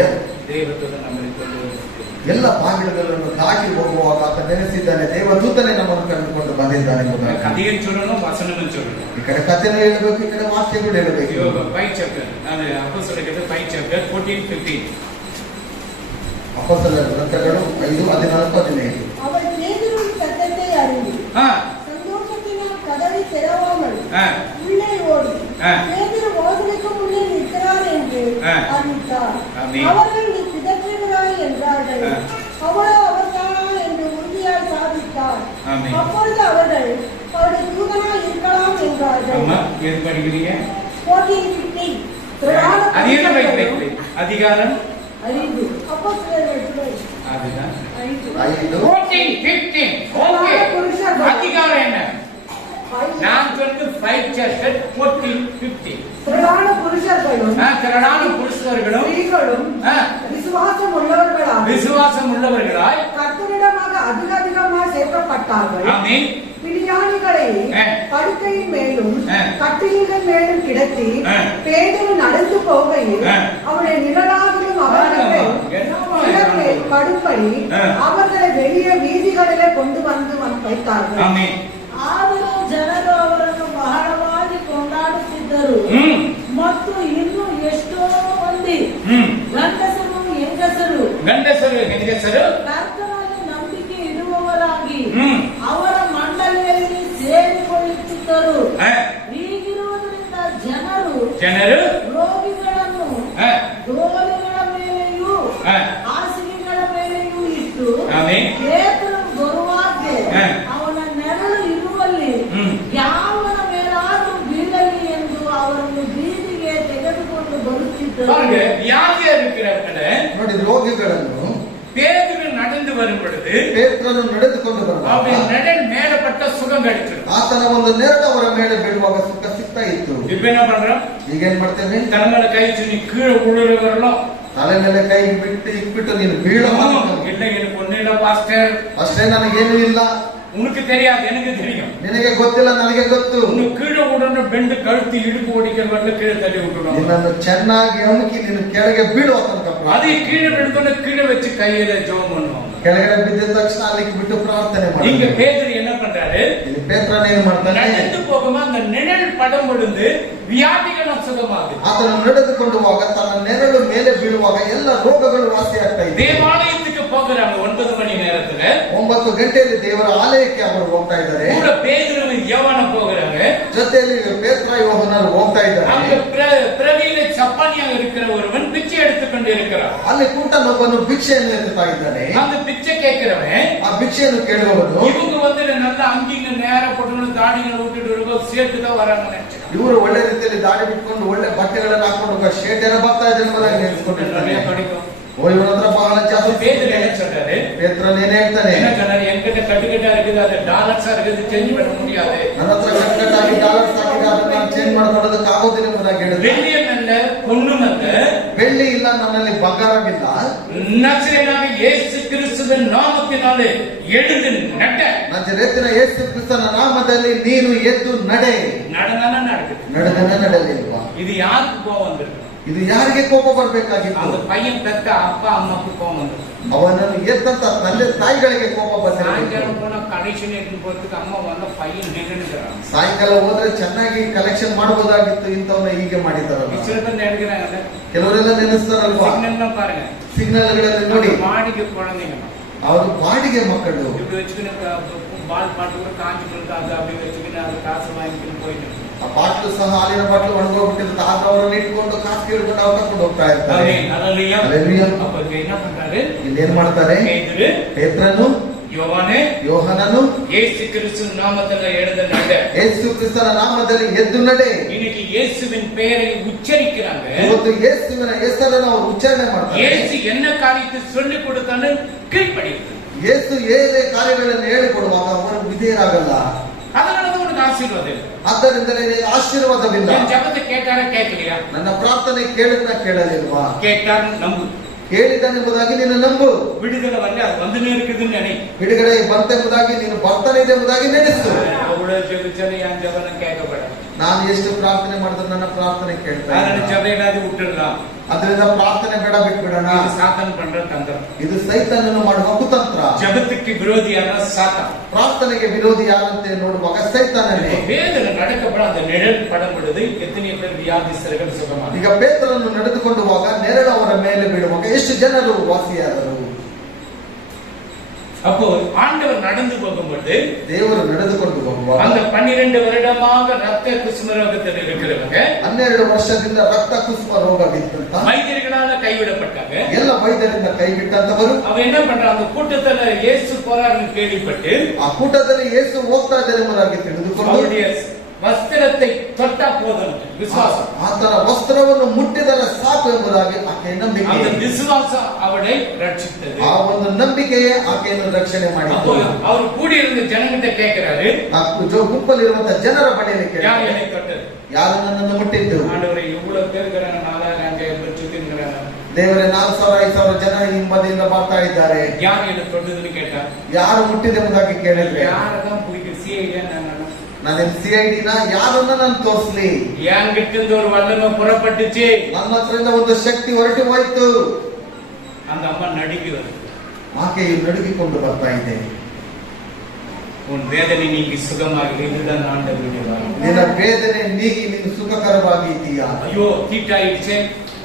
தேவதூதன் நம்மளை கொண்டு வருகிறார். ಎಲ್ಲ ಬಾಗಿಲುಗಳನ್ನು ದಾಟಿ ಹೋಗುವಾಗ ಆತ ನೆನೆಸಿದ್ದಾನೆ, ದೇವದೂತನೇ ನಮ್ಮನ್ನು ಕಂಡುಕೊಂಡು ಬಂದಿದ್ದಾನೆ ಎಂಬುದಾಗಿ. கதையும் சொல்லணும், வசனமும் சொல்லணும். ಈ ಕಡೆ ಕಥೆನೂ ಹೇಳಬೇಕು, ಈ ಕಡೆ ವಾಕ್ಯಗಳು ಹೇಳಬೇಕು. 5 chapter, ನಾನು ಅಪೊಸ್ತಲರ 5 chapter 14-15. ಅಪೊಸ್ತಲರ ಗ್ರಂಥಗಳು 5:14-15. அவள் பேதுருவின் சத்தத்தை அறிந்து சந்தோஷத்தினால் கதவை திறவாமல் உள்ளே ஓடி பேதுரு வாசலுக்கு உள்ளே நிற்கிறார் என்று அறிவித்தார். அவர்கள் நீ பிதற்றுகிறாய் என்றார்கள். அவளோ அவர் தானா என்று உறுதியாய் சாதித்தார். அப்பொழுது அவர்கள் அவருடைய தூதனாய் இருக்கலாம் என்றார்கள். எது படிக்கிறீங்க? 14:15. அதிகாரம் 5. அப்போஸ்தலர்கள் அதுதான் 5. 14-15. ஓகே, அதிகாரம் என்ன? நான் சொல்றது 5 chapter 14-15. திரளான புருஷர்களும் திரளான புருஷர்களும் ஸ்திரீகளும் விசுவாசம் உள்ளவர்களாய் கர்த்தரிடமாக அதிகமாய் சேர்க்கப்பட்டார்கள். ஆமென். பிடியாணிகளை படுக்கையின் மேலும் கட்டில்கள் மேலும் கிடத்தி பேதுரு நடந்து போகையில் அவருடைய நிழலாகவும் அவர்களை படும்படி அவர்களை வெளியே வீதிகளிலே கொண்டு வந்து வைத்தார்கள். ಆದರೂ ಜನರು ಅವರನ್ನು ಬಹಳವಾಗಿ ಕೊಂಡಾಡುತ್ತಿದ್ದರು ಮತ್ತು ಇನ್ನೂ ಎಷ್ಟೋ ಮಂದಿ ಗಂಡಸರು ಕರ್ತನಲ್ಲಿ ನಂಬಿಕೆ ಇಡುವವರಾಗಿ ಅವರ ಮಂಡಳಿಯಲ್ಲಿ ಸೇರಿಕೊಳ್ಳುತ್ತಿದ್ದರು. ಹೀಗಿರುವುದರಿಂದ ಜನರು ರೋಗಿಗಳನ್ನು ಡೋಲಿಗಳ ಹಾಸಿಗೆಗಳ ಮೇಲೆಯೂ ಇಟ್ಟು ಆಮೆನ್. ಪೇತ್ರನು ಬರುವಾಗೆ ಹಾ. ಅವನ ನೆರಳು ಇರುವಲ್ಲಿ ಯಾವನ ಮೇಲಾದರೂ ಬೀಳಲಿ ಎಂದು ಅವರನ್ನು ಬೀದಿಗೆ ತೆಗೆದುಕೊಂಡು ಬರುತ್ತಿದ್ದರು. பாருங்க, வியாதியா இருக்கிறவங்கள ನೋಡಿ, ರೋಗಿಗಳನ್ನು பேதுரு நடந்து வரும் பொழுது ಪೇತ್ರನು ನಡೆದುಕೊಂಡು அவருடைய ಬರುವಾಗ நிழல் மேலப்பட்ட சுகம் கிடைச்சது. ಆತನ ಒಂದು ನೆರಳು ಅವರ ಮೇಲೆ ಬೀಳುವಾಗ ಸುಖ ಸಿಗ್ತಾ ಇತ್ತು. இப்ப என்ன பண்றோம்? ಈಗ ಏನ್ ಮಾಡ್ತೇವೆ? தலைமையில கை சுண்ணி கீழே உழுறவரெல்லாம் ತಲೆ ಮೇಲೆ ಕೈ ಬಿಟ್ಟು ಇಕ್ಬಿಟ್ಟು ನೀನು ಬೀಳೋ இல்ல எனக்கு ஒண்ணு இல்ல பாஸ்டர், ಅಷ್ಟೇ, ನನಗೇನು ಇಲ್ಲ, உனக்கு தெரியாது எனக்கு தெரியும். ನಿನಗೆ ಗೊತ್ತಿಲ್ಲ, ನನಗೆ ಗೊತ್ತು. உனக்கு கீழே உடனே பெண்டு கழுத்து இடுப்பு ஓடிக்கிறவர்கள கீழே தள்ளி விட்டுடும். ನಿನ್ನನ್ನು ಚೆನ್ನಾಗಿ ಅಮುಕಿ ನೀನು ಕೆಳಗೆ ಬೀಳುವ ತನಕ அதே கீழே விழுந்தோட கீழே வச்சு கையில ஜெபம் பண்ணுவாங்க. ಕೆಳಗಡೆ ಬಿದ್ದ ತಕ್ಷಣ ಅಲ್ಲಿ ಬಿಟ್ಟು ಪ್ರಾರ್ಥನೆ இங்க ಮಾಡಿ. பேதுரு என்ன பண்றாரு? ಇಲ್ಲಿ ಪೇತ್ರನ ಏನ್ ಮಾಡ್ತಾನೆ? நடந்து போகுமா அந்த நிழல் படம் விழுந்து வியாதிகளும் சுகமாகுது. ಆತನು ನಡೆದುಕೊಂಡುವಾಗ ತನ್ನ ನೆರಳು ಮೇಲೆ ಬೀಳುವಾಗ ಎಲ್ಲ ರೋಗಗಳು ವಾಸಿಯಾಗ್ತಾ ಇದೆ. தேவாலயத்துக்கு போகிறாங்க 9 மணி நேரத்துல. 9 ಗಂಟೆಯಲ್ಲಿ ದೇವರ ಆಲಯಕ್ಕೆ ಅವರು ಹೋಗ್ತಾ ಇದ್ದಾರೆ. கூட பேதுரு யோவான போகிறாங்க. ಜೊತೆಯಲ್ಲಿ ಪೇತ್ರ ಯೋಹನರು ಹೋಗ್ತಾ அங்க ಇದ್ದಾರೆ. பிரவியில சப்பானியாக இருக்கிற ஒருவன் பிச்சை எடுத்துக்கொண்டு இருக்கிறார். ಅಲ್ಲಿ ಕೂಟನೊಬ್ಬನು ಭಿಕ್ಷೆಯನ್ನು ಎತ್ತುತ್ತಾ ಇದ್ದಾನೆ. அந்த பிச்சை கேட்கிறவன் ಆ ಭಿಕ್ಷೆಯನ್ನು ಕೇಳುವವನು இவங்க வந்து நல்ல அங்கிங்க நேர போட்டு தாடிகளை விட்டுட்டு இருக்கும் சேர்த்து தான் வராங்க நினைச்சேன். ಇವರು ಒಳ್ಳೆ ರೀತಿಯಲ್ಲಿ ದಾಡಿ ಬಿಟ್ಕೊಂಡು ಒಳ್ಳೆ ಬಟ್ಟೆಗಳನ್ನು ಹಾಕೊಂಡು ಶೇಟೆನ ಬರ್ತಾ ಇದ್ದಾರೆ ಎಂಬುದಾಗಿ ನೆನೆಸ್ಕೊಂಡಿರ್ತಾನೆ. ಓ, ಇವನ ಹತ್ರ ಬಹಳ ಜಾಸ್ತಿ. பேதுரு என்ன சொல்றாரு? ಪೇತ್ರನ್ ಏನ್ ಹೇಳ್ತಾನೆ? என்ன சொன்னாரு? என்கிட்ட கட்டுக்கட்டா இருக்குது, அது டாலர்ஸா இருக்குது, சேஞ்ச் பண்ண முடியாது. ನನ್ನ ಹತ್ರ ಕಟ್ಕಟ್ಟಾಗಿ ಡಾಲರ್ಸ್ ಹಾಕಿದ್ರೆ ಅದನ್ನ ನಾನು ಚೇಂಜ್ ಮಾಡ್ಕೊಳ್ಳೋದಕ್ಕೆ ಆಗೋದಿಲ್ಲ ಎಂಬುದಾಗಿ ಹೇಳಿದ್ರು. வெள்ளியமல்ல பொண்ணுமல்ல, ಬೆಳ್ಳಿ ಇಲ್ಲ, ನನ್ನಲ್ಲಿ ಬಂಗಾರವಿಲ್ಲ. நசரேயனாக இயேசு கிறிஸ்துவின் நாமத்தினாலே எழுந்து நட. ನಜರೇತಿನ ಯೇಸು ಕ್ರಿಸ್ತನ ನಾಮದಲ್ಲಿ ನೀನು ಎದ್ದು ನಡೆ. நடந்தானா நடக்குது. ನಡೆದನ ನಡೆಯಲಿಲ್ವಾ? இது யாருக்கு கோவம் வந்திருக்கு? ಇದು ಯಾರಿಗೆ ಕೋಪ ಬರ್ಬೇಕಾಗಿತ್ತು? அந்த பையன் பெத்த அப்பா அம்மாவுக்கு கோவம் வந்திருக்கு. ಅವನನ್ನು ಎದ್ದಂತ ತಂದೆ ತಾಯಿಗಳಿಗೆ ಕೋಪ ಬಂದಿರಬೇಕು. சாயங்காலம் போனா கலெக்ஷன் எடுத்து போறதுக்கு அம்மா வந்த பையன் நின்னுக்கிறான். ಸಾಯಂಕಾಲ ಹೋದ್ರೆ ಚೆನ್ನಾಗಿ ಕಲೆಕ್ಷನ್ ಮಾಡಬಹುದಾಗಿತ್ತು, ಇಂಥವನ್ನ ಹೀಗೆ ಮಾಡಿದಾರಲ್ಲ. சில பேர் நினைக்கிறாங்கல்ல, ಕೆಲವರೆಲ್ಲ ನೆನೆಸ್ತಾರಲ್ವಾ? சிக்னல்னா பாருங்க, ಸಿಗ್ನಲ್ಗಳಲ್ಲಿ ನೋಡಿ, மாடிக்கு குழந்தைங்க ಅವರು ಬಾಡಿಗೆ ಮಕ್ಕಳು இப்படி வச்சுக்கின்னு பால் பாட்டு கூட காஞ்சி கொடுத்தாங்க, அப்படி வச்சுக்கின்னு அது காசு வாங்கிக்கின்னு போயிட்டு ಆ ಬಾಟ್ಲು ಸಹ ಹಾಲಿನ ಬಾಟ್ಲು ಒಣಗೋಗ್ಬಿಟ್ಟಿರುತ್ತೆ. ಆಗ ಅವರನ್ನು ಇಟ್ಕೊಂಡು ಕಾಸು ಕೇಳ್ಕೊಂಡು ಅವ್ರು ಕರ್ಕೊಂಡು ಹೋಗ್ತಾ ಇರ್ತಾರೆ. ஹல்லேலூயா. ಹಲ್ಲೆಲೂಯಾ. அப்ப இங்க என்ன பண்றாரு? ಇಲ್ಲೇನ್ ಮಾಡ್ತಾರೆ? பேதுரு, ಪೇತ್ರನು, யோவானே, ಯೋಹನನು இயேசு கிறிஸ்து நாமத்துல எழுந்த நட. ಯೇಸು ಕ್ರಿಸ್ತನ ನಾಮದಲ್ಲಿ ಎದ್ದು ನಡೆ. இன்னைக்கு இயேசுவின் பெயரை உச்சரிக்கிறாங்க. ಇವತ್ತು ಯೇಸುವಿನ ಹೆಸರನ್ನು ಅವರು ಉಚ್ಚಾರಣೆ ಮಾಡ್ತಾರೆ. இயேசு என்ன காரியத்தை சொல்லி கொடுத்தான்னு கீழ்ப்படியுது. ಯೇಸು ಏನೇ ಕಾರ್ಯಗಳನ್ನು ಹೇಳಿಕೊಡುವಾಗ ಅವರು ವಿಧೇಯರಾಗಲ್ಲ. அதனாலதான் உனக்கு ஆசீர்வாதம் இல்லை. ಆದ್ದರಿಂದಲೇ ಆಶೀರ್ವಾದವಿಲ್ಲ. என் ஜபத்தை கேட்டாரா கேட்கலையா? ನನ್ನ ಪ್ರಾರ್ಥನೆ ಕೇಳಿದ್ನ ಕೇಳಲಿಲ್ವಾ? கேட்டார் நம்பு. ಕೇಳಿದನೆಂಬುದಾಗಿ ನೀನು ನಂಬು. விடுதலை வரல, அது வந்து இருக்குதுன்னு நினை. ಬಿಡುಗಡೆ ಬಂತೆಂಬುದಾಗಿ ನೀನು ಬರ್ತಾನೆ ಇದೆ ಎಂಬುದಾಗಿ ನೆನೆಸು. அவ்வளவு ஜெபிச்சாலும் என் ஜபனம் கேட்கப்படாது. ನಾನು ಎಷ್ಟು ಪ್ರಾರ್ಥನೆ ಮಾಡಿದ್ರು ನನ್ನ ಪ್ರಾರ್ಥನೆ ಕೇಳ್ತಾ அதனால ಇಲ್ಲ. ஜபையிலாது விட்டுடலாம். ಅದರಿಂದ ಪ್ರಾರ್ಥನೆ ಬೇಡ, ಬಿಟ್ಬಿಡೋಣ. இது சாத்தான் பண்ற தந்திரம். ಇದು ಸೈತಾನನು ಮಾಡುವ ಕುತಂತ್ರ. ஜபத்துக்கு விரோதியான சாத்தான். ಪ್ರಾರ್ಥನೆಗೆ ವಿರೋಧಿ ಯಾರಂತೆ ನೋಡುವಾಗ ಸೈತಾನನೇ. வேதனை நடக்கப்பட அந்த நிழல் படம் விடுது. எத்தனை பேர் வியாதிஸ்தர்கள் சுகமாக. ಈಗ ಪೇತ್ರನನ್ನು ನಡೆದುಕೊಂಡುವಾಗ ನೆರಳು ಅವರ ಮೇಲೆ ಬೀಳುವಾಗ ಎಷ್ಟು ಜನರು ವಾಸಿಯಾದರು? அப்போ ஆண்டவர் நடந்து போகும்போது ದೇವರು ನಡೆದುಕೊಂಡು ಹೋಗುವಾಗ அந்த 12 வருடமாக ரத்த குஷ்மரோகத்தில் இருக்கிறவங்க 12 ವರ್ಷದಿಂದ ರಕ್ತ ಕುಸುಮ ರೋಗವಿತ್ತಂತ வைத்தியர்களால கைவிடப்பட்டாங்க. ಎಲ್ಲ ವೈದ್ಯರಿಂದ ಕೈ ಬಿಟ್ಟಂತವರು அவ என்ன பண்றாங்க? அந்த கூட்டத்துல இயேசு போறாருன்னு கேள்விப்பட்டு ಆ ಕೂಟದಲ್ಲಿ ಯೇಸು ಹೋಗ್ತಾ ಇದ್ದಾರೆ ಎಂಬುದಾಗಿ ತಿಳಿದುಕೊಂಡು அவருடைய ವಸ್ತ್ರத்தை ತೊಟ್ಟಾ போதும் விசுவாசம். ಆತನ ವಸ್ತ್ರವನ್ನು ಮುಟ್ಟಿದರೆ ಸಾಕು ಎಂಬುದಾಗಿ ಆಕೆಯ ನಂಬಿಕೆ. அந்த விசுவாசம் அவளை ரட்சித்தது. ಆ ಒಂದು ನಂಬಿಕೆಯೇ ಆಕೆಯನ್ನು ರಕ್ಷಣೆ அப்போ ಮಾಡಿತು. அவர் கூடி இருந்த ஜனங்கிட்ட கேட்கிறாரு, ಆ ಗುಂಪಲ್ಲಿರುವಂತಹ ಜನರ ಬಳಿಯಲ್ಲಿ யார் ಕೇಳ್ತಾರೆ, என்னை தொட்டது? ಯಾರು ನನ್ನನ್ನು ಮುಟ್ಟಿದ್ದು? ஆண்டவரை இவ்வளவு பேர் இருக்கிறாங்க, 4000 பேர் சுத்திங்கிறாங்க, ದೇವರೇ 4000-5000 ಜನ ಹಿಂಬದಿಯಿಂದ ಬರ್ತಾ ಇದ್ದಾರೆ, யார் என்னை தொட்டதுன்னு கேட்டா, ಯಾರು ಮುಟ್ಟಿದೆ ಎಂಬುದಾಗಿ ಕೇಳಿದ್ರೆ யாரதான் பிடிக்கும் சிஐடியா? ನಾನು CID ಯಾರನ್ನ ನಾನು ತೋರಿಸ್ಲಿ? என்கிட்ட இருந்து ஒரு வல்லமை புறப்பட்டுச்சு. ನನ್ನ ಹತ್ರದಿಂದ ಒಂದು ಶಕ್ತಿ ಹೊರಟು ಹೋಯ್ತು. அந்த அம்மா நடுங்கி வருது. ಆಕೆಯು ನಡುಗಿಕೊಂಡು ಬರ್ತಾ ಇದೆ. உன் வேதனை நீங்கி சுகமாக இதுதான் ஆண்டவருடைய வாக்கு. ನಿನ್ನ ವೇದನೆ ನೀಗಿ ನೀನು ಸುಖಕರವಾಗಿ ಇದೀಯಾ? ஐயோ தீட்டாயிடுச்சே,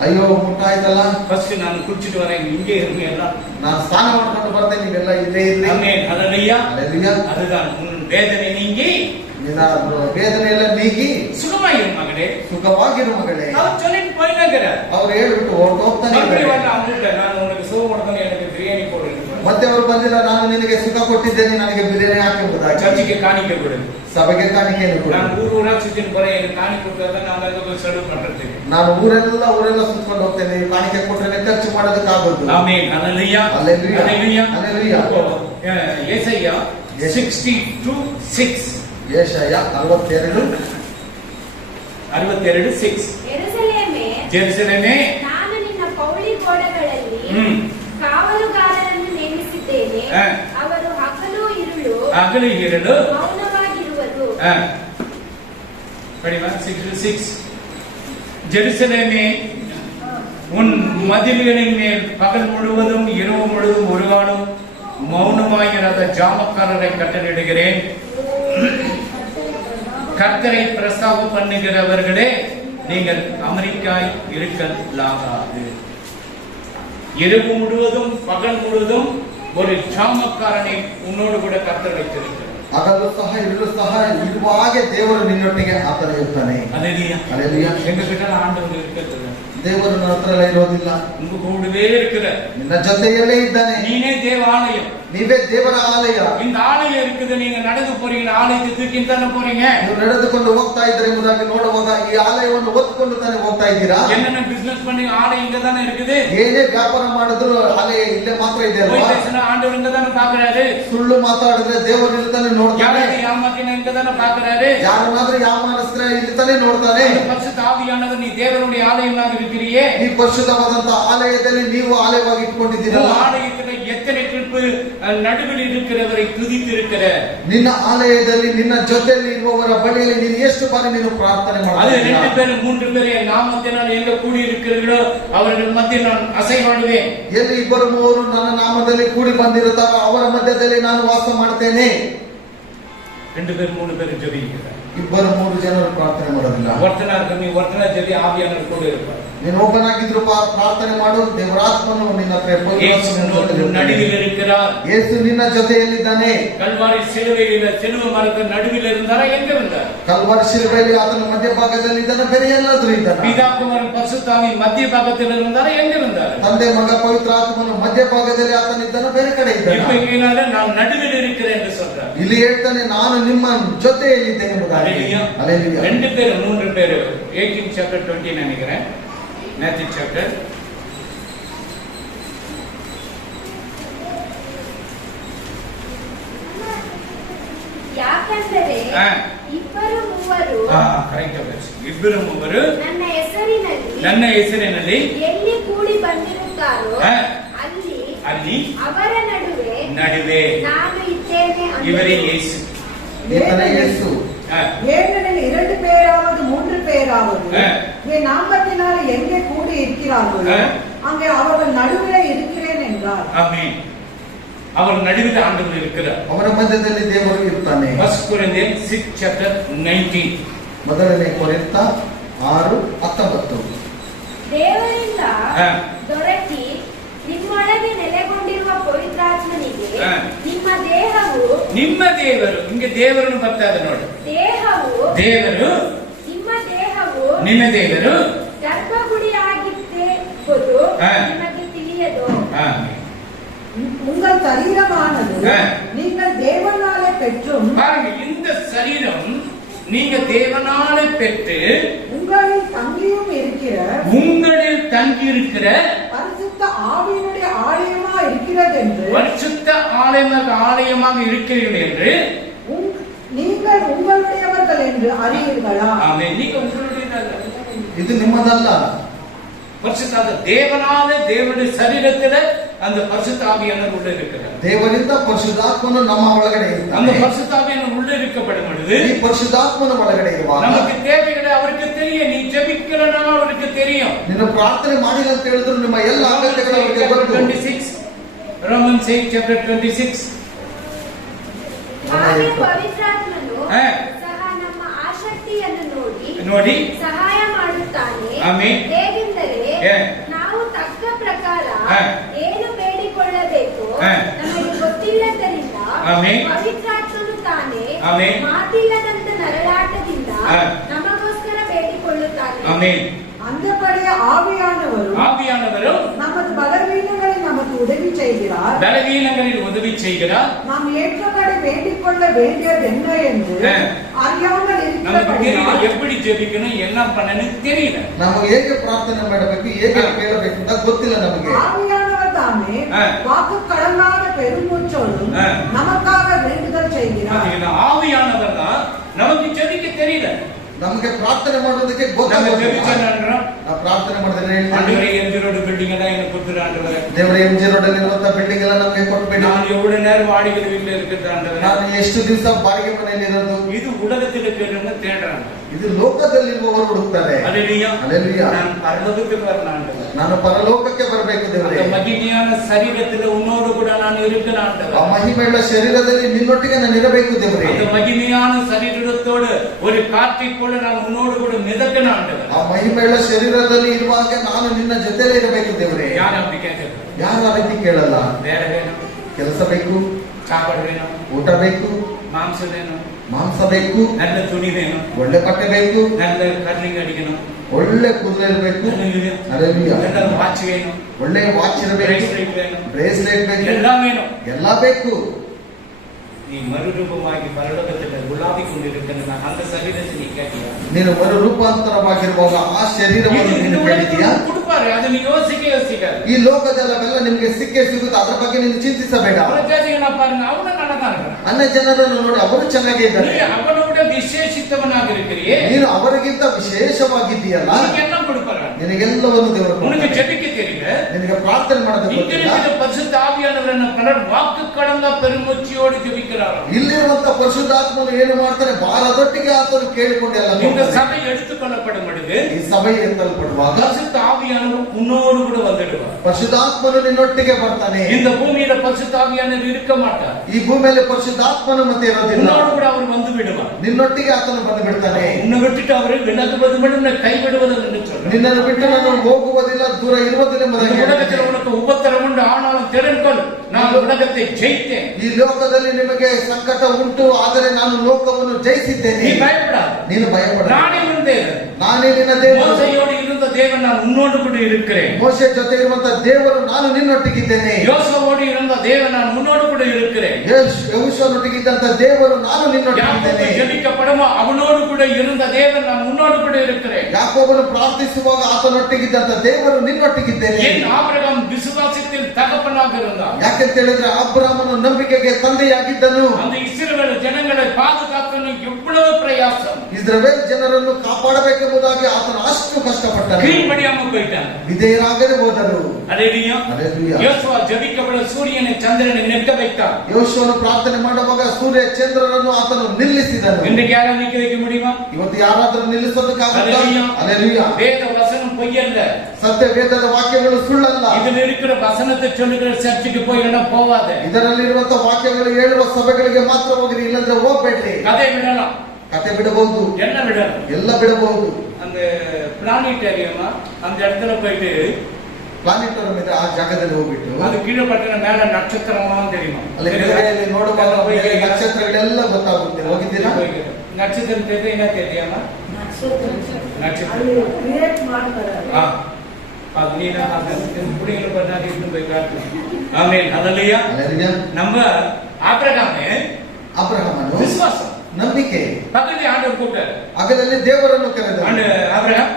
ಅಯ್ಯೋ ಮುಟ್ಟಾಯ್ತಲ್ಲ, ஃபர்ஸ்ட் நான் குடிச்சிட்டு வரேன், இங்கே இருங்க எல்லாம். ನಾನು ಸ್ನಾನ ಮಾಡ್ಕೊಂಡು ಬರ್ತೇನೆ, ನೀವೆಲ್ಲ ಇಲ್ಲೇ ಇರ್ಲಿ. ஆமென். ஹல்லேலூயா. ಹಲ್ಲೆಲೂಯಾ. அதுதான் உன் வேதனை நீங்கி ನಿನ್ನ ವೇದನೆ ಎಲ್ಲ ನೀಗಿ சுகமாயிரு மகளே. ಸುಖವಾಗಿರು ಮಗಳೇ. அவர் சொல்லிட்டு போயினாங்கிறார். ಅವ್ರು ಹೇಳ್ಬಿಟ್ಟು ಹೋಗ್ತಾನೆ மறுபடியும் வந்து அவங்கள்ட்ட நான் உனக்கு சுகம் கொடுத்தேன், எனக்கு பிரியாணி போடு. ಮತ್ತೆ ಅವರು ಬಂದಿಲ್ಲ, ನಾನು ನಿನಗೆ ಸುಖ ಕೊಟ್ಟಿದ್ದೇನೆ, ನನಗೆ ಬಿರಿಯಾನಿ ಹಾಕಿ ಎಂಬುದಾಗಿ. சர்ச்சுக்கு காணிக்கை கொடு, ಸಭೆಗೆ ಕಾಣಿಕೆಯನ್ನು ಕೊಡು. நான் ஊரா சுத்தின்னு போறேன், எனக்கு காணிக்கை கொடுத்தா நான் ಅದಕ್ಕೆ ಸೆಟಲ್ பண்றதுக்கு. ನಾನು ಊರೆಲ್ಲ ಸುತ್ಕೊಂಡು ಹೋಗ್ತೇನೆ, ನೀವು ಕಾಣಿಕೆ ಕೊಟ್ಟರೆ ಖರ್ಚು ಮಾಡೋದಕ್ಕಾಗೋದು. Amen. Hallelujah. Hallelujah. Hallelujah. Hallelujah. ಯೆಶಾಯ 62:6. ಯೆಶಾಯ 62:6. ಯೆರೂಸಲೇಮೇ, ನಾನು ನಿನ್ನ ಪೌಳಿ ಗೋಡೆಗಳಲ್ಲಿ ಕಾವಲುಗಾರರನ್ನು ನೇಮಿಸಿದ್ದೇನೆ. ಅವರು ಹಗಲು ಇರುಳು ಮೌನವಾಗಿರುವರು. படிமா 66. ஜெருசலேமே, உன் மதில்களின் மேல் பகல் முழுவதும் இரவு முழுவதும் ஒரு காலம் மௌனமாயிராத ஜாமக்காரரை கட்டளையிடுகிறேன். கர்த்தரை பிரஸ்தாபம் பண்ணுகிறவர்களே, நீங்கள் அமெரிக்காய் இருக்கலாகாது. இரவு முழுவதும் பகல் முழுவதும் ஒரு ஜாமக்காரனை உன்னோடு கூட கர்த்தர் வைத்திருக்கிறார். ಹಗಲು ಸಹ ಇರುಳು ಸಹ ಇರುವ ಹಾಗೆ ದೇವರು ನಿನ್ನೊಟ್ಟಿಗೆ ಆತನ ಇರ್ತಾನೆ. ஹல்லேலூயா. ಹಲ್ಲೆಲೂಯಾ. எங்க கிட்ட ஆண்டவர் இருக்கிறது, ದೇವರು ನನ್ನ ಹತ್ರ ಎಲ್ಲ ಇರೋದಿಲ್ಲ, உங்க கூடவே இருக்கிற. ನಿನ್ನ ಜೊತೆಯಲ್ಲೇ ಇದ್ದಾನೆ. நீனே தேவாலயம். ನೀವೇ ದೇವರ ಆಲಯ. இந்த ஆலயம் இருக்குது, நீங்க நடந்து போறீங்க, ஆலயத்தை தூக்கி தானே போறீங்க. ನೀವು ನಡೆದುಕೊಂಡು ಹೋಗ್ತಾ ಇದ್ರೆ ಎಂಬುದಾಗಿ ನೋಡುವಾಗ ಈ ಆಲಯವನ್ನು ಹೊತ್ತುಕೊಂಡು ತಾನೇ ಹೋಗ್ತಾ ಇದ್ದೀರಾ. என்னென்ன பிசினஸ் பண்ணி ஆலயம் இங்க தானே இருக்குது. ಏನೇ ವ್ಯಾಪಾರ ಮಾಡಿದ್ರು ಆಲಯ ಇಲ್ಲೇ ಮಾತ್ರ ಇದೆ ಅಲ್ವಾ. போய் பேசினா ஆண்டவர் இங்க தானே பாக்குறாரு. ಸುಳ್ಳು ಮಾತಾಡಿದ್ರೆ ದೇವರು ಇಲ್ಲಿ ತಾನೇ ನೋಡ್ತಾನೆ. யாராவது ஏமாத்தினா இங்க தானே பாக்குறாரு. ಯಾರನ್ನಾದ್ರೂ ಯಾಮಾರಿಸಿದ್ರೆ ಇಲ್ಲಿ ತಾನೇ ನೋಡ್ತಾನೆ. பரிசுத்த ஆவியானவர், நீ தேவனுடைய ஆலயமாக இருக்கிறியே. ಈ ಪರಿಶುದ್ಧವಾದಂತಹ ಆಲಯದಲ್ಲಿ ನೀವು ಆಲಯವಾಗಿ ಇಟ್ಕೊಂಡಿದ್ದೀರಲ್ಲ. ஆலயத்துல எத்தனை ட்ரிப்பு நடுவில் இருக்கிறவரை துதித்திருக்கிற. ನಿನ್ನ ಆಲಯದಲ್ಲಿ ನಿನ್ನ ಜೊತೆಯಲ್ಲಿ ಇರುವವರ ಬಳಿಯಲ್ಲಿ ನೀನು ಎಷ್ಟು ಬಾರಿ ನೀನು ಪ್ರಾರ್ಥನೆ அது ಮಾಡಿದ್ದೀಯ. 2 பேர் 3 பேர் என் நாமத்தினால் எங்க கூடி இருக்கிறீர்களோ அவர்கள் மத்தியில் நான் அசைவாடுவேன். ಎಲ್ಲಿ ಇಬ್ಬರು ಮೂವರು ನನ್ನ ನಾಮದಲ್ಲಿ ಕೂಡಿ ಬಂದಿರುತ್ತಾರೋ ಅವರ ಮಧ್ಯದಲ್ಲಿ ನಾನು ವಾಸ ಮಾಡ್ತೇನೆ. 2 பேர் 3 பேர் ஜெபிக்கிறார். ಇಬ್ಬರು ಮೂರು ಜನರು ಪ್ರಾರ್ಥನೆ ಮಾಡೋದಿಲ್ಲ. ஒருத்தனா இருக்க, நீ ஒருத்தனா ஜெபி, ஆவியானவர் கூட இருப்பார். ನೀನು ಒಬ್ಬನಾಗಿದ್ರು ಪ್ರಾರ್ಥನೆ ಮಾಡು, ದೇವರಾತ್ಮನು ನಿನ್ನ நடுவில் இருக்கிறார். ಯೇಸು ನಿನ್ನ ಜೊತೆಯಲ್ಲಿದ್ದಾನೆ. கல்வாரி சிலுவை மரத்து நடுவில் இருந்தாரா, எங்க இருந்தார்? ಕಲ್ವಾರಿ ಶಿಲುಬೆಯಲ್ಲಿ ಆತನ ಮಧ್ಯಭಾಗದಲ್ಲಿ ಇದ್ದಾನೆ, ಬೇರೆ ಎಲ್ಲಾದ್ರೂ ಇದ್ದಾನೆ. பிதா குமாரன் பரிசுத்தாவி மத்திய பாகத்தில் இருந்தாரா, எங்க இருந்தார்? ತಂದೆ ಮಗ ಪವಿತ್ರ ಆತ್ಮನು ಮಧ್ಯಭಾಗದಲ್ಲಿ ಆತನಿದ್ದಾನೆ, ಬೇರೆ ಕಡೆ இப்ப ಇದ್ದಾನೆ. நான் நடுவில் இருக்கிறேன் என்று சொல்றார். ಇಲ್ಲಿ ಹೇಳ್ತಾನೆ, ನಾನು ನಿಮ್ಮ ಜೊತೆಯಲ್ಲಿದ್ದೇನೆ ಎಂಬುದಾಗಿ. ಹಲ್ಲೆಲೂಯಾ. 2 பேர் 3 பேர் 18 chapter 20 நினைக்கிறேன். Matthew chapter. ಯಾಕಂದರೆ ಇಬ್ಬರು ಮೂವರು ನನ್ನ ಹೆಸರಿನಲ್ಲಿ ಎಲ್ಲಿ ಕೂಡಿ ಬಂದಿರುತ್ತಾರೋ ಅಲ್ಲಿ ಅವರ ನಡುವೆ ನಾನು ಇದ್ದೇನೆ. ಇವರೇ ಯೇಸು. ಯೇಸು. ஏனெனில் 2 பேராவது 3 பேராவது என் நாமத்தினால எங்கே கூடி இருக்கிறார்களோ அங்கே அவர்கள் நடுவிலே இருக்கிறேன் என்றார். ஆமென். அவர் நடுவில் ஆண்டவர் இருக்கிறார். ಅವರ ಮಧ್ಯದಲ್ಲಿ ದೇವರು ಇರ್ತಾನೆ. 1 Corinthians 6 chapter 19. ಮೊದಲನೇ ಕೊರಿಂಥ 6:19. ದೇವರಿಂದ ದೊರಕಿ ನಿಮ್ಮೊಳಗೆ ನೆಲೆಗೊಂಡಿರುವ ಪವಿತ್ರಾತ್ಮನಿಗೆ ನಿಮ್ಮ ದೇವರು இங்க தேவர்னு ಬರ್ತಾದೆ ನೋಡಿ. ದೇವರು ನಿಮ್ಮ ದೇವರು ಗರ್ಭಗುಡಿಯಾಗಿದ್ದೆಂಬುದು ನಿಮಗೆ ತಿಳಿಯದು. உங்கள் சரீரமானது நீங்கள் தேவனாலே பெற்றும், பாருங்க, இந்த சரீரம் நீங்க தேவனாலே பெற்று உங்களில் தங்கி இருக்கிற பரிசுத்த ஆவியினுடைய ஆலயமா இருக்கிறது என்று, பரிசுத்த ஆலயமாக இருக்கிறீர்கள் என்று நீங்கள் உங்களுடையவர்கள் என்று அறிவீர்களா? ஆமென். நீங்க உங்களுடையவர்கள். இது நிம்மதல்ல. பரிசுத்த தேவனால தேவனுடைய சரீரத்துல அந்த பரிசுத்த ஆவியானவர் உள்ள இருக்கிறார். ದೇವರಿಂದ ಪರಿಶುದ್ಧಾತ್ಮನು ನಮ್ಮ ಒಳಗಡೆ ಇದ್ದಾನೆ. அந்த பரிசுத்த ஆவியானவர் உள்ள இருக்கப்படும் பொழுது ಈ ಪರಿಶುದ್ಧಾತ್ಮನ ಒಳಗಡೆ ಇರುವಾಗ நமக்கு தேவைகளை அவருக்கு தெரியும். நீ ஜெபிக்கிறனா அவருக்கு தெரியும். ನೀನು ಪ್ರಾರ್ಥನೆ ಮಾಡಿಲ್ಲ ಅಂತ ಹೇಳಿದ್ರು ನಿಮ್ಮ ಎಲ್ಲ ಅಗತ್ಯಗಳು ಅವರಿಗೆ ಗೊತ್ತು. 26 Romans 8 chapter 26. ಹಾಗೆ ಪವಿತ್ರಾತ್ಮನು ಸಹ ನಮ್ಮ ಆಸಕ್ತಿಯನ್ನು ನೋಡಿ ಸಹಾಯ ಮಾಡುತ್ತಾನೆ. ಆಮೆನ್. ಹೇಗೆಂದರೆ ನಾವು ತಕ್ಕ ಪ್ರಕಾರ ಏನು ಬೇಡಿಕೊಳ್ಳಬೇಕು ನಮಗೆ ಗೊತ್ತಿಲ್ಲದರಿಂದ ಪವಿತ್ರಾತ್ಮನು ತಾನೇ ಮಾತಿಲ್ಲದಂತ ನಮಗೋಸ್ಕರ ಬೇಡಿಕೊಳ್ಳುತ್ತಾನೆ. ಆಮೆನ್. அந்தபடிய ஆவியானவரும் நமது பலவீனங்களில் நமக்கு உதவி செய்கிறார். பலவீனங்களில் உதவி செய்கிறார். நாம் ஏற்றபடி வேண்டிக் கொள்ள வேண்டியது என்ன என்று அறியாமல் இருக்கிறபடியால் எப்படி ஜெபிக்கணும் என்ன பண்ணணும் தெரியல. ನಾವು ಹೇಗೆ ಪ್ರಾರ್ಥನೆ ಮಾಡಬೇಕು ಹೇಗೆ ಕೇಳಬೇಕು ಅಂತ ಗೊತ್ತಿಲ್ಲ ನಮಗೆ. ஆவியானவர் தாமே வாக்கு கடங்காத பெருமூச்சோடும் நமக்காக வேண்டுதல் செய்கிறார். ஆவியானவர் தான் நமக்கு ஜெபிக்க தெரியல. ನಮಗೆ ಪ್ರಾರ್ಥನೆ ಮಾಡೋದಕ್ಕೆ ಗೊತ್ತಾಗಲ್ಲ. ಪ್ರಾರ್ಥನೆ ಮಾಡಿದ್ರೆ ಆಂಡವರೇ ಎಂಜಿ ರೋಡ್ ಬಿಲ್ಡಿಂಗ್ ಎಲ್ಲ ಏನು ಕೊಡ್ತೀರ ಆಂಡವರೇ? ದೇವರೇ ಎಂಜಿ ರೋಡ್ ಅಲ್ಲಿ ಇರುವಂತ ಬಿಲ್ಡಿಂಗ್ ಎಲ್ಲ ನಮಗೆ ಕೊಟ್ಬಿಡಿ. ನಾನು ಎவ்வளவு நேரம் வாடகை வீட்டில் இருக்கிறது ஆண்டவரே? ನಾನು ಎಷ್ಟು ದಿವಸ ಬಾಡಿಗೆ ಮನೆಯಲ್ಲಿ ಇರೋದು? ಇದು ಉலகத்தில் இருக்கிறவங்க தேடுறாங்க. ಇದು ಲೋಕದಲ್ಲಿರುವವರು ಹುಡುಕ್ತಾರೆ. ஹல்லேலூயா. ஹல்லேலೂயா. ನಾನು ಪರಲೋಕಕ್ಕೆ ಬರணும் ಆಂಡವರೇ. ನಾನು ಪರಲೋಕಕ್ಕೆ ಬರಬೇಕು ದೇವರೇ. அந்த மகிமையான சரீரத்தில் உன்னோடு கூட நான் இருக்கணும் ஆண்டவரೇ. ಆ ಮಹಿಮೆಯುಳ್ಳ ಶರೀರದಲ್ಲಿ ನಿನ್ನೊಟ್ಟಿಗೆ ನಾನು ಇರಬೇಕು ದೇವರೇ. அந்த மகிமையான சரீரத்தோடு ஒரு காற்றை போல நான் உன்னோடு கூட மிதக்கணும் ஆண்டவரே. ಆ ಮಹಿಮೆಯುಳ್ಳ ಶರೀರದಲ್ಲಿ ಇರುವಾಗ ನಾನು ನಿನ್ನ ಜೊತೆಲೇ ಇರಬೇಕು ದೇವರೇ. ಯಾರು அப்படி கேட்கறது? ಯಾರು ಆ ರೀತಿ ಕೇಳಲ್ಲ. ಬೇರೆ ವೇನು ಕೆಲಸ ಬೇಕು, சாப்பாடு வேணும், ಊಟ ಬೇಕು, ಮಾಂಸ வேணும், ಮಾಂಸ ಬೇಕು, நல்ல துணಿ வேணும், ಒಳ್ಳೆ ಬಟ್ಟೆ ಬೇಕು, நல்ல கர்லிங் அடிக்கணும், ಒಳ್ಳೆ ಕೂದಲು ಇರಬೇಕು, ஹல்லேலூயா, நல்ல வாட்ச் வேணும், ಒಳ್ಳೆ ವಾಚ್ ಇರಬೇಕು, ಬ್ರೇಸ್ಲೆಟ್ வேணும், ಬ್ರೇಸ್ಲೆಟ್ ಬೇಕು, எல்லாம் வேணும். ಎಲ್ಲ ಬೇಕು. நீ மறுரூபமாகி பரலோகத்தில் உலாவிக் கொண்டிருக்கிற அந்த சரீரத்தை நீ கேட்டியா? ನೀನು ಮರು ರೂಪಾಂತರವಾಗಿರುವಾಗ ಆ ಶರೀರವನ್ನು ನೀನು ಕೇಳಿದೀಯಾ? கொடுப்பாரு, அதை நீ யோசிக்க. ಈ ಲೋಕದೆಲ್ಲವೆಲ್ಲ ನಿಮಗೆ ಸಿಕ್ಕೇ ಸಿಗುತ್ತೆ, ಅದರ ಬಗ್ಗೆ ನೀನು ಚಿಂತಿಸಬೇಡ. அவனை ஜாதிகளை பாருங்க, அவனும் நல்லா தான் இருக்கிறான். ಅನ್ಯ ಜನರನ್ನು ನೋಡಿ ಅವರು ಚೆನ್ನಾಗೇ ಇದ್ದಾರೆ. நீ அவனோட விசேஷித்தவனாக இருக்கிறியே, ನೀನು ಅವರಿಗಿಂತ ವಿಶೇಷವಾಗಿದ್ದೀಯಲ್ಲ. உனக்கு என்ன கொடுப்பாரு? ನಿನಗೆಲ್ಲವನ್ನು ದೇವರು உனக்கு ಕೊಡ್ತಾನೆ. ஜெபிக்க தெரியல, ನಿನಗೆ ಪ್ರಾರ್ಥನೆ ಮಾಡೋದು இங்க ಗೊತ್ತಿಲ್ಲ. இருக்கிற பரிசுத்த ஆவியானவரನ್ನ பலர் வாக்கு கடந்த பெருமூச்சியோடு ஜெபிக்கிறார். ಇಲ್ಲಿರುವಂತ ಪರಿಶುದ್ಧಾತ್ಮನು ಏನು ಮಾಡ್ತಾನೆ, ಭಾರದೊಟ್ಟಿಗೆ ಆತನು ಕೇಳಿಕೊಂಡು ಎಲ್ಲ இந்த ನೋಡ್ತಾನೆ. சபை எடுத்துக்கொள்ளப்படும் பொழுது ಈ ಸಭೆ ಎತ್ತಲ್ಪಡುವಾಗ பரிசுத்த ஆவியானவர் உன்னோடு கூட வந்துடுவார். ಪರಿಶುದ್ಧಾತ್ಮನು ನಿನ್ನೊಟ್ಟಿಗೆ ಬರ್ತಾನೆ. இந்த பூமியில பரிசுத்த ஆவியானவர் இருக்க மாட்டார். ಈ ಭೂಮಿಯಲ್ಲಿ ಪರಿಶುದ್ಧಾತ್ಮನು ಮತ್ತೆ ಇರೋದಿಲ್ಲ. உன்னோடு கூட அவர் வந்து விடுவார். ನಿನ್ನೊಟ್ಟಿಗೆ ಆತನು ಬಂದು ಬಿಡ್ತಾನೆ. உன்னை விட்டுட்டு அவரை விலகுவது மட்டும் கைவிடுவது என்று சொல்றார். ನಿನ್ನನ್ನು ಬಿಟ್ಟು ನಾನು ಹೋಗುವುದಿಲ್ಲ, ದೂರ ಇರುವುದಿಲ್ಲ ಎಂಬುದಾಗಿ இந்த உலகத்தில் ಹೇಳ್ತಾನೆ. உனக்கு உபத்திரம் உண்டு, ஆனாலும் திறன்கொள், நான் உலகத்தை ஜெயித்தேன். ಈ ಲೋಕದಲ್ಲಿ ನಿಮಗೆ ಸಂಕಟ ಉಂಟು, ಆದರೆ ನಾನು ಲೋಕವನ್ನು ಜಯಿಸಿದ್ದೇನೆ. நீ பயப்படாத, ನೀನು ಭಯಪಡ. நானே உன் தேவன். ನಾನೇ ನಿನ್ನ ದೇವರು. மோசையோடு இருந்த தேவன் நான் உன்னோடு கூட இருக்கிறேன். ಮೋಶೆ ಜೊತೆ ಇರುವಂತ ದೇವರು ನಾನು ನಿನ್ನೊಟ್ಟಿಗಿದ್ದೇನೆ. யோசுவாவோடு இருந்த தேவன் நான் உன்னோடு கூட இருக்கிறேன். ಯೆಹೋವನೊಟ್ಟಿಗಿದ್ದಂತ ದೇವರು ನಾನು ನಿನ್ನೊಟ್ಟಿಗಿದ್ದೇನೆ. யாக்கோபு ஜெபிக்கப்படமோ அவனோடு கூட இருந்த தேவன் நான் உன்னோடு கூட இருக்கிறேன். ಯಾಕೋಬನು ಪ್ರಾರ್ಥಿಸುವಾಗ ಆತನೊಟ್ಟಿಗಿದ್ದಂತ ದೇವರು ನಿನ್ನೊಟ್ಟಿಗಿದ್ದೇನೆ. ஏன் ஆபிரகாம் விசுவாசத்தில் தகப்பனாக இருந்தான்? ಯಾಕೆಂತ ಹೇಳಿದ್ರೆ ಅಬ್ರಹಾಮನು ನಂಬಿಕೆಗೆ ತಂದೆಯಾಗಿದ್ದನು. அந்த இஸ்ரவேல் ஜனங்களை பாதுகாக்கணும் எவ்வளவு பிரயாசம். ಇಸ್ರಾಯೇಲ್ ಜನರನ್ನು ಕಾಪಾಡಬೇಕೆಂಬುದಾಗಿ ಆತನು ಅಷ್ಟು ಕಷ್ಟಪಟ್ಟನು. கீழ்ப்படியாம போயிட்டான். ವಿಧೇಯರಾಗದೆ ಹೋದರು. அல்லேலூயா. ಹಲ್ಲೆಲೂಯಾ. யோசுவா ஜெபிக்கப்பட சூரியனை சந்திரனை நிற்க வைத்தான். ಯೋಶುವನು ಪ್ರಾರ್ಥನೆ ಮಾಡುವಾಗ ಸೂರ್ಯ ಚಂದ್ರರನ್ನು ಆತನು ನಿಲ್ಲಿಸಿದನು. இன்றைக்கு யாரை நிக்க வைக்க முடியுமா? ಇವತ್ತು ಯಾರಾದರೂ ನಿಲ್ಲಿಸೋದಕ್ಕಾಗುತ್ತಾ? ಹಲ್ಲೆಲೂಯಾ. ಹಲ್ಲೆಲೂಯಾ. வேத வசனம் பொய்யல்ல. ಸತ್ಯ ವೇದದ ವಾಕ್ಯಗಳು ಸುಳ್ಳಲ್ಲ. இதில் இருக்கிற வசனத்தை சொல்லுகிற சர்ச்சுக்கு போய் போவாத. ಇದರಲ್ಲಿರುವಂತ ವಾಕ್ಯಗಳು ಹೇಳುವ ಸಭೆಗಳಿಗೆ ಮಾತ್ರ ಹೋಗಿರಿ, ಇಲ್ಲಂದ್ರೆ ಹೋಗ್ಬೇಡ್ರಿ. கதை விடலாம், ಕತೆ ಬಿಡಬಹುದು, என்ன விடலாம்? ಎಲ್ಲ ಬಿಡಬಹುದು. அந்த பிளானிட்டேரியமா அந்த இடத்துல போயிட்டு ಪ್ಲಾನೆಟೋರಿಯಂ ಇದೆ, ಆ ಜಾಗದಲ್ಲಿ ಹೋಗ್ಬಿಟ್ಟು அது கீழே பட்டின மேல நட்சத்திரம்லாம் தெரியுமா? ಅಲ್ಲಿ ಕೆಳಗಡೆ ನೋಡುವಾಗ ಮೇಲೆ ನಕ್ಷತ್ರಗಳೆಲ್ಲ ಗೊತ್ತಾಗುತ್ತೆ. ಹೋಗಿದ್ದೀರಾ? நட்சத்திரம் தெரியுது, என்ன தெரியாமா? நட்சத்திரம் ಕ್ರಿಯೇಟ್ ಮಾಡ್ತಾರೆ. அது நீ தான் அந்த புடிங்களை பண்ணாடி இருந்து போய் காட்டு. ஆமென். ஹல்லேலூயா. ಹಲ್ಲೆಲೂಯಾ. நம்ம ஆபிரகாமே ಅಬ್ರಹಾಮನು விசுவாசம், ನಂಬಿಕೆ, பக்கத்துல ஆண்டவர் கூப்பிட்டாரு. ಆಗದಲ್ಲಿ ದೇವರನ್ನು ಕರೆದನು. ஆபிரகாம்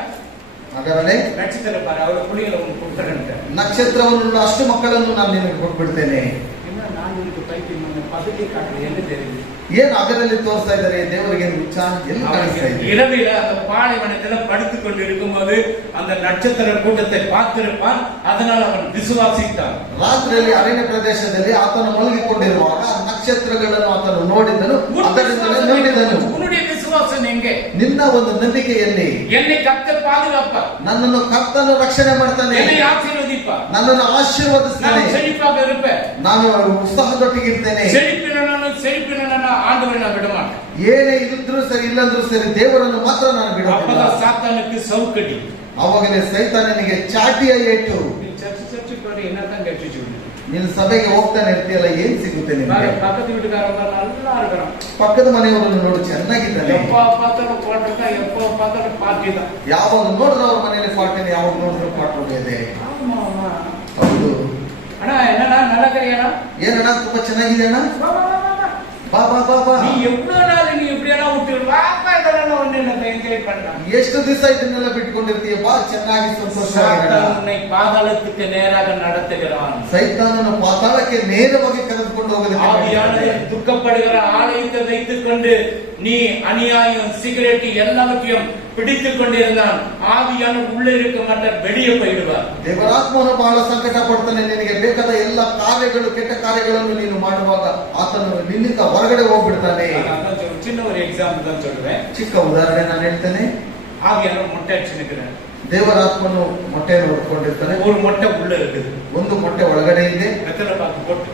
ಹಾಗಾದರೆ நட்சத்திரம் பாரு, அவರ புடிங்களை உனக்கு கொடுத்துறேன்ட்டு. ನಕ್ಷತ್ರವನ್ನು ಅಷ್ಟು ಮಕ್ಕಳನ್ನು ನಾನು ನಿನಗೆ ಕೊಟ್ಬಿಡ್ತೇನೆ. என்ன நான் இதுக்கு பைத்தியம் பண்ண பக்கத்தை காட்டுறது என்ன தெரியுது? ಏನ್ ಆಗದಲ್ಲಿ ತೋರಿಸ್ತಾ ಇದ್ದಾರೆ ದೇವರಿಗೆ ವಿಚಾರ ಎಲ್ಲಿ ಕಾಣಿಸ್ತಾ ಇದೆ? இரவில அந்த பாலைவனத்துல படுத்துக் கொண்டு இருக்கும்போது அந்த நட்சத்திர கூட்டத்தை பார்த்திருப்பான், அதனால் அவன் விசுவாசித்தான். ರಾತ್ರಿಯಲ್ಲಿ ಅರಣ್ಯ ಪ್ರದೇಶದಲ್ಲಿ ಆತನು ಮಲಗಿಕೊಂಡಿರುವಾಗ ನಕ್ಷತ್ರಗಳನ್ನು ಆತನು ನೋಡಿದನು, ಅದರಿಂದಲೇ ನಂಬಿದನು. உன்னுடைய விசுவாசம் எங்கே? ನಿನ್ನ ಒಂದು ನಂಬಿಕೆಯಲ್ಲಿ என்னை கர்த்தர் பாதுகாப்பார், ನನ್ನನ್ನು ಕರ್ತನು ರಕ್ಷಣೆ ಮಾಡ್ತಾನೆ, என்னை ஆசீர்வதிப்பார், ನನ್ನನ್ನು ಆಶೀರ್ವದಿಸ್ತಾನೆ, நான் செழிப்பாக இருப்பேன். ನಾನು ಉತ್ಸಾಹದೊಟ್ಟಿಗಿರ್ತೇನೆ. செழிப்பினா ஆண்டவரை நான் விட மாட்டேன். ಏನೇ ಇದ್ರೂ ಸರಿ ಇಲ್ಲಂದ್ರೂ ಸರಿ ದೇವರನ್ನು ಮಾತ್ರ ನಾನು ಬಿಡೋದಿಲ್ಲ. அப்பதான் சாத்தானுக்கு சவுக்கடி. ಅವಾಗಲೇ ಸೈತಾನನಿಗೆ ಚಾಟಿಯ ಏಟು. சர்ச்சு போய் என்னதான் கட்சி சொல்லு, ನೀನು ಸಭೆಗೆ ಹೋಗ್ತಾನೆ ಇರ್ತೀಯಲ್ಲ, ಏನ್ ಸಿಗುತ್ತೆ ನಿಮ್ಗೆ? பக்கத்து வீட்டுக்காரங்க நல்லா இருக்கிறோம், ಪಕ್ಕದ ಮನೆಯವರನ್ನು ನೋಡಿ ಚೆನ್ನಾಗಿದ್ದಾನೆ, எப்ப பார்த்தாலும் போட்டா, எப்ப பார்த்தாலும் பார்ட்டி தான். ಯಾವಾಗ ನೋಡಿದ್ರೆ ಅವ್ರ ಮನೆಯಲ್ಲಿ ಪಾರ್ಟಿನ, ಯಾವಾಗ ನೋಡಿದ್ರು ಪಾರ್ಟಿ ಇದೆ. ஆமா ஆமா. ಹೌದು. அண்ணா என்னன்னா நல்லா கறியாண்ணா? ಏನಣ್ಣ ತುಂಬಾ ಚೆನ್ನಾಗಿದೆ ಅಣ್ಣ, வா வா வா வா. ಬಾ ಬಾ ಬಾ ಬಾ. நீ எவ்வளவு நாள் நீ இப்படியெல்லாம் விட்டு வாப்பா, இதெல்லாம் ஒண்ணு நம்ம என்ஜாய் பண்ணலாம். ಎಷ್ಟು ದಿವಸ ಇದನ್ನೆಲ್ಲ ಬಿಟ್ಕೊಂಡಿರ್ತೀಯ? ಬಾ, ಚೆನ್ನಾಗಿ ಸಂತೋಷವಾಗಿರೋಣ. சாத்தான் உன்னை பாதாளத்துக்கு நேராக நடத்துகிறான். ಸೈತಾನನ ಪಾತಾಳಕ್ಕೆ ನೇರವಾಗಿ ಕರೆದುಕೊಂಡು ಹೋಗೋದಕ್ಕೆ ஆவியானவர் துக்கப்படுகிற ஆலயத்தை வைத்துக் கொண்டு நீ அநியாயம், சிகரெட் எல்லாவற்றையும் பிடித்துக் கொண்டிருந்தான். ஆவியானவர் உள்ளே இருக்க மாட்டார், வெளியே போயிடுவார். ದೇವರಾತ್ಮನು ಬಹಳ ಸಂಕಟ ಪಡ್ತಾನೆ. ನಿನಗೆ ಬೇಕಾದ ಎಲ್ಲ ಕಾರ್ಯಗಳು, ಕೆಟ್ಟ ಕಾರ್ಯಗಳನ್ನು ನೀನು ಮಾಡುವಾಗ ಆತನು ನಿನ್ನಿಂದ ಹೊರಗಡೆ ಹೋಗ್ಬಿಡ್ತಾನೆ. சின்ன ஒரு எக்ஸாம்பிள் தான் சொல்லுவேன். ಚಿಕ್ಕ ಉದಾಹರಣೆ ನಾನು ಹೇಳ್ತೇನೆ. ஆவியானவர் மொட்டை அடிச்சுக்கிறேன். ದೇವರಾತ್ಮನು ಮೊಟ್ಟೆಯನ್ನು ಹೊಡ್ಕೊಂಡಿರ್ತಾನೆ. ஒரு மொட்டை உள்ள இருக்குது, ಒಂದು ಮೊಟ್ಟೆ ಒಳಗಡೆ ಇದೆ. வெத்தலை பாக்கு போட்டு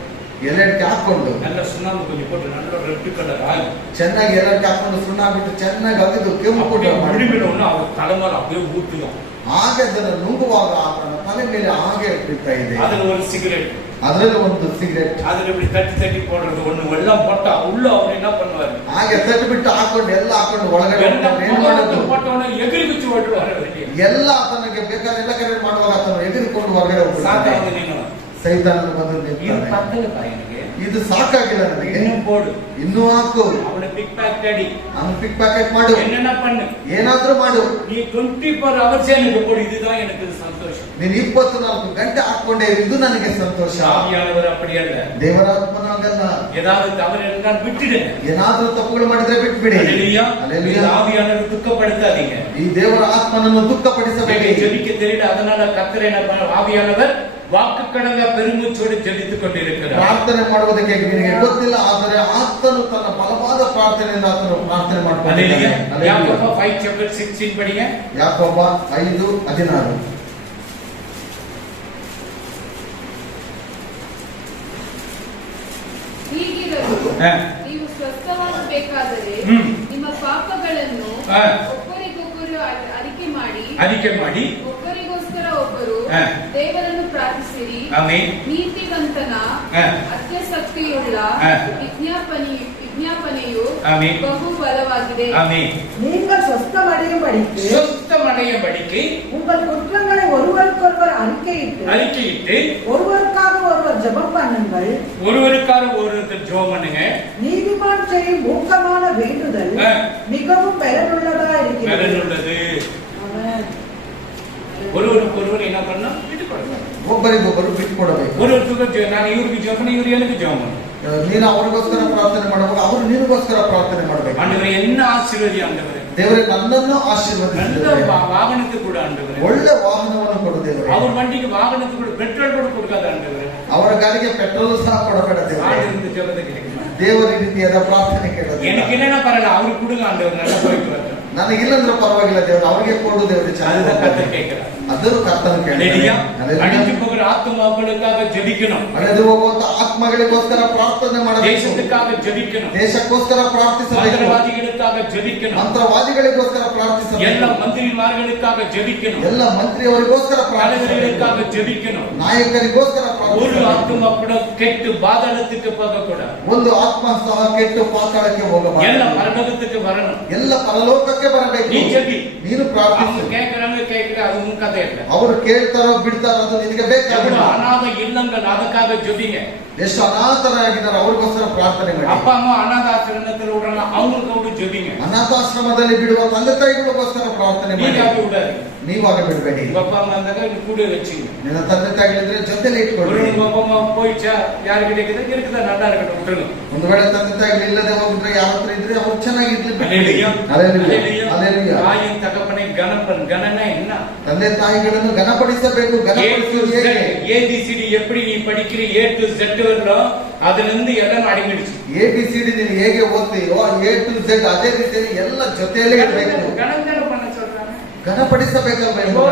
ಎಲ್ಲೆಡಕ್ಕೆ ಹಾಕೊಂಡು நல்ல சுண்ணாம்பு கொஞ்சம் போட்டு நல்ல ரெட் கலர் ஆகி ಚೆನ್ನಾಗಿ ಎಲ್ಲಕ್ಕೆ ಹಾಕೊಂಡು ಸುಣ್ಣ ಬಿಟ್ಟು ಚೆನ್ನಾಗಿ ಅಗೆದು ಕೆಂಪು ಕೊಟ್ಟು முடிவிடணும். அவர் தலைமையில அப்படியே ஊத்துவோம். ಹಾಗೆ ಅದನ್ನು ನುಂಗುವಾಗ ಆತನ ತಲೆ ಮೇಲೆ ಹಾಗೆ ಬಿಡ್ತಾ ಇದೆ. அதுல ஒரு சிகரெட், ಅದರಲ್ಲಿ ಒಂದು ಸಿಗರೆಟ್, அதுல இப்படி தட்டி தட்டி போடுறது ஒண்ணு எல்லாம் போட்டா உள்ள அவர் என்ன பண்ணுவாரு? ಹಾಗೆ ತಟ್ಟು ಬಿಟ್ಟು ಹಾಕೊಂಡು ಎಲ್ಲ ಹಾಕೊಂಡು ಒಳಗಡೆ ಏನ್ ಮಾಡೋದು? போட்டவன எகிரி குச்சி ஓட்டுவாரு. ಎಲ್ಲ ಆತನಿಗೆ ಬೇಕಾದ ಎಲ್ಲ ಕಡೆ ಮಾಡುವಾಗ ಆತನು ಎದುರಿಕೊಂಡು ಹೊರಗಡೆ ಹೋಗ್ತಾನೆ. சாத்தான் நீங்க ಸೈತಾನನು ಬಂದು இது ನಿಲ್ತಾನೆ. பத்தல பையனுக்கு, ಇದು ಸಾಕಾಗಿಲ್ಲ ನನಗೆ, இன்னும் போடு, ಇನ್ನೂ ಹಾಕು, அவனை பிக் பேக் அடி, ಅವನು ಪಿಕ್ ಪ್ಯಾಕೆಟ್ ಮಾಡು, என்னென்ன பண்ணு, ಏನಾದ್ರೂ ಮಾಡು. நீ 24 hours எனக்கு போடு. இதுதான் எனக்கு சந்தோஷம். ನೀನು 24 ಗಂಟೆ ಹಾಕೊಂಡೇ ಇದು ನನಗೆ ಸಂತೋಷ. ஆவியானவர் அப்படி அல்ல. ದೇವರಾತ್ಮನ ಹಾಗಲ್ಲ. ஏதாவது தவறு இருந்தால் விட்டுடுங்க. ಏನಾದ್ರೂ ತಪ್ಪುಗಳು ಮಾಡಿದ್ರೆ ಬಿಟ್ಬಿಡಿ. அல்லேலூயா. அல்லேலூயா. ஆவியானவர் துக்கப்படுத்தாதீங்க. ಈ ದೇವರ ಆತ್ಮನನ್ನು ದುಃಖಪಡಿಸಬೇಡಿ. ஜெபிக்க தெரியல, அதனால கர்த்தர் என்ன பண்ண, ஆவியானவர் வாக்கு கடங்க பெருமூச்சோடு ஜெபித்துக் கொண்டிருக்கிறார். ಪ್ರಾರ್ಥನೆ ಮಾಡುವುದಕ್ಕೆ ನಿನಗೆ ಗೊತ್ತಿಲ್ಲ, ಆದರೆ ಆತನು ತನ್ನ ಬಲವಾದ ಪ್ರಾರ್ಥನೆಯಿಂದ ಆತನು ಪ್ರಾರ್ಥನೆ அல்லேலூயா. ಮಾಡ್ತಾನೆ. யாக்கோபு 5:16 படிங்க. ಯಾಕೋಬ 5:16. ಹೀಗಿರಲು ಹಾ. ನೀವು ಸ್ವಸ್ಥವಾಗಬೇಕಾದರೆ ಹ್ಮ್. ನಿಮ್ಮ ಪಾಪಗಳನ್ನು ಹಾ. ಒಬ್ಬರಿಗೊಬ್ಬರು ಅರಿಕೆ ಮಾಡಿ அறிக்கை ಮಾಡಿ ಒಬ್ಬರಿಗೋಸ್ಕರ ಒಬ್ಬರು ಹಾ. ದೇವರನ್ನು ಪ್ರಾರ್ಥಿಸಿರಿ. ಆಮೆನ್. ನೀತಿವಂತನ ಹಾ. ಅತ್ಯಸಕ್ತಿಯುಳ್ಳ ಹಾ. ವಿಜ್ಞಾಪನೆಯು ಆಮೆನ್. ಬಹು ಬಲವಾಗಿದೆ. ஆமென். நீங்கள் சொஸ்தமடையும்படிக்கு சுத்தமடையும்படிக்கு உங்கள் குற்றங்களை ஒருவருக்கொருவர் அறிக்கையிட்டு அறிக்கையிட்டு ஒருவருக்காக ஒருவர் ஜெபம் பண்ணுங்கள். ஒருவருக்காக ஒருத்தர் ஜெபம் பண்ணுங்க. நீதிமான் செய்யும் ஊக்கமான வேண்டுதல் ஆ. மிகவும் பலனுள்ளதா இருக்கிறது. பலனுள்ளது. ஆமென். ஒருவருக்கு ஒருவர் என்ன பண்ணா விட்டு கொடுக்கணும். ಒಬ್ಬರಿಗೊಬ್ಬರು ಬಿಟ್ಟುಕೊಡಬೇಕು. ஒருவருக்கு ನಾನು இவருக்கு ஜெபம் பண்ணி இவரு எனக்கு ஜெபம் பண்ணு. ನೀನು ಅವರಿಗೋಸ್ಕರ ಪ್ರಾರ್ಥನೆ ಮಾಡುವಾಗ ಅವರು ನಿನಗೋಸ್ಕರ ಪ್ರಾರ್ಥನೆ ಮಾಡಬೇಕು. ஆண்டவரே என்ன ஆசீர்வதி ಆண்டவரೇ. ದೇವರೇ ನನ್ನನ್ನು நல்ல ಆಶೀರ್ವದಿಸಿದ್ದಾರೆ. வாகனத்துக்கு கூட ಆண்டவரೇ. ಒಳ್ಳೆ ವಾಹನವನ್ನು ಕೊಡು ದೇವರೇ. அவர் வண்டிக்கு வாகனத்துக்கு கூட பெட்ரோல் கூட கொடுக்காத ಆண்டவரೇ. ಅವರ ಗಾಡಿಗೆ ಪೆಟ್ರೋಲ್ ಸಹ ಕೊಡಬೇಡ ದೇವರೇ. ஆண்டவருக்கு ஜெபத்தை கேட்கணும். ದೇವರ ರೀತಿಯಾದ ಪ್ರಾರ್ಥನೆ ಕೇಳೋದು. எனக்கு என்னன்னா பரவாயில்ல, அவருக்கு கொடுங்க ஆண்டவர், நல்லா போயிட்டு வரட்டும். ನನಗಿಲ್ಲಂದ್ರೆ ಪರವಾಗಿಲ್ಲ ದೇವರು, ಅವರಿಗೆ ಕೊಡು ದೇವರೇ. அதுதான் கர்த்தர் கேட்கிறார். ಅದು ಕರ್ತನ அல்லேலூயா. ಕೇಳಿದ. அழிஞ்சு போகிற ஆத்துமாக்களுக்காக ஜெபிக்கணும். ಅಳೆದು ಹೋಗುವಂತ ಆತ್ಮಗಳಿಗೋಸ್ಕರ ಪ್ರಾರ್ಥನೆ ಮಾಡಬೇಕು. தேசத்துக்காக ஜெபிக்கணும். ದೇಶಕ್ಕೋಸ್ಕರ ಪ್ರಾರ್ಥಿಸಬೇಕು. மந்திரவாதிகளுக்காக ஜெபிக்கணும். ಮಂತ್ರವಾದಿಗಳಿಗೋಸ್ಕರ ಪ್ರಾರ್ಥಿಸಬೇಕು. எல்லா மந்திரிமார்களுக்காக ஜெபிக்கணும். ಎಲ್ಲ ಮಂತ್ರಿಯವರಿಗೋಸ್ಕರ ಪ್ರಾರ್ಥಿಸಬೇಕು. தலைவர்களுக்காக ஜெபிக்கணும். ನಾಯಕರಿಗೋಸ್ಕರ ஒரு ಪ್ರಾರ್ಥಿಸಬೇಕು. ஆத்துமா கூட கெட்டு பாதாளத்துக்கு போக கூடாது. ಒಂದು ಆತ್ಮ ಸಹ ಕೆಟ್ಟು ಪಾತಾಳಕ್ಕೆ ಎಲ್ಲ ಹೋಗಬಾರದು. பரலோகத்துக்கு வரணும். ಎಲ್ಲ ಪರಲೋಕಕ್ಕೆ ಬರಬೇಕು. நீ ஜெபி. ನೀನು அவங்க ಪ್ರಾರ್ಥಿಸು. கேட்கறாங்க அது உன் கதை இல்ல. ಅವರು ಕೇಳ್ತಾರೋ ಬಿಡ್ತಾರೋ ಅದು ನಿನಗೆ ಬೇಕಾಗಿಲ್ಲ. எவ்வளவு அநாத இல்லங்கள், அதுக்காக ஜெபிங்க. ಎಷ್ಟು ಅನಾಥರಾಗಿದ್ದಾರೆ ಅವ್ರಿಗೋಸ್ಕರ ಪ್ರಾರ್ಥನೆ ಮಾಡಿ. அப்பா அம்மா அநாதாசிரமத்தில் விடுறாங்க, அவங்களுக்கு கூட ஜெபிங்க. ಅನಾಥಾಶ್ರಮದಲ್ಲಿ ಬಿಡುವ ತಂದೆ ತಾಯಿಗಳಿಗೋಸ್ಕರ ಪ್ರಾರ್ಥನೆ ಮಾಡಿ. நீங்க அது விடாது. ನೀವಾಗ ಬಿಡಬೇಡಿ. உங்க அப்பா அம்மா இருந்தாங்க இது கூட வச்சுங்க. ನಿನ್ನ ತಂದೆ ತಾಯಿಗಳಿದ್ರೆ ಜೊತೆಲಿ ಇಟ್ಕೊಳ್ಳಿ. உங்க அப்பா அம்மா போயிடுச்சா, யாருக்கு இருக்குதா நல்லா இருக்கட்டும், விட்டுருங்க. ಒಂದು ವೇಳೆ ತಂದೆ ತಾಯಿಗಳು ಇಲ್ಲದೆ ಹೋಗಿದ್ರೆ ಯಾರ ಹತ್ರ ಇದ್ರೆ ಅವ್ರು ಚೆನ್ನಾಗಿರ್ಲಿ. அல்லேலூயா. ಹಲ್ಲೆಲೂಯಾ. ಹಲ್ಲೆಲೂಯಾ. தாயின் தகப்பனை கணப்பன். கணனா என்ன? ತಂದೆ ತಾಯಿಗಳನ್ನು ಘನಪಡಿಸಬೇಕು. ಘನಪಡಿಸುವುದು ಹೇಗೆ? ABCD எப்படி நீ படிக்கிற A to Z வரலாம், அதுல இருந்து எல்லாம் அடங்கிடுச்சு. ABCD ನೀನು ಹೇಗೆ ಓದ್ತೀಯೋ A to Z ಅದೇ ರೀತಿಯಲ್ಲಿ ಎಲ್ಲ ಜೊತೆಯಲ್ಲೇ ಇರಬೇಕು. கணக்கணை பண்ண சொல்றாங்க. ಘನಪಡಿಸಬೇಕಲ್ವ?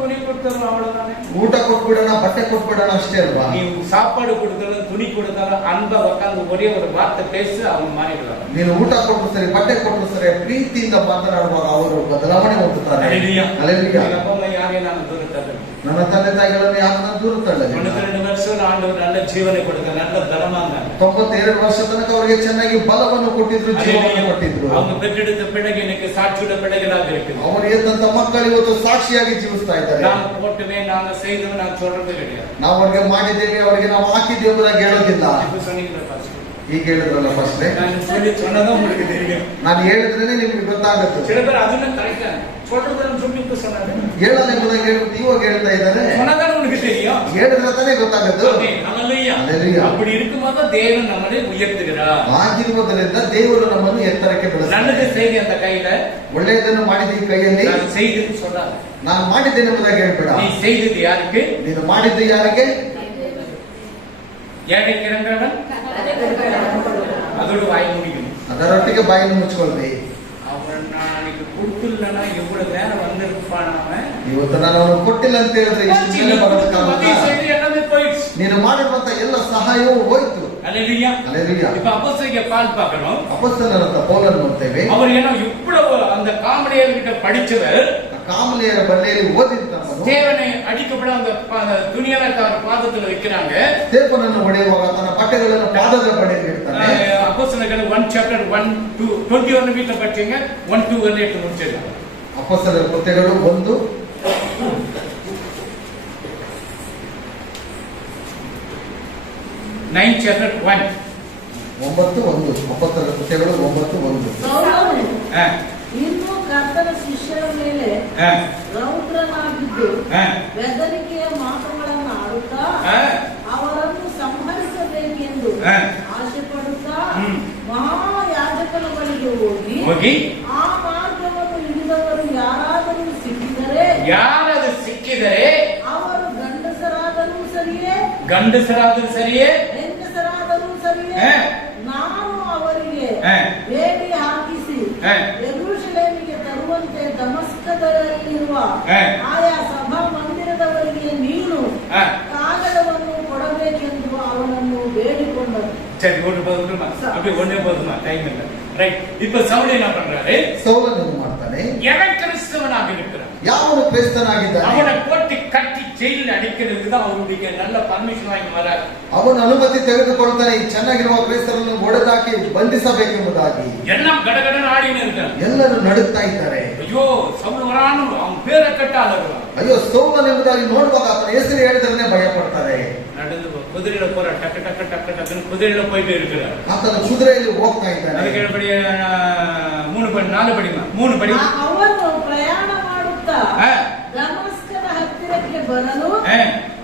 துணி கொடுத்தரும் அவ்வளவுதானே. ಊಟ ಕೊಟ್ಬಿಡೋಣ, ಬಟ್ಟೆ ಕೊಟ್ಬಿಡೋಣ ಅಷ್ಟೇ ಅಲ್ವಾ? நீ சாப்பாடு கொடுத்தாலும் துணி கொடுத்தாலும் அன்பா உட்காந்து ஒரே ஒரு வார்த்தை பேசு, அவங்க மாறிடுவாங்க. ನೀನು ಊಟ ಕೊಟ್ಟರು ಸರಿ, ಬಟ್ಟೆ ಕೊಟ್ಟರು ಸರಿ, ಪ್ರೀತಿಯಿಂದ ಮಾತನಾಡುವಾಗ ಅವರು ಬದಲಾವಣೆ ಹೊಂದುತ್ತಾರೆ. அல்லேலூயா. ಹಲ್ಲೆಲೂಯಾ. எங்க அப்பா அம்மா யாரையும் நான் தூரம் தள்ளல. ನನ್ನ ತಂದೆ ತಾಯಿಗಳನ್ನು ಯಾರನ್ನ ದೂರ ತಳ್ಳಲಿ. 92 வருஷம் வருஷம் ஆண்டவர் நல்ல ஜீவனை கொடுக்க நல்ல பலமாங்க 92 ವರ್ಷ ತನಕ ಅವರಿಗೆ ಚೆನ್ನಾಗಿ ಬಲವನ್ನು ಕೊಟ್ಟಿದ್ರು, ಜೀವವನ್ನು ಕೊಟ್ಟಿದ್ರು. அவங்க பெற்றெடுத்த பிள்ளைங்க இன்னைக்கு சாட்சியுள்ள பிள்ளைகளாக இருக்குது. ಅವರು ಎತ್ತಂತ ಮಕ್ಕಳು ಇವತ್ತು ಸಾಕ್ಷಿಯಾಗಿ ಜೀವಿಸ್ತಾ ಇದ್ದಾರೆ. ನಾವು போட்டுமே நாங்க செய்தோம் நான் சொல்றது கிடையாது. ನಾವು ಅವರಿಗೆ ಮಾಡಿದ್ದೇವೆ, ಅವರಿಗೆ ನಾವು ಹಾಕಿದ್ದೇವೆ ಎಂಬುದಾಗಿ ಹೇಳೋದಿಲ್ಲ. இப்ப சொன்னீங்களா பாஸ்டர்? ಈಗ ಹೇಳಿದ್ರಲ್ಲ ಫಸ್ಟ್ நான் சொல்லி சொன்னதா உங்களுக்கு தெரியும். ನಾನು ಹೇಳಿದ್ರೇನೆ ನಿಮ್ಗೆ ಗೊತ್ತಾಗುತ್ತೆ. சில பேர் ಅದನ್ನ கரெக்டா சொல்றதுன்னு சொல்லிட்டு சொன்னாங்க. ಹೇಳಲ್ಲ ಎಂಬುದಾಗಿ ಹೇಳ್ಬಿಟ್ಟು ಇವಾಗ ಹೇಳ್ತಾ ಇದ್ದಾರೆ. சொன்னதா உங்களுக்கு தெரியும். ಹೇಳಿದ್ರೆ ತಾನೇ ಗೊತ್ತಾಗುತ್ತೆ. ஹalleluya. அப்படி இருக்கும்போது தேவன் நம்மளை உயர்த்துகிறார். ಆಗಿರುವುದರಿಂದ ದೇವರು ನಮ್ಮನ್ನು ಎತ್ತರಕ್ಕೆ ಬೆಳೆಸ್ತಾನೆ. நல்லது செய்தி அந்த கையில, ಒಳ್ಳೆಯದನ್ನು ಮಾಡಿದ ಈ ಕೈಯಲ್ಲಿ நான் செய்தேன்னு சொல்லாத. ನಾನು ಮಾಡಿದ್ದೇನೆ ಎಂಬುದಾಗಿ ಹೇಳ್ಬೇಡ. நீ செய்தது யாருக்கு? ನೀನು ಮಾಡಿದ್ದು ಯಾರಿಗೆ? ஏழைக்கு இறங்குறவன் அதோட வாய் முடியும். ಅದರೊಟ್ಟಿಗೆ ಬಾಯನ್ನು ಮುಚ್ಚಿಕೊಳ್ಳಿ. அவன் நாளைக்கு கொடுத்துಲ್ಲனா எவ்வளவு நேரம் வந்திருப்பான் அவன். ಇವತ್ತು ನಾನು ಅವನು ಕೊಟ್ಟಿಲ್ಲ ಅಂತ ಹೇಳಿದ್ರೆ ಇಷ್ಟು ಮೇಲೆ ಬರೋದಕ್ಕಾಗಲ್ಲ. எல்லாமே போயிடுச்சு. ನೀನು ಮಾಡಿರುವಂತ ಎಲ್ಲ ಸಹಾಯವೂ ಹೋಯ್ತು. ஹalleluya. ಹಲ್ಲೆಲೂಯಾ. இப்ப அப்போஸ்தலர் பால் பார்க்கணும். ಅಪೊಸ್ತಲರಾದ ಪೌಲನನ್ನು ನೋಡ್ತೇವೆ. அவர் ಏನೋ ಇவ்வளவு அந்த காமலியர்கிட்ட படிச்சவர், ಕಾಮಲಿಯರ ಬಳ್ಳಿಯಲ್ಲಿ ಓದಿದ್ದವನು தேவனை அடிக்கப்பட அந்த துணியெல்லாம் அவர் பாதத்துல வைக்கிறாங்க. ಸ್ಟೇಫನನ್ನು ಹೊಡೆಯುವಾಗ ತನ್ನ ಬಟ್ಟೆಗಳನ್ನು ಪಾದದ ಬಳಿಯಲ್ಲಿ ಇಡ್ತಾನೆ. அப்போஸ்தலர்கள் 1 chapter 1 2 21 வீட்ல படிச்சீங்க. 1 2 வந்து எடுத்து முடிச்சிடலாம். ಅಪೊಸ್ತಲರ ಕೃತ್ಯಗಳು 1 9 chapter 1 9:1 ಅಪೊಸ್ತಲರ ಕೃತ್ಯಗಳು 9:1. ಸೌಲನು ஆ ಇನ್ನೂ ಕರ್ತನ ಶಿಷ್ಯರ ಮೇಲೆ ஆ ರೌದ್ರನಾಗಿದ್ದು ஆ ಬೆದರಿಕೆಯ ಮಾತುಗಳನ್ನು ಆಡುತ್ತಾ ஆ ಅವರನ್ನು ಸಂಹರಿಸಬೇಕೆಂದು ஆ ಆಸೆ ಪಡುತ್ತಾ ಹ್ಮ್. ಮಹಾಯಾಜಕನ ಬಳಿಗೆ ಹೋಗಿ ಹೋಗಿ ಆ ಮಾರ್ಗವನ್ನು ಹಿಡಿದವರು ಯಾರಾದರೂ ಸಿಕ್ಕಿದರೆ ಯಾರಾದ್ರೂ ಸಿಕ್ಕಿದರೆ ಅವರು ಗಂಡಸರಾದರೂ ಸರಿಯೇ ಗಂಡಸರಾದ್ರೂ ಸರಿಯೇ ಹೆಂಗಸರಾದರೂ ಸರಿಯೇ ಹಾ. ನಾನು ಅವರಿಗೆ ಹಾ. ಬೇಡಿ ಹಾಕಿಸಿ ಹಾ. ಯೆರೂಸಲೇಮಿಗೆ ತರುವಂತೆ ದಮಸ್ಕದಲ್ಲಿರುವ ಹಾ. ಆಯಾ ಸಭಾ ಮಂದಿರದವರಿಗೆ ನೀನು ஆ ಕಾಗದವನ್ನು ಕೊಡಬೇಕೆಂದು ಅವನನ್ನು ಬೇಡಿಕೊಂಡರು. சரி ஒன்று போதுமா? அப்படி ஒண்ணே போதுமா? டைம் இல்ல. ரைட். இப்ப சவுல் என்ன பண்றாரு? ಸೌಲನನ್ನು ಮಾಡ್ತಾನೆ. எவன் கிறிஸ்தவனாக இருக்கிறான், ಯಾವನು ಕ್ರೈಸ್ತನಾಗಿದ್ದಾನೆ அவனை போட்டு கட்டி ஜெயிலில் அடிக்கிறதுக்கு தான் அவருடைய நல்ல பர்மிஷன் வாங்கி வராரு. ಅವನ ಅನುಮತಿ ತೆಗೆದುಕೊಳ್ತಾನೆ. ಈ ಚೆನ್ನಾಗಿರುವ ಕ್ರೈಸ್ತರನ್ನು ಹೊಡೆದಾಕಿ ಬಂಧಿಸಬೇಕೆಂಬುದಾಗಿ. எல்லாம் கடகடன் ஆடின்னு இருக்கான். ಎಲ್ಲರೂ ನಡುತ್ತಾ ಇದ್ದಾರೆ. ஐயோ சவுல் வரான்னு அவன் பேரை கட்டால ಅಯ್ಯೋ ಸೌಲನ್ ಎಂಬುದಾಗಿ ನೋಡುವಾಗ ಆತನ ಹೆಸರು ಹೇಳಿದ್ರೆ ಭಯ ಪಡ್ತಾರೆ. நடந்து குதிரையில போற டக்கு டக்கு டக்கு டக்குன்னு குதிரையில போயிட்டு இருக்கிறார். ಆತನ ಕುದುರೆಯಲ್ಲಿ ಹೋಗ್ತಾ ಇದ್ದಾನೆ. அதுக்கு எப்படி 3 படி 4 படிமா 3 படி. ಅವನು ಪ್ರಯಾಣ ಮಾಡುತ್ತಾ ஆ. ದಮಸ್ಕದ ಹತ್ತಿರಕ್ಕೆ ಬರಲು ஆ.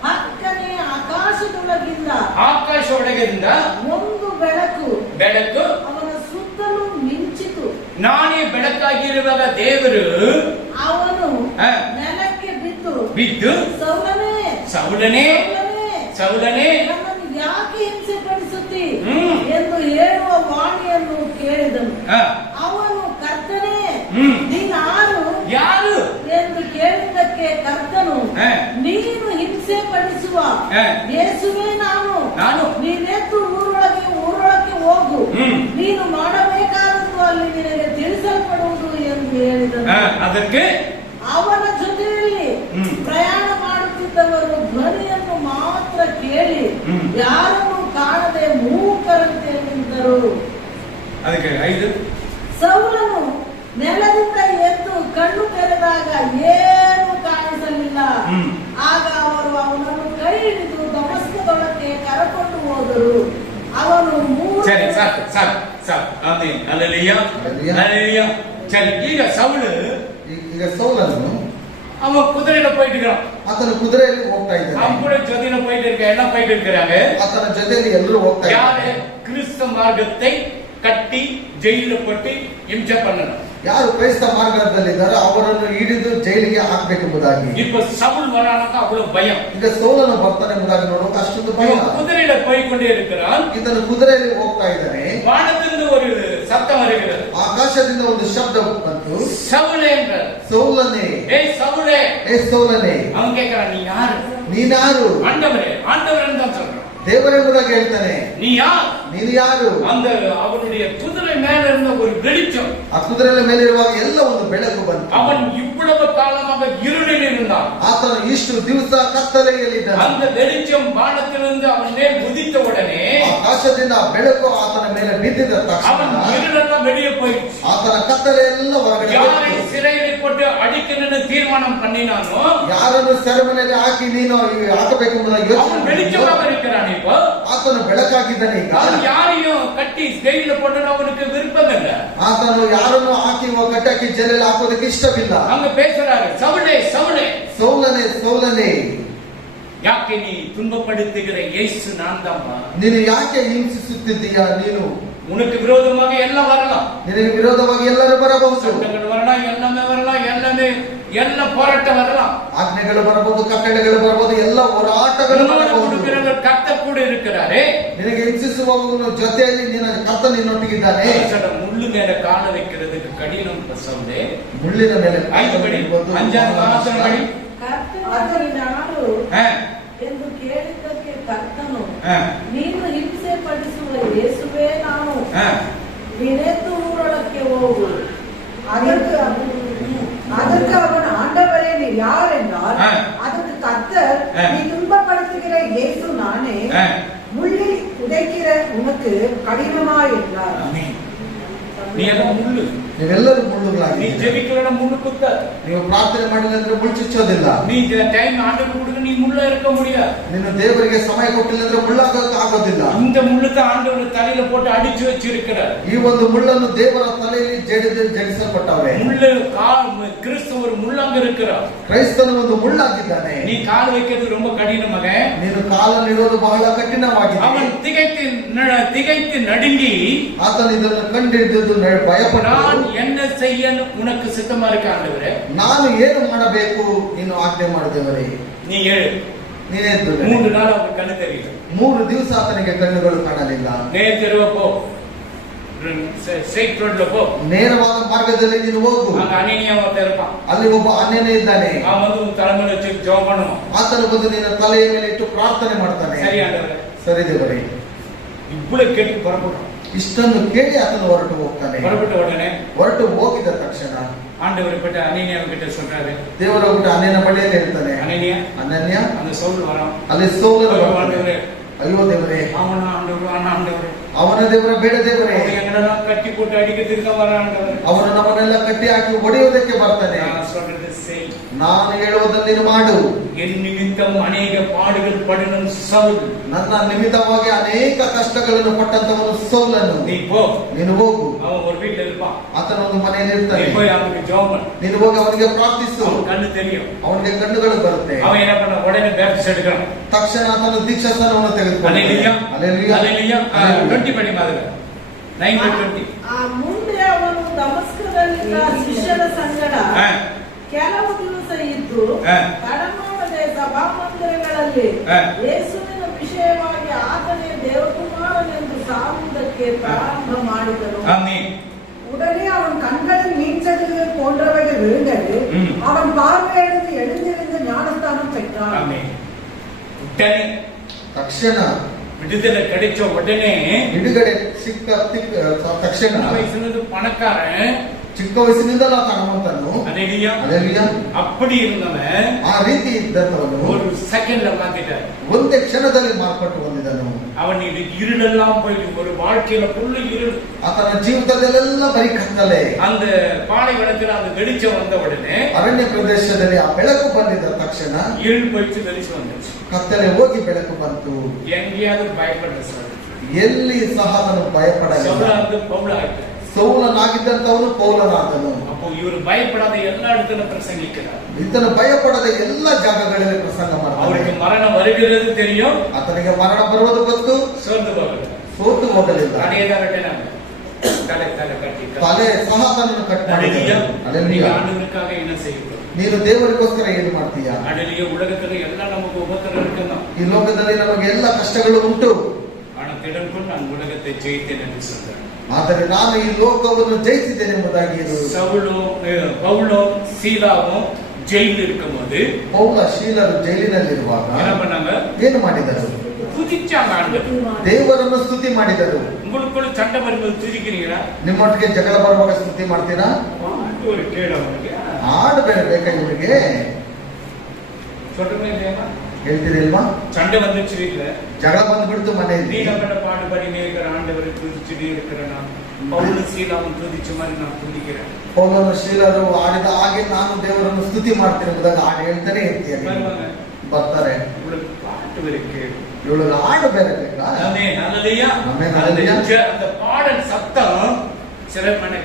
ಹಕ್ಕನೆ ಆಕಾಶದೊಳಗಿಂದ ಆಕಾಶ ಒಳಗಿಂದ ಒಂದು ಬೆಳಕು ಬೆಳಕು ಅವನ ಸುತ್ತಲೂ ಮಿಂಚಿತು. ನಾನೇ ಬೆಳಕಾಗಿರುವಾಗ ದೇವರು ಅವನು ಆ. ನೆಲಕ್ಕೆ ಬಿದ್ದು ಬಿದ್ದು ಸೌಲನೇ ಸೌಲನೇ ಸೌಲನೇ ನನ್ನನ್ನು ಯಾಕೆ ಹಿಂಸೆ ಪಡಿಸುತ್ತಿ ಹ್ಮ್. ಎಂದು ಹೇಳುವ ವಾಣಿಯನ್ನು ಕೇಳಿದನು. ಆ, ಅವನು ಕರ್ತನೇ ಹ್ಮ್. ನೀನಾರು ಯಾರು ಎಂದು ಕೇಳಿದ್ದಕ್ಕೆ ಕರ್ತನು ಆ. ನೀನು ಹಿಂಸೆ ಪಡಿಸುವ ಆ. ಯೇಸುವೇ ನಾನು ನೀನೆದ್ದು ಊರೊಳಗೆ ಹೋಗು. ಹ್ಮ್. ನೀನು ಮಾಡಬೇಕಾದದ್ದು ಅಲ್ಲಿ ನಿನಗೆ ತಿಳಿಸಲ್ಪಡುವುದು ಎಂದು ಹೇಳಿದನು. ಅದಕ್ಕೆ ಅವನ ಜೊತೆಯಲ್ಲಿ ಹ್ಮ್. ಪ್ರಯಾಣ ಮಾಡುತ್ತಿದ್ದವರು ಧ್ವನಿಯನ್ನು ಮಾತ್ರ ಕೇಳಿ ಹ್ಮ್. ಯಾರನ್ನು ಕಾಣದೆ ಮೂಕರಂತೆ ನಿಂತರು. ಅದಕ್ಕೆ 5 ಸೌಲನು ನೆಲದಿಂದ ಎದ್ದು ಕಣ್ಣು ತೆರೆದಾಗ ಏನು ಕಾಣಿಸಲಿಲ್ಲ. ಹ್ಮ್. ಆಗ ಅವರು ಅವನನ್ನು ಕೈ ಹಿಡಿದು ದಮಸ್ಕದೊಳಕ್ಕೆ ಕರಕೊಂಡು ಹೋದರು. ಅವನು ಸರಿ ಸಾಕು ಸಾಕು ಸಾಕು. ಆಮೆನ್. Hallelujah hallelujah. ಸರಿ, ಈಗ ಸೌಲು ಈಗ ಸೌಲನು அவன் குதிரையில போயிட்டு இருக்கான். ಆತನ ಕುದುರೆಯಲ್ಲಿ ಹೋಗ್ತಾ ಇದ್ದಾನೆ. அவன் கூட ஜொதியில போயிட்டு இருக்க எல்லாம் போயிட்டு இருக்கிறாங்க. ಆತನ ಜೊತೆಯಲ್ಲಿ ಎಲ್ಲರೂ ಹೋಗ್ತಾ யாரு ಇದ್ದಾರೆ. கிறிஸ்து மார்க்கத்தை கட்டி ஜெயில போட்டு ಹಿಂಸೆ பண்ணணும். ಯಾರು ಕ್ರೈಸ್ತ ಮಾರ್ಗದಲ್ಲಿದ್ದಾರೆ ಅವರನ್ನು ಹಿಡಿದು ಜೈಲಿಗೆ ಹಾಕ್ಬೇಕೆಂಬುದಾಗಿ. இப்ப சவுல் வரானாக்க அவ்வளவு பயம். ಈಗ ಸೌಲನು ಬರ್ತಾನೆ ಎಂಬುದಾಗಿ ನೋಡುವಾಗ ಅಷ್ಟೊಂದು ಭಯ. இவன் குதிரையில போய்கொண்டே இருக்கிறான். ಇದನ್ನು ಕುದುರೆಯಲ್ಲಿ ಹೋಗ್ತಾ ಇದ್ದಾನೆ. வானத்திலிருந்து ஒரு சத்தம் வருகிறது. ಆಕಾಶದಿಂದ ಒಂದು ಶಬ್ದ ಬಂತು. சவுலே என்றார். ಸೌಲನೇ, ஏய் சவுலே. ಏ ಸೌಲನೇ, அவன் கேட்கிறான், நீ யாரு? ನೀನಾರು? ஆண்டவரே ஆண்டவரே தான் சொல்றான். ದೇವರೆಂಬುದಾಗಿ ಹೇಳ್ತಾನೆ. நீ யார்? ನೀನು ಯಾರು? அந்த அவனுடைய குதிரை மேல இருந்த ஒரு வெளிச்சம். ಆ ಕುದುರೆಯ ಮೇಲೆ ಇರುವಾಗ ಎಲ್ಲ ಒಂದು ಬೆಳಕು ಬಂತು. அவன் இவ்வளவு காலமாக இருளில் இருந்தான். இருந்தான். ಆತನು ಇಷ್ಟು ದಿವಸ ಕತ್ತಲೆಯಲ್ಲಿದ್ದನು. அந்த வெளிச்சம் வானத்திலிருந்து அவன் மேல் உதித்த உடனே ಆಕಾಶದಿಂದ ಬೆಳಕು ಆತನ ಮೇಲೆ ಬಿದ್ದಿದ அவன் ತಕ್ಷಣ இருளெல்லாம் வெளியே போயிடுச்சு. ಆತನ ಕತ್ತಲೆ ಎಲ್ಲ ಹೊರಗಡೆ யாரை ಬಂತು. சிறையில் போட்டு அடிக்கணும்னு தீர்மானம் பண்ணினானோ ಯಾರನ್ನು ಸೆರೆಮನೆಯಲ್ಲಿ ಹಾಕಿ ನೀನು ಹಾಕಬೇಕೆಂಬುದಾಗಿ அவன் ಯೋಚನೆ வெளிச்சமாக இருக்கிறான். இப்போ ಆತನು ಬೆಳಕಾಗಿದ್ದಾನೆ. ಈಗ அவன் யாரையும் கட்டி ஜெயில போட்டு அவனுக்கு விருப்பம் இல்ல. ಆತನು ಯಾರನ್ನು ಹಾಕಿ ಕಟ್ಟಾಕಿ ಜೈಲಲ್ಲಿ ಹಾಕೋದಕ್ಕೆ ಇಷ್ಟವಿಲ್ಲ. அங்க பேசுறாரு, சவுலே சவுலே, ಸೌಲನೆ ಸೌಲನೆ, ಯಾಕೆ ನೀ துன்பப்படுத்துகிற இயேசு நான் தான்ப்பா. ನೀನು ಯಾಕೆ ಹಿಂಸಿಸುತ್ತಿದ್ದೀಯಾ? ನೀನು உனக்கு விரோதமாக எல்லாம் வரலாம், ನಿನಗೆ ವಿರೋಧವಾಗಿ ಎಲ್ಲರೂ ಬರಬಹುದು. சட்டங்கள் வரலாம், எல்லாமே வரலாம், ಎಲ್ಲ போராட்டம் வரலாம். ಆಜ್ಞೆಗಳು ಬರಬಹುದು, ಕಟ್ಟಳೆಗಳು ಬರಬಹುದು, ಎಲ್ಲ ಹೋರಾಟಗಳು ಬರಬಹುದು. கர்த்தர் கூட இருக்கிறாரே. ನಿನಗೆ ಹಿಂಸಿಸುವವನ ಜೊತೆಯಲ್ಲಿ ನಿನ್ನ ಕರ್ತನು ನಿನ್ನೊಟ್ಟಿಗಿದ್ದಾನೆ. முள்ளு மேல கால வைக்கிறதுக்கு கடினம் பசங்களே. ಮುಳ್ಳಿನ ಮೇಲೆ அஞ்சாவது வாசனம் படி. ಅದನ್ನಾರು ಎಂದು ಕೇಳಿದ್ದಕ್ಕೆ ಕರ್ತನು, ನೀನು ಹಿಂಸೆ ಪಡಿಸುವ ಯೇಸುವೇ ನಾನು, ನೀನೆದ್ದು ಊರೊಳಕ್ಕೆ ಹೋಗು. அதற்கு அவன், ஆண்டவரே நீர் யார் என்றால், அதற்கு கர்த்தர், நீ துன்பப்படுத்துகிற இயேசு நானே, முள்ளில் உதைக்கிற உனக்கு கடினமா என்றார். நீ எல்லாம் முள்ளு, ನೀವೆಲ್ಲರೂ நீ ಮುಳ್ಳುಗಳಾಗಿ ஜெபிக்கிற முள்ளு குத்த, ನೀವು ಪ್ರಾರ್ಥನೆ ಮಾಡಿಲ್ಲ ಅಂದ್ರೆ ಮುಳ್ಳು ಚುಚ್ಚೋದಿಲ್ಲ. நீ டைம் ஆண்டவர் கொடுக்க நீ முள்ள இருக்க முடியாது. ನೀನು ದೇವರಿಗೆ ಸಮಯ ಕೊಟ್ಟಿಲ್ಲ ಅಂದ್ರೆ ಮುಳ್ಳಾಗಕ್ಕೆ ಆಗೋದಿಲ್ಲ. இந்த முள்ளுக்கு ஆண்டவர் தலையில போட்டு அடிச்சு வச்சிருக்கிறார். ಈ ಒಂದು ಮುಳ್ಳನ್ನು ದೇವರ ತಲೆಯಲ್ಲಿ ಜಡಿಸಲ್ಪಟ್ಟವೆ. முள்ளு கிறிஸ்துவர் முள்ளங்க இருக்கிறார். ಕ್ರೈಸ್ತನು ಒಂದು ಮುಳ್ಳಾಗಿದ್ದಾನೆ. நீ கால் வைக்கிறது ரொம்ப கடினமாக. ನೀನು ಕಾಲನ್ನಿಡೋದು ಬಹಳ ಕಠಿಣವಾಗಿದೆ. அவன் திகைத்து நடுங்கி, ಆತನು ಇದನ್ನು ಕಂಡಿಡಿದು ಭಯಪಟ್ಟ, நான் என்ன செய்ய உனக்கு சித்தமா இருக்க ஆண்டவரே, ನಾನು ಏನು ಮಾಡಬೇಕು ನೀನು ಆಜ್ಞೆ ಮಾಡಿದವರೇ. நீ ஏழு ನೀನೆದ್ದು 3 நாள் அவனுக்கு கண்ணு தெரியல. 3 ದಿವಸ ಆತನಿಗೆ ಕಣ್ಣುಗಳು ಕಾಣಲಿಲ್ಲ. நேத்திரவ போ, ಸ್ಟ್ರೈಟ್ ರೋಡ್ ಪೋ, ನೇರವಾದ ಮಾರ್ಗದಲ್ಲಿ ನೀನು ಹೋಗು. அங்க அனனியா ஒருத்தன் இருப்பான். ಅಲ್ಲಿ ಒಬ್ಬ ಅನ್ಯನೇ ಇದ್ದಾನೆ. அவன் வந்து உன் தலைமையில வச்சு ஜெபம் பண்ணுவான். ಆತನು ಬಂದು ನಿನ್ನ ತಲೆಯ ಮೇಲೆ ಇಟ್ಟು ಪ್ರಾರ್ಥನೆ ಮಾಡ್ತಾನೆ. சரி ஆண்டவரே, ಸರಿ ದೇವರೇ. இவ்வளவு கேட்டு புறப்படும். ಇಷ್ಟನ್ನು ಕೇಳಿ ಆತನು ಹೊರಟು ಹೋಗ್ತಾನೆ. புறப்பட்ட உடனே ಹೊರಟು ಹೋಗಿದ ತಕ್ಷಣ ஆண்டவர் கிட்ட அனனியா கிட்ட சொல்றாரு, ದೇವರ ಊಟ ಅನ್ಯನ ಬಳಿಯಲ್ಲಿ ಇರ್ತಾನೆ. அனனியா, ಅನನ್ಯ, அந்த சவுல் வரான். ಅಲ್ಲಿ ಸೌಲನು ಬರ್ತಾನೆ. ஆண்டவரே, ಅಯ್ಯೋ ದೇವರೇ, அவன ஆண்டவரே, ಅವನ ದೇವರ ಬೇಡ ದೇವರೇ, எங்களெல்லாம் கட்டி போட்டு அடிக்கிறதுக்கு வர ஆண்டவரே, ಅವನು ನಮ್ಮನ್ನೆಲ್ಲ ಕಟ್ಟಿ ಹಾಕಿ ಹೊಡೆಯುವುದಕ್ಕೆ ಬರ್ತಾನೆ. நான் சொல்றது செய், ನಾನು ಹೇಳುವುದನ್ನು ನೀನು ಮಾಡು. என் நிமித்தம் அநேக பாடுகள் படணும் சவுல், ನನ್ನ ನಿಮಿತ್ತವಾಗಿ ಅನೇಕ ಕಷ್ಟಗಳನ್ನು ಪಟ್ಟಂತವನು ಸೌಲನು. நீ போ, ನೀನು ಹೋಗು. அவன் ஒரு வீட்டுல இருப்பான். ಆತನ ಒಂದು ಮನೆಯಲ್ಲಿ நீ ಇರ್ತಾನೆ. போய் அவனுக்கு ஜெபம் பண்ணு. ನೀನು ಹೋಗಿ ಅವನಿಗೆ ಪ್ರಾರ್ಥಿಸು. அவன் கண்ணு தெரியும். ಅವನಿಗೆ ಕಣ್ಣುಗಳು ಬರುತ್ತೆ. அவன் என்ன பண்ண, உடனே பேப்டிஸ்ட் எடுக்கிறான். ತಕ್ಷಣ ಆತನು ದೀಕ್ಷಾಸ್ನಾನವನ್ನು ತೆಗೆದುಕೊಂಡ. அல்லேலூயா, அல்லேலூயா, அல்லேலூயா. 20 படி மாதிரி 9:20. ಮುಂದೆ ಅವನು ದಮಸ್ಕದಲ್ಲಿದ್ದ ಶಿಷ್ಯರ ಸಂಗಡ ಕೆಲವು ದಿವಸ ಇದ್ದು ಕಡಮಾಡದೆ ಸಭಾಮಂದಿರಗಳಲ್ಲಿ ಯೇಸುವಿನ ವಿಷಯವಾಗಿ ಆತನೇ ದೇವಕುಮಾರನೆಂದು ಸಾರುವುದಕ್ಕೆ ಪ್ರಾರಂಭ ಮಾಡಿದನು. ஆமென். உடனே அவன் கண்களில் மீன்சடுகள் போன்றவைகள் விழுந்தது. அவன் பார்வையிலிருந்து எழுந்திருந்து ஞானஸ்தானம் பெற்றான். ஆமென். உடனே ತಕ್ಷಣ விடுதலை கிடைச்ச உடனே ಬಿಡುಗಡೆ ಸಿಕ್ಕ ತಕ್ಷಣ வயசுல பணக்காரன், ಚಿಕ್ಕ ವಯಸ್ಸಿನಿಂದಲೂ ಆತ ಹನುಮಂತನು. அல்லேலூயா, அல்லேಲೂயா. அப்படி இருந்தவன் ಆ ರೀತಿ ಇದ್ದಂತವನು ஒரு செகண்ட்ல மாத்திட்டார். ಒಂದೇ ಕ್ಷಣದಲ್ಲಿ ಮಾರ್ಪಟ್ಟು ಬಂದಿದ್ದನು. அவன் இது இருளெல்லாம் போயிட்டு ஒரு வாழ்க்கையில புள்ள இருள். ಆತನ ಜೀವಿತದಲ್ಲೆಲ್ಲ ಬರೀ ಕತ್ತಲೆ. அந்த பாலைவனத்துல அந்த வெளிச்சம் வந்த உடனே ಅರಣ್ಯ ಪ್ರದೇಶದಲ್ಲಿ ಆ ಬೆಳಕು ಬಂದಿದ್ದ ತಕ್ಷಣ இருள் போயிட்டு வெளிச்சம் வந்துச்சு. ಕತ್ತಲೆ ಹೋಗಿ ಬೆಳಕು ಬಂತು. எங்கேயாவது பயப்படுற சார், ಎಲ್ಲಿ ಸಹ ಅವನು ಭಯಪಡಲಿಲ್ಲ. சவுலாந்து பவுல் ஆயிட்டார். ಸೌಲನಾಗಿದ್ದಂತವನು ಪೌಲನಾದನು. அப்போ இவர் பயப்படாத எல்லா இடத்துல பிரசங்கிக்கிறார். ಈತನು ಭಯಪಡದೆ ಎಲ್ಲ ಜಾಗಗಳಲ್ಲಿ ಪ್ರಸಂಗ அவருக்கு ಮಾಡ್ತಾನೆ. மரணம் வருகிறது தெரியும், ಆತನಿಗೆ ಮರಣ ಬರುವುದು ಗೊತ್ತು, சோர்ந்து போகல. ಸೋತು ಹೋಗಲಿಲ್ಲ. தடையதான் வெட்டினாங்க, தலை கட்டி ತಲೆ ಸಹ ತನ್ನನ್ನು ಕಟ್ ಮಾಡಿದನು. நீங்க ஆண்டவருக்காக என்ன செய்யணும்? ನೀನು ದೇವರಿಗೋಸ್ಕರ ಏನು ಮಾಡ್ತೀಯಾ? அடலிய உலகத்துல எல்லாம் நமக்கு உபத்திரம் இருக்குதான். ಈ ಲೋಕದಲ್ಲಿ ನಮಗೆ ಎಲ್ಲ ಕಷ್ಟಗಳು ಉಂಟು. ஆனா திடன் கொண்டு நான் உலகத்தை ஜெயித்தேன் என்று சொல்றேன். ಆದರೆ ನಾನು ಈ ಲೋಕವನ್ನು ಜಯಿಸಿದ್ದೇನೆ ಎಂಬುದಾಗಿ பவுலும் சீலாவும் ஜெயிலில் இருக்கும்போது ಪೌಲ ಶೀಲರು ಜೈಲಿನಲ್ಲಿರುವಾಗ என்ன பண்ணாங்க? ಏನು ಮಾಡಿದರು? துதிச்சாங்க ஆண்டவர். ದೇವರನ್ನು ಸ್ತುತಿ ಮಾಡಿದರು. உங்களுக்குள்ள சண்டை வரும்போது துதிக்கிறீங்களா? ನಿಮ್ಮೊಟ್ಟಿಗೆ ಜಗಳ ಬರುವಾಗ ಸ್ತುತಿ ಮಾಡ್ತೀರಾ? ஒரு கேடு அவனுக்கு. ಹಾಡು ಬೇರೆ ಬೇಕಾ ಇವರಿಗೆ? ಹೇಳ್ತೀರಿಲ್ವಾ? சண்டை வந்துச்சு வீட்டுல, ಜಗಳ ಬಂದ್ಬಿಡ್ತು ಮನೆಯಲ್ಲಿ. நீ நம்மள பாடுபடினே இருக்கிற ஆண்டவரை துதிச்சுட்டே இருக்கிறேன். நான் பவுல் சீலாவும் துதிச்ச மாதிரி நான் துதிக்கிறேன். ಪೌಲನು ಶೀಲರು ಆಡಿದ ಹಾಗೆ ನಾನು ದೇವರನ್ನು ಸ್ತುತಿ ಮಾಡ್ತೀನಿ ಎಂಬುದಾಗಿ ಹಾಡು ಹೇಳ್ತಾನೆ ಇರ್ತೀಯ. வருவாங்க, ಬರ್ತಾರೆ. உங்களுக்கு பாட்டு இருக்கு, ಇವಳು ಹಾಡು ಬೇರೆ ಬೇಕಾ? ஆமென், ஹல்லேலூயா. ஆமென், ஹல்லேலூயா. அந்த பாடல் சத்தம் ಸೆರೆಮನೆ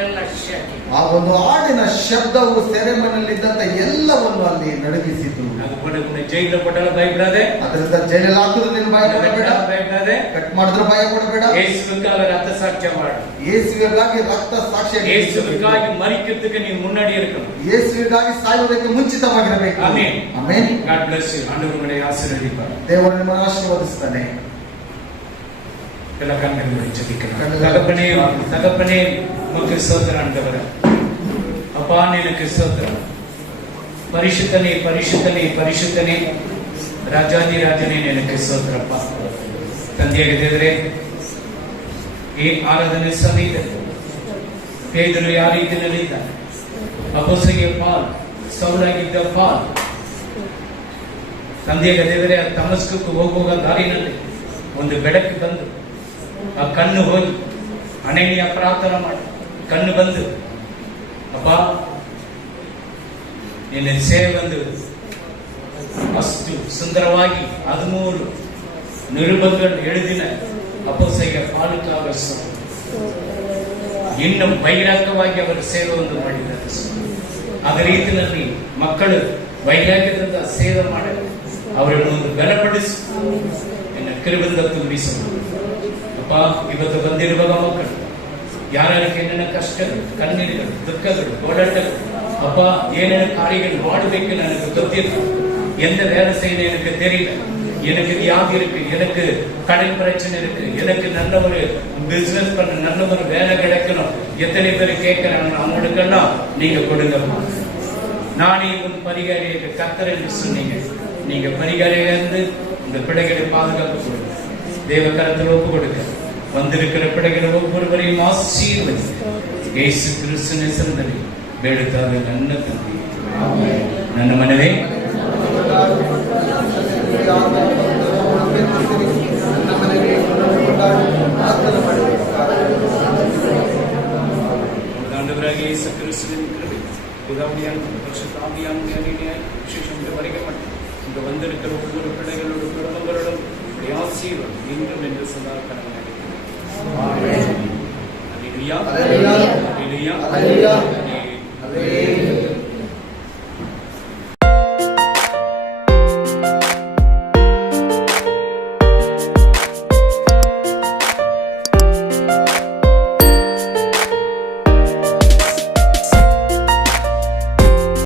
ಎಲ್ಲ ಶಾಕಿ. ಆ ಒಂದು ಹಾಡಿನ ಶಬ್ದವು ಸೆರೆಮನೆಯಲ್ಲಿದ್ದಂತ ಎಲ್ಲವನ್ನು ಅಲ್ಲಿ ನಡುಗಿಸಿತು. ಅದು ಕೂಡ ಜೈಲು ಕೊಟ್ಟಲ್ಲ ಭಯಪಡದೆ, ಅದರಿಂದ ಜೈಲಲ್ಲಿ ಹಾಕಿದ್ರು ನೀನು ಭಯ ಪಡಬೇಡ, ಭಯಪಡದೆ, ಕಟ್ ಮಾಡಿದ್ರು ಭಯ ಪಡಬೇಡ. ಯೇಸುವಿಗಾಗಿ ರಕ್ತ ಸಾಕ್ಷ್ಯ ಮಾಡು, ಯೇಸುವಿಗಾಗಿ ರಕ್ತ ಸಾಕ್ಷ್ಯ, ಯೇಸುವಿಗಾಗಿ ಮರಿக்கிறதுக்கு நீ முன்னாடி இருக்கணும், ಯೇಸುವಿಗಾಗಿ ಸಾಯುವುದಕ್ಕೆ ಮುಂಚಿತವಾಗಿರಬೇಕು. Amen, amen. God bless you. ಆಂಡವರು ನಿಮಗೆ ಆಶೀರ್ವದಿಸಲಿ. ದೇವರು ನಿಮ್ಮನ್ನು ಆಶೀರ್ವದಿಸ್ತಾನೆ. ಎಲ್ಲ ಕಣ್ಣುಗಳನ್ನು ಜಪಿக்கலாம். தகப்பனே, தகப்பனே உமக்கு ஸ்தோத்திரம் ஆண்டவரே. அப்பா எனக்கு ஸ்தோத்திரம். பரிசுத்தனே, பரிசுத்தனே, பரிசுத்தனே, ராஜாதி ராஜனே எனக்கு ஸ்தோத்திரப்பா. ತಂದೆಯಾಗಿ ದೇವರೇ, ಈ ಆರಾಧನೆ ಸಮಯದಲ್ಲಿ ಪೇದರು ಯಾವ ರೀತಿಯಲ್ಲಿದ್ದ, ಅಪೊಸ್ತಲರಿಗೆ ಪಾಲ್, ಸೌಲಾಗಿದ್ದ ಪಾಲ್, ತಂದೆಯಾಗಿ ದೇವರೇ, ದಮಸ್ಕಕ್ಕೆ ಹೋಗುವ ದಾರಿನಲ್ಲಿ ಒಂದು ಬೆಳಕು ಬಂದು ಆ ಕಣ್ಣು ಹೋಗಿ ಅನನ್ಯ ಪ್ರಾರ್ಥನೆ ಮಾಡಿ ಕಣ್ಣು ಬಂದು ಅಪ್ಪ ನಿನ್ನ ಸೇವೆ ಬಂದು ಅಷ್ಟು ಸುಂದರವಾಗಿ 13 ನಿರುಬಂಧಗಳು ಎಳೆದಿನ ಅಪೊಸ್ತಲರಿಗೆ ಪಾಲುಕಾಗ ಇನ್ನು ಬಹಿರಂಗವಾಗಿ ಅವರ ಸೇವೆಯನ್ನು ಮಾಡಿದ್ದಾರೆ. ಅದ ರೀತಿಯಲ್ಲಿ ಮಕ್ಕಳು ವೈರಾಗ್ಯದಿಂದ ಸೇವೆ ಮಾಡಲು ಅವರನ್ನು ಒಂದು ಬಲಪಡಿಸಿ ನಿನ್ನ ಕೃಪೆಯಿಂದ ತುಂಬಿಸು ಅಪ್ಪ. ಇವತ್ತು ಬಂದಿರುವ ಮಕ್ಕಳು ಯಾರ್ಯಾರಿಗೆ ಏನೇನ ಕಷ್ಟಗಳು, ಕಣ್ಣೀರುಗಳು, ದುಃಖಗಳು, ಹೋರಾಟಗಳು, ಅಪ್ಪ ಏನೇನು ಕಾರ್ಯಗಳು ಮಾಡಬೇಕು ನನಗೆ ಗೊತ್ತಿಲ್ಲ, எந்த வேலை செய்யணும் எனக்கு தெரியல, எனக்கு வியாதி இருக்கு, எனக்கு கடன் பிரச்சனை இருக்கு, எனக்கு நல்ல ஒரு பிசினஸ் பண்ண, நல்ல ஒரு வேலை கிடைக்கணும், எத்தனை பேர் கேட்கிறாங்க, அவங்களுக்கெல்லாம் நீங்க கொடுங்கம்மா. நானே உன் பரிகாரியாக கர்த்தர் என்று சொன்னீங்க. நீங்க பரிகாரியாக இருந்து இந்த பிள்ளைகளை பாதுகாப்பு கொடுங்க, தேவ கரத்தில் ஒப்பு கொடுக்க. வந்திருக்கிற பிள்ளைகளை ஒவ்வொருவரையும் ஆசீர்வதி. இயேசு கிறிஸ்து நேசந்தனை ಬೇಡುತ್ತಾದ ನನ್ನ ತಂದೆ, ನನ್ನ ಮನವೇ ஆண்டவராகிய இயேசு கிறிஸ்துவின் கிருபை, பிதாவுடைய பரிசுத்த ஆவியானவருடைய அன்பின் விசேஷம் வரைக்கப்பட்ட இங்கு வந்திருக்கிற ஒவ்வொரு பிள்ளைகளோடு குடும்பங்களோடும் ஆசீர்வாதம் இன்றும் என்று சதா